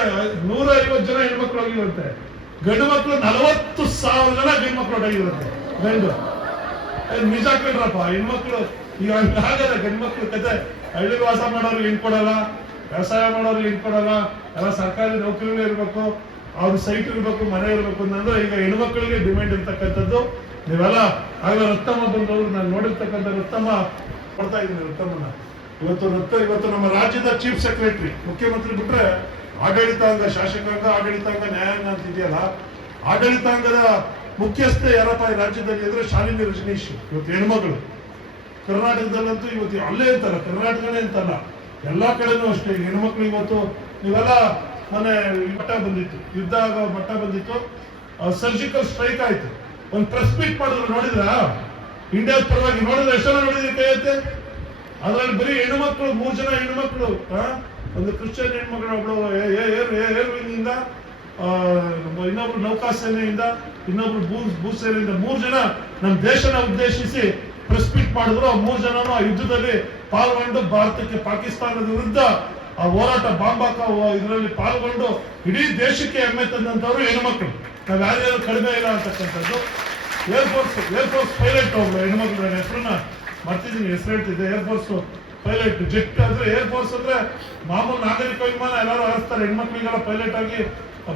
150 ಜನ ಹೆಣ್ಮಕ್ಳು ಹೋಗಿರುತ್ತೆ. ಗಂಡು ಮಕ್ಳು 40,000 ಜನ ಗಂಡ್ಮಕ್ಳು ಹೊಡಾಗಿರುತ್ತೆ. ಗಂಡು ನಿಜ ಕೇಳ್ರಪ್ಪ. ಹೆಣ್ಮಕ್ಳು ಈಗ ಆಗಲ್ಲ. ಗಂಡ್ಮಕ್ಳು ಕತೆ ಹಳ್ಳಿಗೆ ವಾಸ ಮಾಡೋರು ಹೆಣ್ ಕೊಡಲ್ಲ, ವ್ಯವಸಾಯ ಮಾಡೋರು ಹೆಣ್ ಕೊಡಲ್ಲ, ಎಲ್ಲ ಸರ್ಕಾರಿ ನೌಕರಿಗಳೇ ಇರ್ಬೇಕು. ಅವ್ರ ಸೈಟ್ ಇರಬೇಕು, ಮನೆ ಇರಬೇಕು ಅಂತಂದ್ರೆ ಈಗ ಹೆಣ್ಮಕ್ಳಿಗೆ ಡಿಮ್ಯಾಂಡ್ ಇರ್ತಕ್ಕಂಥದ್ದು. ನೀವೆಲ್ಲ ಆಗ ರತ್ನಮ್ಮ ಬಂದವರು ನಾನು ನೋಡಿರ್ತಕ್ಕಂಥ ರತ್ನಮ್ಮ ಕೊಡ್ತಾ ಇದ್ದೀನಿ. ರತ್ನಮ್ಮನ ಇವತ್ತು ನಮ್ಮ ರಾಜ್ಯದ ಚೀಫ್ ಸೆಕ್ರೆಟರಿ, ಮುಖ್ಯಮಂತ್ರಿ ಬಿಟ್ರೆ ಆಡಳಿತಾಂಗ, ಶಾಸಕಾಂಗ, ಆಡಳಿತಾಂಗ, ನ್ಯಾಯಾಂಗ ಅಂತ ಇದೆಯಲ್ಲ, ಆಡಳಿತಾಂಗದ ಮುಖ್ಯಸ್ಥ ಯಾರಪ್ಪ ಈ ರಾಜ್ಯದಲ್ಲಿ ಅಂದ್ರೆ ಶಾಲಿನಿ ರಜನೀಶ್. ಇವತ್ತು ಹೆಣ್ಮಗಳು ಕರ್ನಾಟಕದಲ್ಲಂತೂ ಇವತ್ತು ಅಲ್ಲೇ ಅಂತಲ್ಲ, ಕರ್ನಾಟಕನೇ ಅಂತಲ್ಲ, ಎಲ್ಲಾ ಕಡೆನೂ ಅಷ್ಟೇ ಹೆಣ್ಮಕ್ಳು. ಇವತ್ತು ನೀವೆಲ್ಲ ಮೊನ್ನೆ ಮಟ್ಟ ಬಂದಿತ್ತು, ಯುದ್ಧ ಆಗೋ ಮಟ್ಟ ಬಂದಿತ್ತು, ಸರ್ಜಿಕಲ್ ಸ್ಟ್ರೈಕ್ ಆಯ್ತು, ಒಂದು ಪ್ರೆಸ್ ಮೀಟ್ ಮಾಡಿದ್ರು, ನೋಡಿದ್ರ? ಇಂಡಿಯಾದ ಪರವಾಗಿ ನೋಡಿದ್ರೆ ಎಷ್ಟು ಜನ ನೋಡಿದ್ರಿ ಕೈ ಐತೆ? ಅದ್ರಲ್ಲಿ ಬರೀ ಹೆಣ್ಮಕ್ಳು 3 ಜನ ಹೆಣ್ಮಕ್ಳು, ಒಂದು ಕ್ರಿಶ್ಚಿಯನ್ ಹೆಣ್ಮಕ್ಳು, ಒಬ್ಳು ಏರ್ ವಿಂಗ್ ಇಂದ, ಇನ್ನೊಬ್ರು ನೌಕಾಸೇನೆಯಿಂದ, ಇನ್ನೊಬ್ರು ಭೂಸೇನೆಯಿಂದ 3 ಜನ ನಮ್ಮ ದೇಶನ ಉದ್ದೇಶಿಸಿ ಪ್ರೆಸ್ ಮೀಟ್ ಮಾಡಿದ್ರು. ಆ 3 ಜನನು ಆ ಯುದ್ಧದಲ್ಲಿ ಪಾಲ್ಗೊಂಡು ಭಾರತಕ್ಕೆ, ಪಾಕಿಸ್ತಾನದ ವಿರುದ್ಧ ಆ ಹೋರಾಟ ಬಾಂಬಾಕ ಇದರಲ್ಲಿ ಪಾಲ್ಗೊಂಡು ಇಡೀ ದೇಶಕ್ಕೆ ಹೆಮ್ಮೆ ತಂದಂತವ್ರು ಹೆಣ್ಮಕ್ಳು. ನಾವು ಯಾರ್ಯಾರು ಕಡಿಮೆ ಇಲ್ಲ ಅಂತಕ್ಕಂಥದ್ದು. ಏರ್ಫೋರ್ಸ್ ಪೈಲಟ್ ಒಬ್ಳು ಹೆಣ್ಮಕ್ಳು, ನನ್ನ ಹೆಸರನ್ನ ಮರ್ತಿದ್ದೀನಿ, ಹೆಸರು ಹೇಳ್ತಿದ್ದೆ. ಏರ್ಫೋರ್ಸ್ ಪೈಲಟ್, ಜೆಟ್ ಅಂದ್ರೆ ಏರ್ಫೋರ್ಸ್ ಅಂದ್ರೆ ಮಾಮೂಲು ನಾಗರಿಕ ವಿಮಾನ ಎಲ್ಲರೂ ಹಾರಿಸ್ತಾರೆ. ಹೆಣ್ಮಕ್ಳಿಗೆಲ್ಲ ಪೈಲಟ್ ಆಗಿ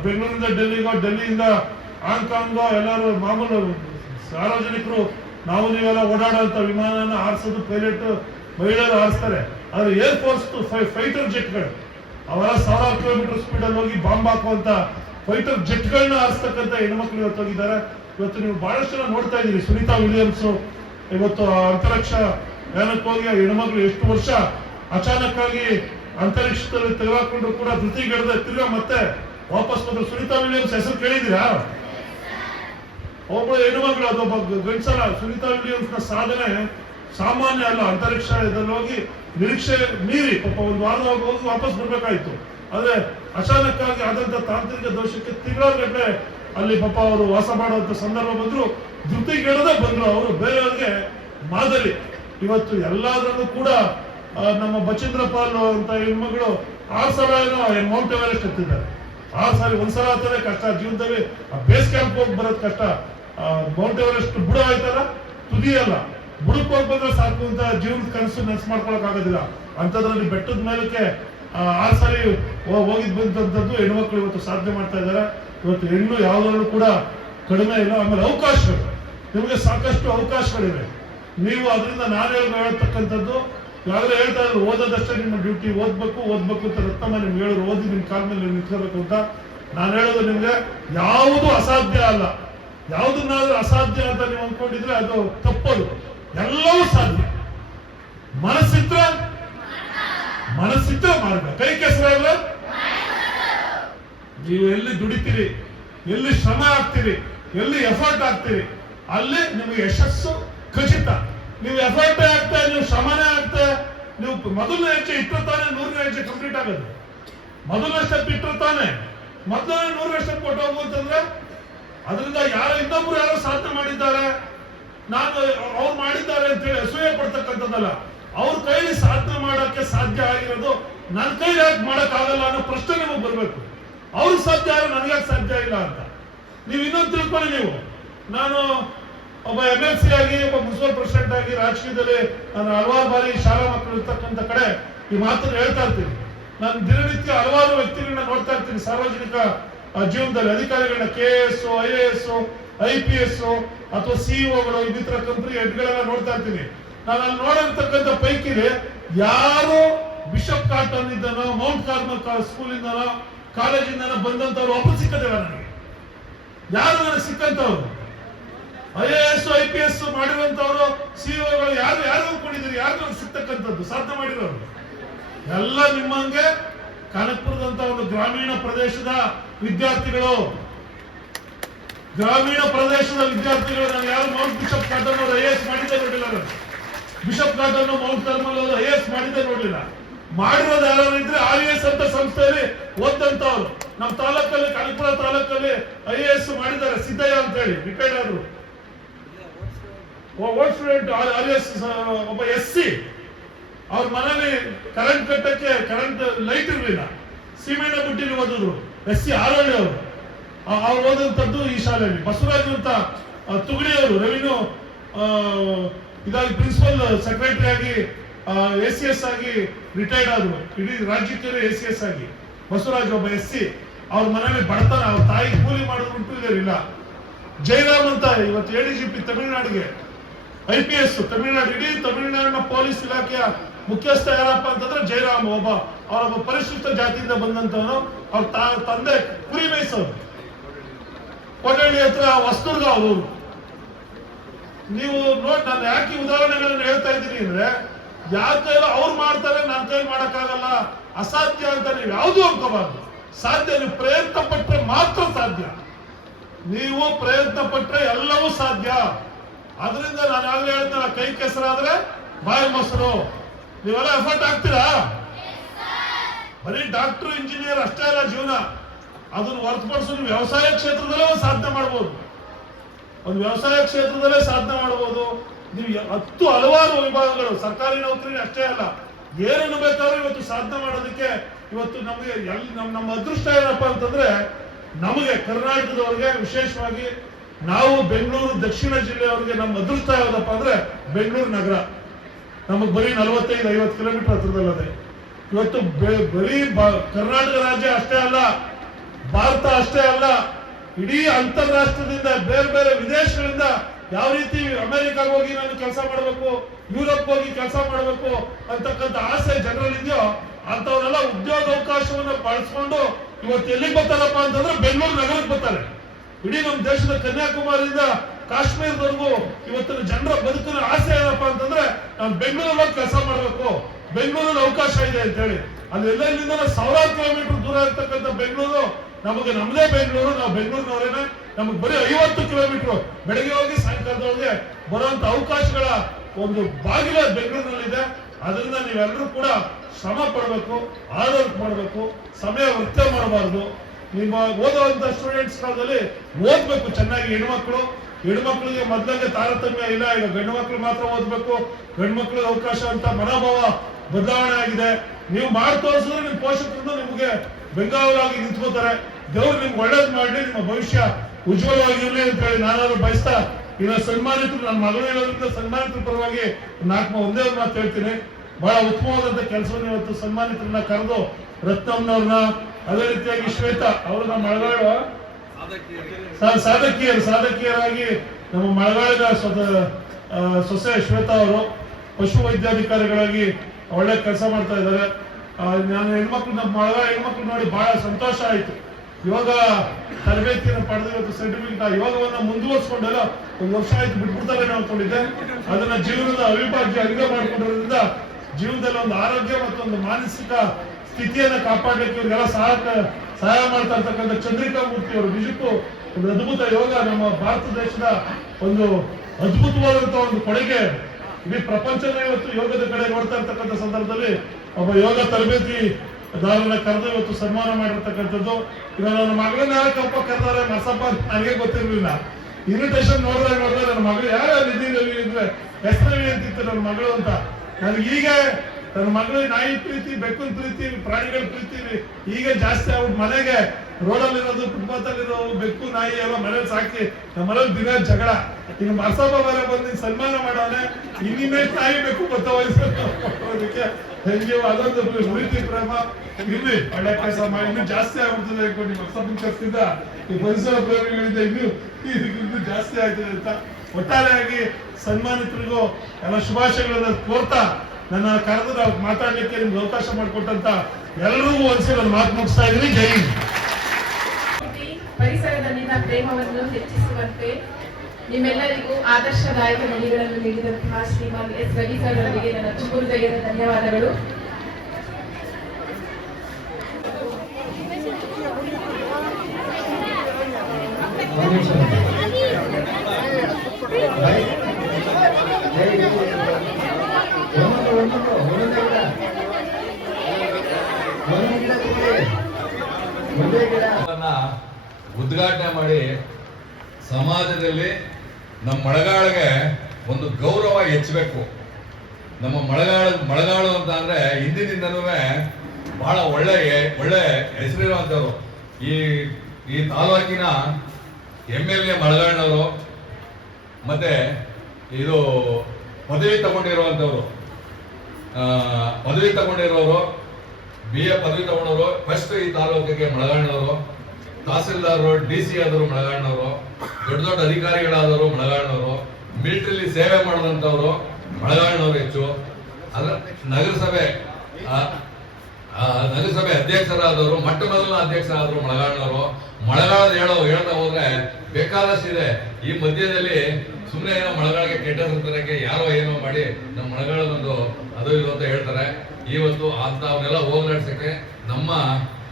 ಬೆಂಗಳೂರಿಂದ ಡೆಲ್ಲಿಗೋ, ಡೆಲ್ಲಿಯಿಂದ ಹಾಂಗ್ಕಾಂಗೋ ಎಲ್ಲರೂ ಮಾಮೂಲು ಸಾರ್ವಜನಿಕರು ನಾವು ನೀವೆಲ್ಲ ಓಡಾಡುವಂತ ವಿಮಾನನ ಹಾರಿಸೋದು ಪೈಲಟ್ ಮಹಿಳೆಯರು ಹಾರಿಸ್ತಾರೆ. ಆದ್ರೆ ಏರ್ಫೋರ್ಸ್ ಫೈಟರ್ ಜೆಟ್ಗಳು, ಅವೆಲ್ಲ 1000 ಕಿಲೋಮೀಟರ್ ಸ್ಪೀಡಲ್ಲಿ ಹೋಗಿ ಬಾಂಬ್ ಹಾಕುವಂತ ಫೈಟರ್ ಜೆಟ್ಗಳನ್ನ ಹಾರಿಸ್ತಕ್ಕಂಥ ಹೆಣ್ಮಕ್ಳು ಇವತ್ತು ಹೋಗಿದ್ದಾರೆ. ಇವತ್ತು ನೀವು ಬಹಳಷ್ಟು ಜನ ನೋಡ್ತಾ ಇದ್ದೀರಿ. ಸುನೀತಾ ವಿಲಿಯಮ್ಸ್ ಇವತ್ತು ಅಂತರಿಕ್ಷ ಯಾನಕ್ಕೆ ಹೋಗಿ ಹೆಣ್ಮಕ್ಳು ಎಷ್ಟು ವರ್ಷ ಅಚಾನಕ್ ಆಗಿ ಅಂತರಿಕ್ಷದಲ್ಲಿ ತೆಗೆದುಕೊಂಡು ಕೂಡ ಧೃತಿಗೆಡದೆ ತಿರ್ಗಾ ಮತ್ತೆ ವಾಪಸ್ ಬಂದ್ರು. ಸುನೀತಾ ವಿಲಿಯಮ್ಸ್ ಹೆಸರು ಕೇಳಿದ್ದೀರಾ? ಒಬ್ಬ ಹೆಣ್ಣುಮಗಳು, ಅದೊಬ್ಬ ಗಂಡಸಲ. ಸುನೀತಾ ವಿಲಿಯಮ್ಸ್ ನ ಸಾಧನೆ ಸಾಮಾನ್ಯ ಅಲ್ಲ. ಅಂತರಿಕ್ಷದಲ್ಲಿ ಹೋಗಿ ನಿರೀಕ್ಷೆ ಮೀರಿ ಪಾಪ 1 ವಾರದಾಗ ಹೋಗಿ ವಾಪಸ್ ಬರ್ಬೇಕಾಯ್ತು. ಆದ್ರೆ ಅಚಾನಕ್ ಆಗಿ ಆದಂತ ತಾಂತ್ರಿಕ ದೋಷಕ್ಕೆ ತಿಂಗಳಗಟ್ಟಲೆ ಅಲ್ಲಿ ಪಾಪ ಅವರು ವಾಸ ಮಾಡುವಂತ ಸಂದರ್ಭ ಬಂದ್ರು, ಧೃತಿಗೆಡದೆ ಬಂದ್ರು. ಅವರು ಬೇರೆಯವ್ರಿಗೆ ಮಾದರಿ. ಇವತ್ತು ಎಲ್ಲಾದ್ರಲ್ಲೂ ಕೂಡ ನಮ್ಮ ಬಚೇಂದ್ರ ಪಾಲ್ ಅಂತ ಹೆಣ್ಮಗಳು 6 ಸಲ ಏನೋ ಮೌಂಟ್ ಎವರೆಸ್ಟ್ ಎತ್ತಿದ್ದಾರೆ. 6 ಸಾರಿ, 1 ಸಲ ಹತ್ತದೇ ಕಷ್ಟ ಜೀವನದಲ್ಲಿ. ಬೇಸ್ ಕ್ಯಾಂಪ್ ಹೋಗಿ ಬರೋದು ಕಷ್ಟ. ಮೌಂಟ್ ಎವರೆಸ್ಟ್ ಬುಡ ಆಯ್ತಲ್ಲ, ತುದಿಯಲ್ಲ, ಬುಡಕ್ ಹೋಗಿ ಬಂದ್ರೆ ಸಾಕು ಅಂತ ಜೀವನದ ಕನಸು ನೆನಸು ಮಾಡ್ಕೊಳಕ್ ಆಗೋದಿಲ್ಲ. ಅಂತದ್ರಲ್ಲಿ ಬೆಟ್ಟದ ಮೇಲಕ್ಕೆ 6 ಸಾರಿ ಹೋಗಿದ್ ಬಂದಂತದ್ದು ಹೆಣ್ಮಕ್ಳು ಇವತ್ತು ಸಾಧನೆ ಮಾಡ್ತಾ ಇದ್ದಾರೆ. ಇವತ್ತು ಹೆಣ್ಣು ಯಾವ್ದ್ರಲ್ಲೂ ಕೂಡ ಕಡಿಮೆ ಇಲ್ಲ. ಆಮೇಲೆ ಅವಕಾಶಗಳು, ನಿಮಗೆ ಸಾಕಷ್ಟು ಅವಕಾಶಗಳಿವೆ. ನೀವು ಅದರಿಂದ ನಾನು ಹೇಳ್ತಕ್ಕಂಥದ್ದು, ಯಾವ್ದಾದ್ರು ಹೇಳ್ತಾ ಇದ್ರು ಓದೋದಷ್ಟೇ ನಿಮ್ಮ ಡ್ಯೂಟಿ, ಓದ್ಬೇಕು ಅಂತ ರತ್ನಮ್ಮ ನಿಮ್ಗೆ ಹೇಳಿದ್ರು, ಓದಿ ನಿಮ್ ಕಾಲ ಮೇಲೆ ನಿಂತ್ಕೋಬೇಕು ಅಂತ. ನಾನು ಹೇಳೋದು ನಿಮ್ಗೆ ಯಾವುದು ಅಸಾಧ್ಯ ಅಲ್ಲ. ಯಾವುದನ್ನಾದ್ರೂ ಅಸಾಧ್ಯ ಅಂತ ನೀವು ಅನ್ಕೊಂಡಿದ್ರೆ ಅದು ತಪ್ಪದು. ಎಲ್ಲವೂ ಸಾಧ್ಯ. ಮನಸ್ಸಿದ್ರೆ ಮಾರ್ಗ. ಕೈ ಕೆಸರಲ್ಲ. ನೀವು ಎಲ್ಲಿ ದುಡಿತೀರಿ, ಎಲ್ಲಿ ಶ್ರಮ ಆಗ್ತೀರಿ, ಎಲ್ಲಿ ಎಫರ್ಟ್ ಆಗ್ತೀರಿ, ಅಲ್ಲಿ ನಿಮಗೆ ಯಶಸ್ಸು ಖಚಿತ. ನೀವು ಎಫರ್ಟ್ ಆಗ್ತಾ, ನೀವು ಶ್ರಮನೇ ಆಗ್ತಾ, ನೀವು ಮೊದಲನೇ ಹೆಜ್ಜೆ ಇಟ್ಟರೆ ತಾನೆ 100ನೇ ಹೆಜ್ಜೆ ಕಂಪ್ಲೀಟ್ ಆಗೋದು. ಮೊದಲನೇ ಸ್ಟೆಪ್ ಇಟ್ಟರೆ ತಾನೆ ಮೊದಲನೇ 100ನೇ ಸ್ಟೆಪ್ ಕೊಟ್ಟು ಹೋಗುವಂತಂದ್ರೆ, ಅದರಿಂದ ಇನ್ನೊಬ್ರು ಯಾರೋ ಸಾಧನೆ ಮಾಡಿದ್ದಾರೆ, ನಾನು ಅವ್ರು ಮಾಡಿದ್ದಾರೆ ಅಂತ ಹೇಳಿ ಅಸೂಯೆ ಪಡ್ತಕ್ಕಂಥದ್ದಲ್ಲ. ಅವ್ರ ಕೈಲಿ ಸಾಧನೆ ಮಾಡಕ್ಕೆ ಸಾಧ್ಯ ಆಗಿರೋದು ನನ್ನ ಕೈಲಿ ಯಾಕೆ ಮಾಡಕ್ ಆಗಲ್ಲ ಅನ್ನೋ ಪ್ರಶ್ನೆ ನಿಮಗೆ ಬರ್ಬೇಕು. ಅವ್ರಿಗೆ ಸಾಧ್ಯ ಆದ್ರೆ ನನಗ್ಯಾಕೆ ಸಾಧ್ಯ ಇಲ್ಲ ಅಂತ ನೀವು ಇನ್ನೊಂದು ತಿಳ್ಕೊಳ್ಳಿ. ನೀವು, ನಾನು ಒಬ್ಬ MLC ಆಗಿ, ಒಬ್ಬ ಮುನ್ಸಿಪಲ್ ಪ್ರೆಸಿಡೆಂಟ್ ಆಗಿ ರಾಜಕೀಯದಲ್ಲಿ ನಾನು ಹಲವಾರು ಬಾರಿ ಶಾಲಾ ಮಕ್ಕಳು ಇರ್ತಕ್ಕಂಥ ಕಡೆ ಈ ಮಾತನ್ನು ಹೇಳ್ತಾ ಇರ್ತೀನಿ. ನಾನು ದಿನನಿತ್ಯ ಹಲವಾರು ವ್ಯಕ್ತಿಗಳನ್ನ ನೋಡ್ತಾ ಇರ್ತೀನಿ ಸಾರ್ವಜನಿಕ ಜೀವನದಲ್ಲಿ. ಅಧಿಕಾರಿಗಳನ್ನ KS, IAS, IPS ಅಥವಾ CEO ಇನ್ನಿತರ ಕಂಪನಿ ಹೆಡ್ಗಳೆಲ್ಲ ನೋಡ್ತಾ ಇರ್ತೀನಿ. ನಾನು ಅಲ್ಲಿ ನೋಡಿರ್ತಕ್ಕಂಥ ಪೈಕಿಲಿ ಯಾರು ಬಿಷಪ್ ಕಾಟನ್ ಇದ್ದಾನೋ, ಮೌಂಟ್ ಕಾರ್ಮಲ್ ಸ್ಕೂಲಿಂದನೋ, ಕಾಲೇಜಿಂದನೋ ಬಂದಂತವ್ರು ಒಬ್ಬರು ಸಿಕ್ಕದಿಲ್ಲ ನನಗೆ. ಯಾರು ನನಗೆ ಸಿಕ್ಕಂತವ್ರು IAS, IPS ಮಾಡಿರುವಂತವ್ರು, CEO ಯಾರು ಅಂದ್ಕೊಂಡಿದ್ದೀರಿ? ಯಾರು ಸಿಗ್ತಕ್ಕಂಥದ್ದು ಸಾಧನೆ ಮಾಡಿರೋರು ಎಲ್ಲ ನಿಮ್ಮಂಗೆ ಕನಕಪುರದಂತ ಒಂದು ಗ್ರಾಮೀಣ ಪ್ರದೇಶದ ವಿದ್ಯಾರ್ಥಿಗಳು. ನಾನು ಯಾರು ಮೌಂಟ್ ಬಿಷಪ್ ಕಾಟನ್ ಅವರು IAS ಮಾಡಿದ್ದೇ ನೋಡಿಲ್ಲ. ನಾನು ಬಿಷಪ್ ಕಾಟನ್, ಮೌಂಟ್ ಕಾರ್ಮಲ್ ಅವರು IAS ಮಾಡಿದ್ದೇ ನೋಡಿಲ್ಲ. ಮಾಡಿರೋದು ಯಾರು ಇದ್ರೆ RES ಅಂತ ಸಂಸ್ಥೆಯಲ್ಲಿ ಓದಂತವ್ರು. ನಮ್ಮ ತಾಲೂಕಲ್ಲಿ, ಕನಕಪುರ ತಾಲೂಕಲ್ಲಿ IAS ಮಾಡಿದ್ದಾರೆ. ಸಿದ್ದಯ್ಯ ಅಂತ ಹೇಳಿ ರಿಟೈರ್ಡ್ ಆದ್ರು. ಓಲ್ಡ್ ಸ್ಟೂಡೆಂಟ್ RES ಒಬ್ಬ SC. ಅವ್ರ ಮನೇಲಿ ಕರೆಂಟ್ ಕಟ್ಟಕ್ಕೆ ಕರೆಂಟ್ ಲೈಟ್ ಇರಲಿಲ್ಲ, ಸೀಮೆಣ್ಣ ಬುಟ್ಟಿಲಿ ಓದಿದ್ರು. SC ಆರೋಳಿ ಅವರು. ಅವ್ರು ಓದಂತದ್ದು ಈ ಶಾಲೆಯಲ್ಲಿ. ಬಸವರಾಜ್ ಅಂತ ತುಗಡಿಯವರು ರೆವಿನ್ಯೂ ಇದಾಗಿ ಪ್ರಿನ್ಸಿಪಲ್ ಸೆಕ್ರೆಟರಿ ಆಗಿ ACS ಆಗಿ ರಿಟೈರ್ಡ್ ಆದ್ರು. ಇಡೀ ರಾಜ್ಯಕ್ಕೆ ACS ಆಗಿ ಬಸವರಾಜ್ ಒಬ್ಬ SC. ಅವ್ರ ಮನೇಲಿ ಬಡತನ, ಅವ್ರ ತಾಯಿ ಕೂಲಿ ಮಾಡೋದು ಇಲ್ಲ. ಜೈರಾಮ್ ಅಂತ ಇವತ್ತು ADGP ತಮಿಳುನಾಡಿಗೆ IPS ತಮಿಳುನಾಡು, ಇಡೀ ತಮಿಳುನಾಡಿನ ಪೊಲೀಸ್ ಇಲಾಖೆಯ ಮುಖ್ಯಸ್ಥ ಯಾರಪ್ಪ ಅಂತಂದ್ರೆ ಜೈರಾಮ್. ಅವರೊಬ್ಬ ಪರಿಶಿಷ್ಟ ಜಾತಿಯಿಂದ ಬಂದಂತವನು. ಅವ್ರ ತಂದೆ ಕುರಿ ಮೇಯಿಸೋರು. ಕೊಡಳ್ಳಿ ಹತ್ರ ಹೊಸದುರ್ಗ ಅವರು. ನೀವು ನೋಡಿ, ನಾನು ಯಾಕೆ ಉದಾಹರಣೆಗಳನ್ನ ಹೇಳ್ತಾ ಇದ್ದೀನಿ ಅಂದ್ರೆ, ಯಾರ ಕೈಲೂ ಅವ್ರು ಮಾಡ್ತಾರೆ, ನನ್ನ ಕೈಲಿ ಮಾಡಕ್ಕಾಗಲ್ಲ, ಅಸಾಧ್ಯ ಅಂತ ನೀವು ಯಾವುದು ಅನ್ಕೋಬಾರ್ದು. ಸಾಧ್ಯ, ನೀವು ಪ್ರಯತ್ನ ಪಟ್ರೆ ಮಾತ್ರ ಸಾಧ್ಯ. ನೀವು ಪ್ರಯತ್ನ ಪಟ್ರೆ ಎಲ್ಲವೂ ಸಾಧ್ಯ. ಅದರಿಂದ ನಾನು ಆಗ್ಲೇ ಹೇಳ್ತೇನೆ, ಕೈ ಕೆಸರಾದ್ರೆ ಬಾಯಿ ಮೊಸರು. ನೀವೆಲ್ಲ ಎಫರ್ಟ್ ಆಗ್ತೀರಾ? ಬರೀ ಡಾಕ್ಟರ್ ಇಂಜಿನಿಯರ್ ಅಷ್ಟೇ ಅಲ್ಲ ಜೀವನ. ಅದನ್ನು ಹೊರತುಪಡಿಸಿ ವ್ಯವಸಾಯ ಕ್ಷೇತ್ರದಲ್ಲೇ ಸಾಧನೆ ಮಾಡ್ಬೋದು. ಒಂದು ವ್ಯವಸಾಯ ಕ್ಷೇತ್ರದಲ್ಲೇ ಸಾಧನೆ ಮಾಡ್ಬೋದು. ನೀವು ಹಲವಾರು ವಿಭಾಗಗಳು, ಸರ್ಕಾರಿ ನೌಕರಿ ಅಷ್ಟೇ ಅಲ್ಲ, ಏನನ್ನು ಬೇಕಾದ್ರೂ ಇವತ್ತು ಸಾಧನೆ ಮಾಡೋದಕ್ಕೆ ಇವತ್ತು ನಮಗೆ ನಮ್ಮ ಅದೃಷ್ಟ ಏನಪ್ಪಾ ಅಂತಂದ್ರೆ, ನಮಗೆ ಕರ್ನಾಟಕದವ್ರಿಗೆ ವಿಶೇಷವಾಗಿ ನಾವು ಬೆಂಗಳೂರು ದಕ್ಷಿಣ ಜಿಲ್ಲೆಯವರಿಗೆ ನಮ್ಮ ಅದೃಷ್ಟ ಯಾವುದಪ್ಪ ಅಂದ್ರೆ ಬೆಂಗಳೂರು ನಗರ. ನಮಗೆ ಬರೀ 45-50 ಕಿಲೋಮೀಟರ್ ಹತ್ರದಲ್ಲದೆ. ಇವತ್ತು ಬರೀ ಕರ್ನಾಟಕ ರಾಜ್ಯ ಅಷ್ಟೇ ಅಲ್ಲ, ಭಾರತ ಅಷ್ಟೇ ಅಲ್ಲ, ಇಡೀ ಅಂತಾರಾಷ್ಟ್ರದಿಂದ ಬೇರೆ ಬೇರೆ ವಿದೇಶಗಳಿಂದ ಯಾವ ರೀತಿ ಅಮೆರಿಕಾಗ ಹೋಗಿ ನಾನು ಕೆಲಸ ಮಾಡಬೇಕು, ಯುರೋಪ್ ಹೋಗಿ ಕೆಲಸ ಮಾಡಬೇಕು ಅಂತಕ್ಕಂಥ ಆಸೆ ಜನರಲ್ಲಿದೆಯೋ ಅಂತವರೆಲ್ಲ ಉದ್ಯೋಗ ಅವಕಾಶವನ್ನು ಬಳಸ್ಕೊಂಡು ಇವತ್ತು ಎಲ್ಲಿಗೆ ಬರ್ತಾರಪ್ಪ ಅಂತಂದ್ರೆ ಬೆಂಗಳೂರು ನಗರಕ್ಕೆ ಬರ್ತಾರೆ. ಇಡೀ ನಮ್ಮ ದೇಶದ ಕನ್ಯಾಕುಮಾರಿಯಿಂದ ಕಾಶ್ಮೀರದವರೆಗೂ ಇವತ್ತಿನ ಜನರ ಬದುಕಿನ ಆಸೆ ಏನಪ್ಪಾ ಅಂತಂದ್ರೆ, ನಾನು ಬೆಂಗಳೂರಲ್ಲಿ ಕೆಲಸ ಮಾಡಬೇಕು, ಬೆಂಗಳೂರಲ್ಲಿ ಅವಕಾಶ ಇದೆ ಅಂತ ಹೇಳಿ. ಅಲ್ಲೆಲ್ಲ ಇಲ್ಲಿಂದ ಸಾವಿರಾರು ಕಿಲೋಮೀಟರ್ ದೂರ ಇರ್ತಕ್ಕಂಥ ಬೆಂಗಳೂರು ನಮಗೆ ನಮ್ಮದೇ ಬೆಂಗಳೂರು, ನಾವು ಬೆಂಗಳೂರಿನವರೇನೆ. ನಮಗೆ ಬರೀ 50 ಕಿಲೋಮೀಟರ್ ಬೆಳಗ್ಗೆ ಹೋಗಿ ಸಾಯಂಕಾಲದೊಳಗೆ ಬರುವಂತ ಅವಕಾಶಗಳ ಒಂದು ಬಾಗಿಲ ಬೆಂಗಳೂರಿನಲ್ಲಿದೆ. ಅದರಿಂದ ನೀವೆಲ್ಲರೂ ಕೂಡ ಶ್ರಮ ಪಡಬೇಕು, ಹಾರ್ಡ್ ವರ್ಕ್ ಮಾಡಬೇಕು, ಸಮಯ ವೃತ್ಯ ಮಾಡಬಾರ್ದು. ನಿಮ್ಮ ಓದುವಂತ ಸ್ಟೂಡೆಂಟ್ಸ್ ಕಾಲದಲ್ಲಿ ಓದ್ಬೇಕು ಚೆನ್ನಾಗಿ. ಹೆಣ್ಮಕ್ಳಿಗೆ ಮೊದಲೇ ತಾರತಮ್ಯ ಇಲ್ಲ. ಈಗ ಗಂಡು ಮಕ್ಳು ಮಾತ್ರ ಓದ್ಬೇಕು, ಗಂಡು ಮಕ್ಳಿಗೆ ಅವಕಾಶ ಅಂತ ಮನೋಭಾವ ಬದಲಾವಣೆ ಆಗಿದೆ. ನೀವು ಮಾಡಿ ತೋರಿಸಿದ್ರೆ ನಿಮ್ಮ ಪೋಷಕರು ನಿಮಗೆ ಬೆಂಗಾವಲಾಗಿ ನಿಂತ್ಕೋತಾರೆ. ದೇವ್ರು ನಿಮ್ಗೆ ಒಳ್ಳೇದು ಮಾಡಲಿ, ನಿಮ್ಮ ಭವಿಷ್ಯ ಉಜ್ವಲವಾಗಿರ್ಲಿ ಅಂತ ಹೇಳಿ ನಾನಾದ್ರೂ ಬಯಸ್ತಾ, ಇನ್ನು ಸನ್ಮಾನಿತರು, ನನ್ನ ಮಗಳು ಇರೋದ್ರಿಂದ ಸನ್ಮಾನಿತರ ಪರವಾಗಿ ಒಂದೇ ಒಂದು ಮಾತು ಹೇಳ್ತೀನಿ. ಬಹಳ ಉತ್ತಮವಾದಂತ ಕೆಲಸವನ್ನು ಇವತ್ತು ಸನ್ಮಾನಿತರನ್ನ ಕರೆದು ರತ್ನಮ್ಮನವ್ರನ್ನ, ಅದೇ ರೀತಿಯಾಗಿ ಶ್ವೇತಾ ಅವ್ರನ್ನ ಮಳಗಾಡುವ ಸಾಧಕಿಯರಾಗಿ ನಮ್ಮ ಮಳಗಾಡಿದ ಸೊಸೆ ಶ್ವೇತಾ ಅವರು ಪಶು ವೈದ್ಯಾಧಿಕಾರಿಗಳಾಗಿ ಒಳ್ಳೆ ಕೆಲಸ ಮಾಡ್ತಾ ಇದ್ದಾರೆ. ನಾನು ಹೆಣ್ಮಕ್ಳು, ನಮ್ಮ ಮಳಗಾಡ ಹೆಣ್ಮಕ್ಳು ನೋಡಿ ಬಹಳ ಸಂತೋಷ ಆಯ್ತು. ಯೋಗ ತರಬೇತಿಯನ್ನು ಪಡೆದು ಇವತ್ತು ಸರ್ಟಿಫಿಕೇಟ್, ಯೋಗವನ್ನ ಮುಂದುವರಿಸಿಕೊಂಡೆಲ್ಲ 1 ವರ್ಷ ಆಯ್ತು ಬಿಟ್ಬಿಡ್ತಾರೆ ಅನ್ಕೊಂಡಿದ್ದೆ. ಅದನ್ನ ಜೀವನದ ಅವಿಭಾಜ್ಯ ಅಂಗ ಮಾಡ್ಕೊಂಡಿರೋದ್ರಿಂದ ಜೀವನದಲ್ಲಿ ಒಂದು ಆರೋಗ್ಯ ಮತ್ತು ಒಂದು ಮಾನಸಿಕ ಸ್ಥಿತಿಯನ್ನ ಕಾಪಾಡಲಿಕ್ಕೆ ಇವರಿಗೆಲ್ಲ ಸಹಾಯ ಮಾಡ್ತಾ ಇರ್ತಕ್ಕಂಥ ಚಂದ್ರಿಕಾ ಮೂರ್ತಿ ಅವರು ನಿಜಕ್ಕೂ ಒಂದು ಅದ್ಭುತ ಯೋಗ. ನಮ್ಮ ಭಾರತ ದೇಶದ ಒಂದು ಅದ್ಭುತವಾದಂತಹ ಒಂದು ಕೊಡುಗೆ. ಇಡೀ ಪ್ರಪಂಚದ ಇವತ್ತು ಯೋಗದ ಕಡೆ ನೋಡ್ತಾ ಇರ್ತಕ್ಕಂಥ ಸಂದರ್ಭದಲ್ಲಿ ಒಬ್ಬ ಯೋಗ ತರಬೇತಿದಾರನ ಕರೆದು ಇವತ್ತು ಸನ್ಮಾನ ಮಾಡಿರ್ತಕ್ಕಂಥದ್ದು. ಈಗ ನನ್ನ ಮಗಳನ್ನ ಯಾರಕ್ಕಪ್ಪ ಕರೆದಾರೆ ಮಸಪ್ಪ ನನಗೆ ಗೊತ್ತಿರ್ಲಿಲ್ಲ. ಇನ್ವಿಟೇಷನ್ ನೋಡಿದ್ರೆ ನನ್ನ ಮಗಳು ಯಾರ ನಿಧಿ ರವಿ ಅಂದ್ರೆ ಹೆಸರವಿ ಅಂತಿತ್ತು ನನ್ನ ಮಗಳು ಅಂತ. ನನಗೀಗ ನನ್ನ ಮಗಳು ನಾಯಿ ಪ್ರೀತಿ, ಬೆಕ್ಕನ ಪ್ರೀತಿ, ಪ್ರಾಣಿಗಳ ಪ್ರೀತಿ ಈಗ ಜಾಸ್ತಿ ಆಗ್ಬಿಟ್ಟು ಮನೆಗೆ ರೋಡಲ್ಲಿರೋದು, ಫುಟ್ಪಾತ್ ಅಲ್ಲಿರೋ ಬೆಕ್ಕು ನಾಯಿ ಎಲ್ಲ ಮನೇಲಿ ಸಾಕಿ ನಮ್ಮ ಮನೇಲಿ ದಿನ ಜಗಳ. ಇನ್ನು ಮಸಪ್ಪ ಬೇರೆ ಬಂದು ಸನ್ಮಾನ ಮಾಡೋನೆ, ಇನ್ನಿನ್ನೆಷ್ಟು ನಾಯಿ ಬೇಕು ಗೊತ್ತ ವಯಸ್ಸೋದಕ್ಕೆ ಹೆಂಗೆ ಅದೊಂದು ಪ್ರೀತಿ ಪ್ರೇಮ ಇರ್ಲಿ. ಒಳ್ಳೆ ಕೆಲಸ ಮಾಡಿ ಇನ್ನೂ ಜಾಸ್ತಿ ಆಗ್ಬಿಡ್ತದೆ ಅನ್ಕೊಂಡು ಮಸಪ್ಪನ ಕರ್ತಿದ್ದ ಈ ಪರಿಸರ ಪ್ರೇಮಿಗಳಿಂದ ಇನ್ನೂ ಜಾಸ್ತಿ ಆಗ್ತದೆ ಅಂತ ಒಟ್ಟಾರೆಯಾಗಿ ಸನ್ಮಾನಿತರಿಗೂ ಎಲ್ಲ ಶುಭಾಶಯಗಳನ್ನ ಕೋರ್ತಾ ನನ್ನ ಕರೆದು ನಾವು ಮಾತಾಡ್ಲಿಕ್ಕೆ ನಿಮ್ಗೆ ಅವಕಾಶ ಮಾಡಿಕೊಟ್ಟಂತ ಎಲ್ಲರಿಗೂ ಒಂದ್ಸಲ ನನ್ನ ಮಾತು ಮುಗಿಸ್ತಾ ಇದ್ದೀನಿ. ಜೈ ಹಿಂದ್. ಪರಿಸರದಲ್ಲಿನ ಪ್ರೇಮವನ್ನು ಹೆಚ್ಚಿಸುವಂತೆ ನಿಮ್ಮೆಲ್ಲರಿಗೂ ಆದರ್ಶದಾಯಕ ನುಡಿಗಳನ್ನು ನೀಡಿದಂತಹ ಶ್ರೀಮಾನ್ ಎಸ್ ರವಿ ಸರ್ ಅವರಿಗೆ ನನ್ನ ತುಂಬು ಹೃದಯದ ಧನ್ಯವಾದಗಳು. ಉದ್ಘಾಟನೆ ಮಾಡಿ ಸಮಾಜದಲ್ಲಿ ನಮ್ಮ ಮಳಗಾಳಿಗೆ ಒಂದು ಗೌರವ ಹೆಚ್ಚಬೇಕು. ನಮ್ಮ ಮಳಗಾಳು ಅಂತ ಅಂದ್ರೆ ಹಿಂದಿನಿಂದನೂ ಬಹಳ ಒಳ್ಳೆ ಹೆಸರಿರುವಂಥವ್ರು. ಈ ತಾಲೂಕಿನ MLA ಮಳಗಾಳಿನವರು, ಮತ್ತೆ ಇದು ಪದವಿ ತಗೊಂಡಿರುವಂಥವ್ರು, BA ಪದವಿ ತಗೊಂಡವರು ಫಸ್ಟ್ ಈ ತಾಲೂಕಿಗೆ ಮಳಗಾಳಿನವರು. ತಹಸೀಲ್ದಾರರು, DC ಆದವರು ಮಳಗಾಡಿನವರು, ದೊಡ್ಡ ದೊಡ್ಡ ಅಧಿಕಾರಿಗಳಾದವರು ಮಳಗಾಡಿನವರು, ಮಿಲಿಟರಿಲಿ ಸೇವೆ ಮಾಡಿದಂಥವ್ರು ಮಳಗಾಡಿನವರು ಹೆಚ್ಚು. ಅದ್ರ ನಗರಸಭೆ ಅಧ್ಯಕ್ಷರಾದವರು, ಮೊಟ್ಟ ಮೊದಲನ ಅಧ್ಯಕ್ಷರಾದರು ಮಳಗಾಡಿನವರು. ಮಳಗಾಳದ ಹೇಳ್ತಾ ಹೋದ್ರೆ ಬೇಕಾದಷ್ಟಿದೆ. ಈ ಮಧ್ಯದಲ್ಲಿ ಸುಮ್ಮನೆ ಏನೋ ಮಳಗಾಳಿಗೆ ಕೆಟ್ಟ ತರಕ್ಕೆ ಯಾರೋ ಏನೋ ಮಾಡಿ ನಮ್ಮ ಮಳಗಾಳದೊಂದು ಅದು ಇದು ಅಂತ ಹೇಳ್ತಾರೆ. ಇವತ್ತು ಅಂತವನ್ನೆಲ್ಲ ಹೋಗ್ಲಾಡ್ಸಕ್ಕೆ ನಮ್ಮ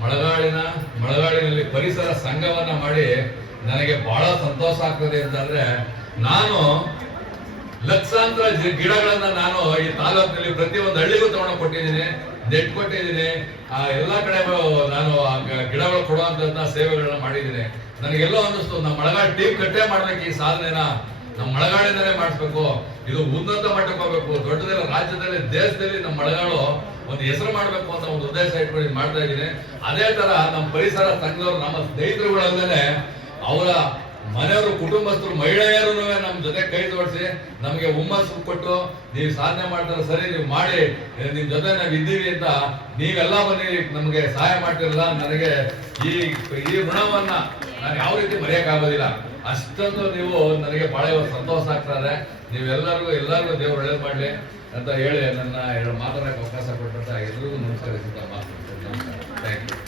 ಮಳಗಾಳಿನಲ್ಲಿ ಪರಿಸರ ಸಂಘವನ್ನ ಮಾಡಿ ನನಗೆ ಬಹಳ ಸಂತೋಷ ಆಗ್ತದೆ ಅಂತಂದ್ರೆ, ನಾನು ಲಕ್ಷಾಂತರ ಗಿಡಗಳನ್ನ ನಾನು ಈ ತಾಲೂಕಿನಲ್ಲಿ ಪ್ರತಿಯೊಂದು ಹಳ್ಳಿಗೂ ತಗೊಂಡು ಕೊಟ್ಟಿದ್ದೀನಿ, ನೆಟ್ ಕೊಟ್ಟಿದ್ದೀನಿ. ಎಲ್ಲಾ ಕಡೆ ನಾನು ಗಿಡಗಳು ಕೊಡುವಂತ ಸೇವೆಗಳನ್ನ ಮಾಡಿದ್ದೀನಿ. ನನಗೆಲ್ಲೋ ಅನ್ನಿಸ್ತು, ನಮ್ಮ ಮಳಗಾಳಿ ಟೀಮ್ ಕಟ್ಟೆ ಮಾಡ್ಬೇಕು, ಈ ಸಾಧನೆನ ನಮ್ಮ ಮಳಗಾಳಿಂದಲೇ ಮಾಡಿಸ್ಬೇಕು, ಇದು ಉನ್ನತ ಮಟ್ಟಕ್ಕೆ ಹೋಗ್ಬೇಕು, ದೊಡ್ಡದೆಲ್ಲ ರಾಜ್ಯದಲ್ಲಿ ದೇಶದಲ್ಲಿ ನಮ್ಮ ಮಳಗಾಳು ಒಂದು ಹೆಸರು ಮಾಡ್ಬೇಕು ಅಂತ ಒಂದು ಉದ್ದೇಶ ಇಟ್ಕೊಂಡು ಮಾಡ್ತಾ ಇದ್ದೀನಿ. ಅದೇ ತರ ನಮ್ಮ ಪರಿಸರ ಸಂಘದವರು, ನಮ್ಮ ಸ್ನೇಹಿತರುಗಳಲ್ಲದೆ ಅವರ ಮನೆಯವರು, ಕುಟುಂಬಸ್ಥರು, ಮಹಿಳೆಯರು ನಮ್ಮ ಜೊತೆ ಕೈ ಜೋಡಿಸಿ ನಮಗೆ ಹುಮ್ಮಸ್ಸು ಕೊಟ್ಟು, ನೀವು ಸಾಧನೆ ಮಾಡ್ತಾರೆ ಸರಿ, ನೀವು ಮಾಡಿ, ನಿಮ್ ಜೊತೆ ನಾವು ಇದ್ದೀವಿ ಅಂತ ನೀವೆಲ್ಲ ಬನ್ನಿ ನಮಗೆ ಸಹಾಯ ಮಾಡ್ತಿರಲ್ಲ. ನನಗೆ ಈ ಋಣವನ್ನ ನಾನು ಯಾವ ರೀತಿ ಮರೆಯಕ್ಕಾಗೋದಿಲ್ಲ. ಅಷ್ಟೊಂದು ನೀವು ನನಗೆ ಬಹಳ ಸಂತೋಷ ಆಗ್ತದೆ. ನೀವೆಲ್ಲರಿಗೂ ದೇವರು ಒಳ್ಳೇದು ಮಾಡಲಿ ಅಂತ ಹೇಳಿ ನನ್ನ ಮಾತಾಡಕ್ಕೆ ಅವಕಾಶ ಕೊಟ್ಟಂತ ಎಲ್ರಿಗೂ ನಮಸ್ಕರಿಸುತ್ತಾ ಮಾತು. Thank you.